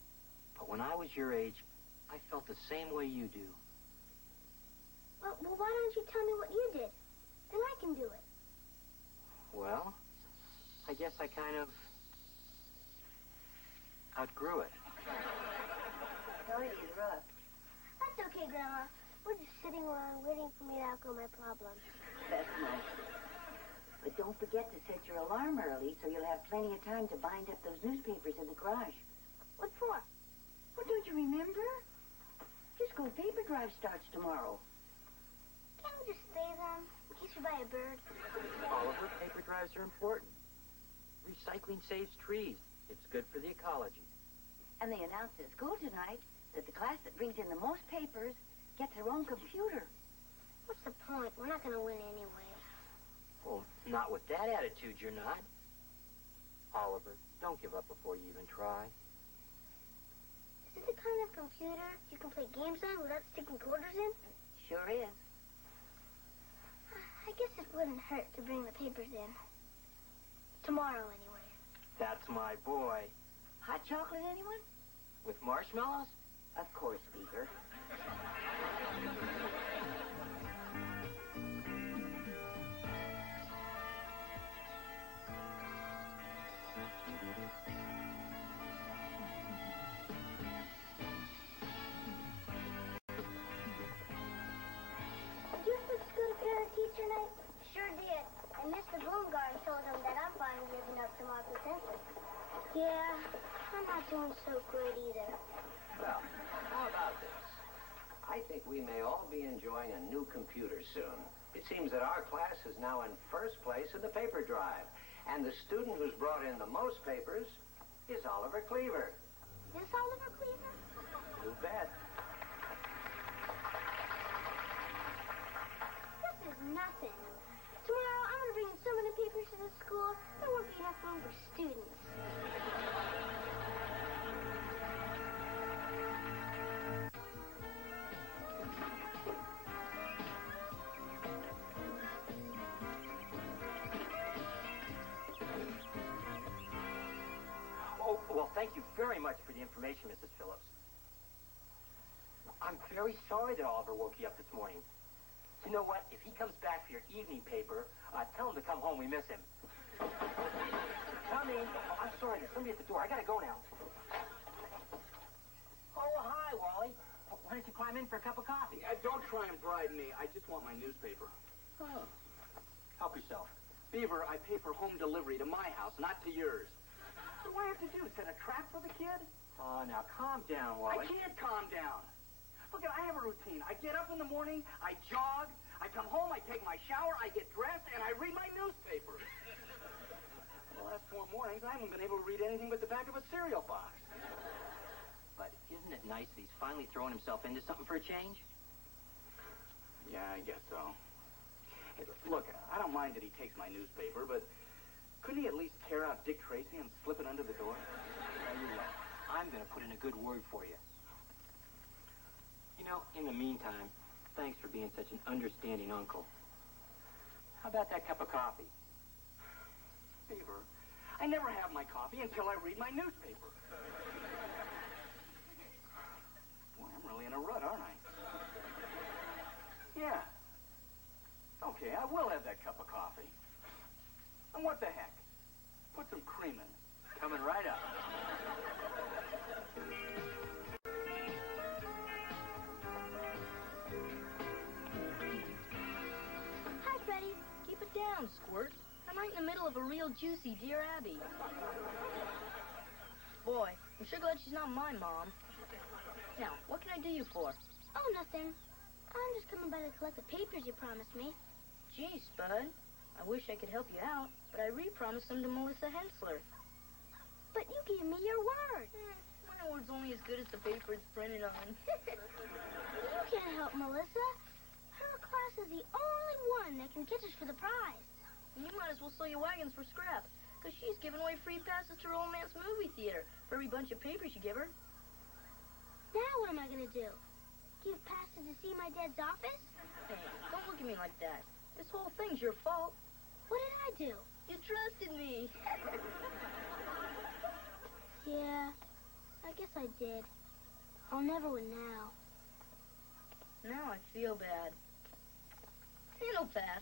but when I was your age, I felt the same way you do. Well, why don't you tell me what you did? Then I can do it. Well, I guess I kind of outgrew it. No, it is rough. That's That's okay, Grandma. We're just sitting around waiting for me to outgrow my problem. That's nice. But don't forget to set your alarm early so you'll have plenty of time to bind up those newspapers in the garage. What for? Well, don't you remember? Your school paper drive starts tomorrow. Can't we just stay then, in case we buy a bird? Oliver, paper drives are important. Recycling saves trees. It's good for the ecology. And they announced at school tonight that the class that brings in the most papers gets their own computer. What's the point? We're not going to win anyway. Well, not with that attitude, you're not. Oliver, don't give up before you even try. Is this the kind of computer you can play games on without sticking quarters in? Sure is. I guess it wouldn't hurt to bring the papers in. Tomorrow, anyway. That's my boy. Hot chocolate, anyone? With marshmallows? Of course, Beaver. Did your folks go to parent-teacher night? Sure did. And Mr. Bloomgarden told them that I'm finally living up to my potential. Yeah, I'm not doing so great either. Well, how about this? I think we may all be enjoying a new computer soon. It seems that our class is now in first place in the paper drive. And the student who's brought in the most papers is Oliver Cleaver. This Oliver Cleaver? You bet. This is nothing. Tomorrow, I'm going to bring in so many papers to the school, there won't be enough room for students. Oh, well, thank you very much for the information, Mrs. Phillips. I'm very sorry that Oliver woke you up this morning. You know what? If he comes back for your evening paper, tell him to come home. We miss him. Coming. Oh, I'm sorry. There's somebody at the door. I gotta go now. Oh, hi, Wally. Why don't you climb in for a cup of coffee? Don't try and bribe me. I just want my newspaper. Oh. Help yourself. Beaver, I pay for home delivery to my house, not to yours. What do I have to do? Set a trap for the kid? Oh, now calm down, Wally. I can't calm down. Look, I have a routine. I get up in the morning, I jog, I come home, I take my shower, I get dressed, and I read my newspaper. The last 4 mornings, I haven't been able to read anything but the back of a cereal box. But isn't it nice that he's finally throwing himself into something for a change? Yeah, I guess so. Hey, look, I don't mind that he takes my newspaper, but couldn't he at least tear out Dick Tracy and slip it under the door? Tell you what, I'm going to put in a good word for you. You know, in the meantime, thanks for being such an understanding uncle. How about that cup of coffee? Beaver, I never have my coffee until I read my newspaper. Boy, I'm really in a rut, aren't I? Yeah. Okay, I will have that cup of coffee. And what the heck? Put some cream in it. Coming right up. Hi, Freddie. Keep it down, Squirt. I'm right in the middle of a real juicy Dear Abby. Boy, I'm sure glad she's not my mom. Now, what can I do you for? Oh, nothing. I'm just coming by to collect the papers you promised me. Gee, Spud. I wish I could help you out, but I re-promised them to Melissa Hensler. But you gave me your word. My word's only as good as the paper it's printed on. You can't help Melissa. Her class is the only one that can catch us for the prize. You might as well sell your wagons for scraps, because she's giving away free passes to Romance Movie Theater for every bunch of papers you give her. Now what am I going to do? Give passes to see my dad's office? Hey, don't look at me like that. This whole thing's your fault. What did I do? You trusted me. Yeah, I guess I did. I'll never win now. Now I feel bad. It'll pass.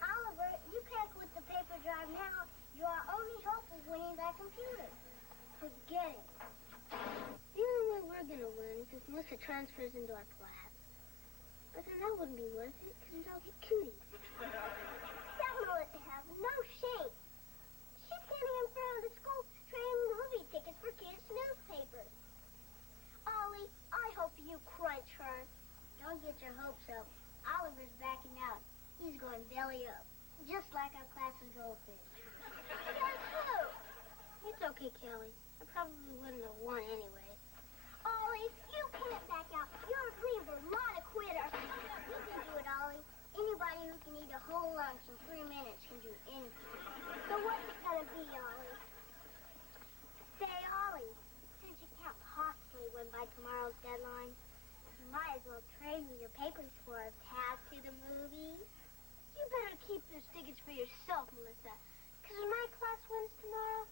Oliver, you can't quit the paper drive now. Your only hope is winning that computer. Forget it. The only way we're we're going to win if Melissa transfers into our class. But then that wouldn't be worth it, because we'd all get cooties. That Melissa has no shame. She's standing in front of the school trading movie tickets for kids' newspapers. Ollie, I hope you crunch her. Don't get your hopes up. Oliver's backing out. He's going belly up, just like our class's goldfish. That's true. It's okay, Kelly. I probably wouldn't have won anyway. Ollie, you can't back out. You're a Beaver, not a quitter. You can do it, Ollie. Anybody who can eat a whole lunch in 3 minutes can do anything. So what's it gonna be, Ollie? Say, Ollie, since you can't possibly win by tomorrow's deadline, you might as well trade me your papers for a pass to the movies. You better keep those tickets for yourself, Melissa. Because when my class wins tomorrow,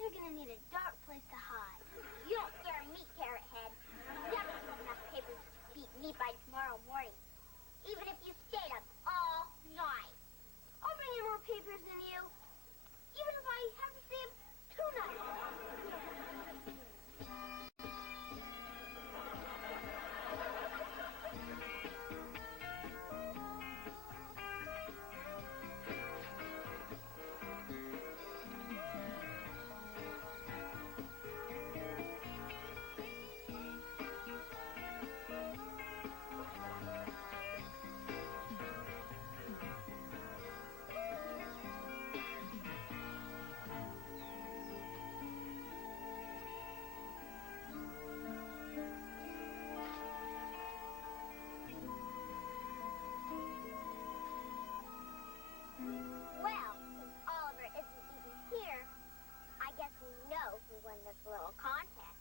you're gonna need a dark place to hide. You don't scare me, Carrot Head. You never have enough papers to beat me by tomorrow morning. Even if you stayed up all night. I'll bring in more papers than you. Even if I have to stay up 2 nights. Well, since Oliver isn't even here, I guess we know who won this little contest.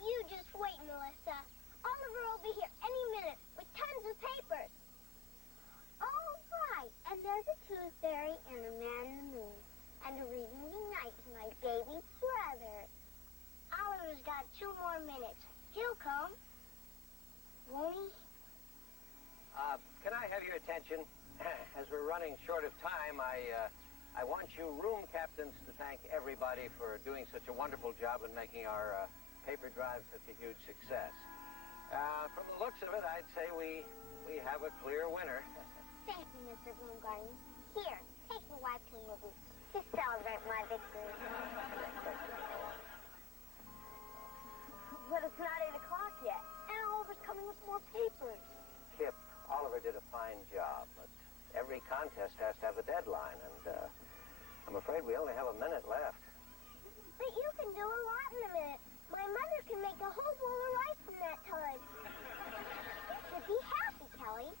You just wait, Melissa. Oliver will be here any minute with tons of papers. Oh, right. And there's a tooth fairy and a man in the moon. And a reading goodnight to my baby brother. Oliver's got 2 more minutes. He'll come. Won't he? Can I have your attention? As we're running short of time, I want you room captains to thank everybody for doing such a wonderful job in making our paper drive such a huge success. From the looks of it, I'd say we have a clear winner. Thank you, Mr. Bloomgarden. Here, take your wife to a movie to celebrate my victory. But it's not 8 o'clock yet, and Oliver's coming with more papers. Kip, Oliver did a fine job, but every contest has to have a deadline, and I'm afraid we only have a minute left. But you can do a lot in a minute. My mother can make a whole bowl of rice in that time. You should be happy, Kelly.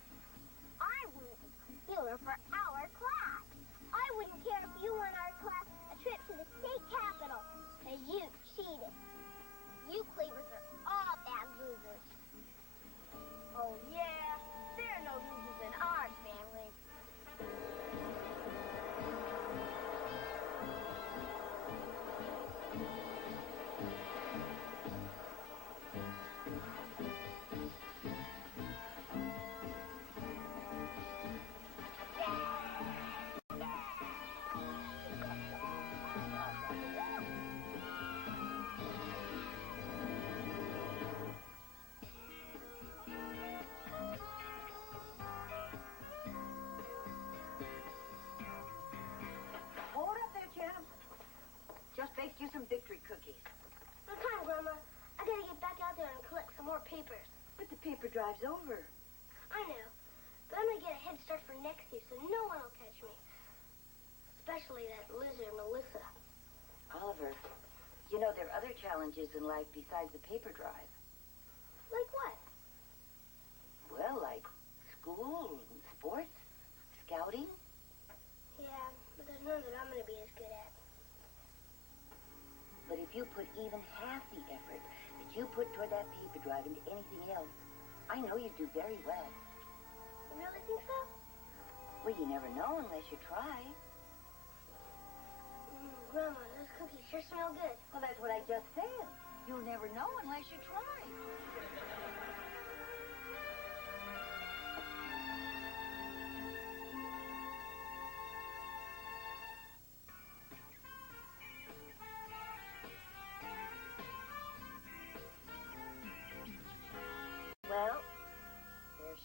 I wouldn't be concealer for our class. I wouldn't care if you won our class a trip to the state capitol, because you cheated. You Cleavers are all bad losers. Oh, yeah? There are no losers in our family. Hold up there, champ. Just baked you some victory cookies. No time, Grandma. I gotta get back out there and collect some more papers. But the paper drive's over. I know. But I'm gonna get a head start for next year so no one will catch me. Especially that lizard, Melissa. Oliver, you know there are other challenges in life besides the paper drive. Like what? Well, like school, sports, scouting. Yeah, but there's none that I'm gonna be as good at. But if you put even half the effort that you put toward that paper drive into anything else, I know you'd do very well. You really think so? Well, you never know unless you try. Grandma, those cookies sure smell good. Well, that's what I just said. You'll never know unless you try.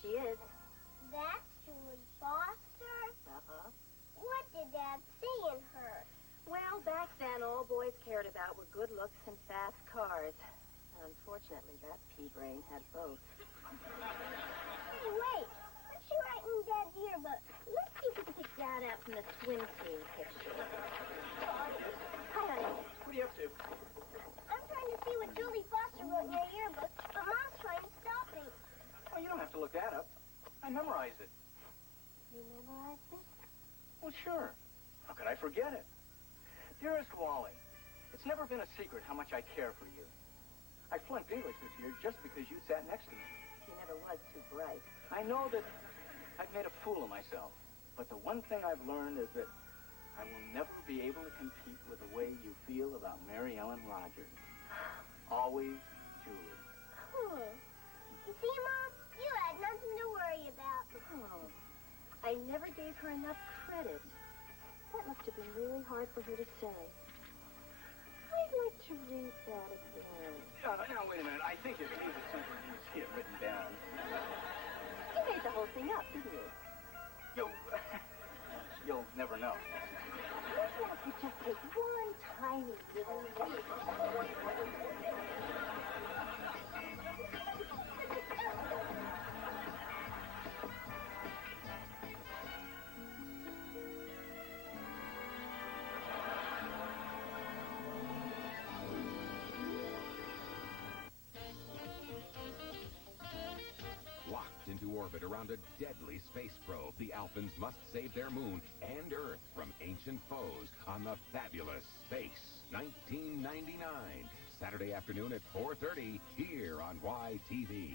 she is. That's Julie Foster? Uh-huh. What did Dad see in her? Well, back then, all boys cared about were good looks and fast cars. And unfortunately, that pea-brain had both. Hey, wait. What's she writing in Dad's yearbook? Let's see if we can pick Dad out from the swim team picture. Hi, honey. What are you up to? I'm trying to see what Julie Foster wrote in your yearbook, but Mom's trying to stop me. Well, you don't have to look that up. I memorized it. You memorized it? Well, sure. How could I forget it? Dearest Wally, it's never been a secret how much I care for you. I flunked English this year just because you sat next to me. She never was too bright. I know that I've made a fool of myself, but the one thing I've learned is that I will never be able to compete with the way you feel about Mary Ellen Rogers. Always, Julie. You see, Mom? You had nothing to worry about. Oh, I never gave her enough credit. That must have been really hard for her to say. I'd like to read that again. Now, wait a minute. I think it's easy something you see it written down. You made the whole thing up, didn't you? You'll never know. Maybe I could just take one tiny little look. Into orbit around a deadly space probe, the Alphans must save their moon and Earth from ancient foes on the fabulous Space 1999. Saturday afternoon at 4:30 here on YTV.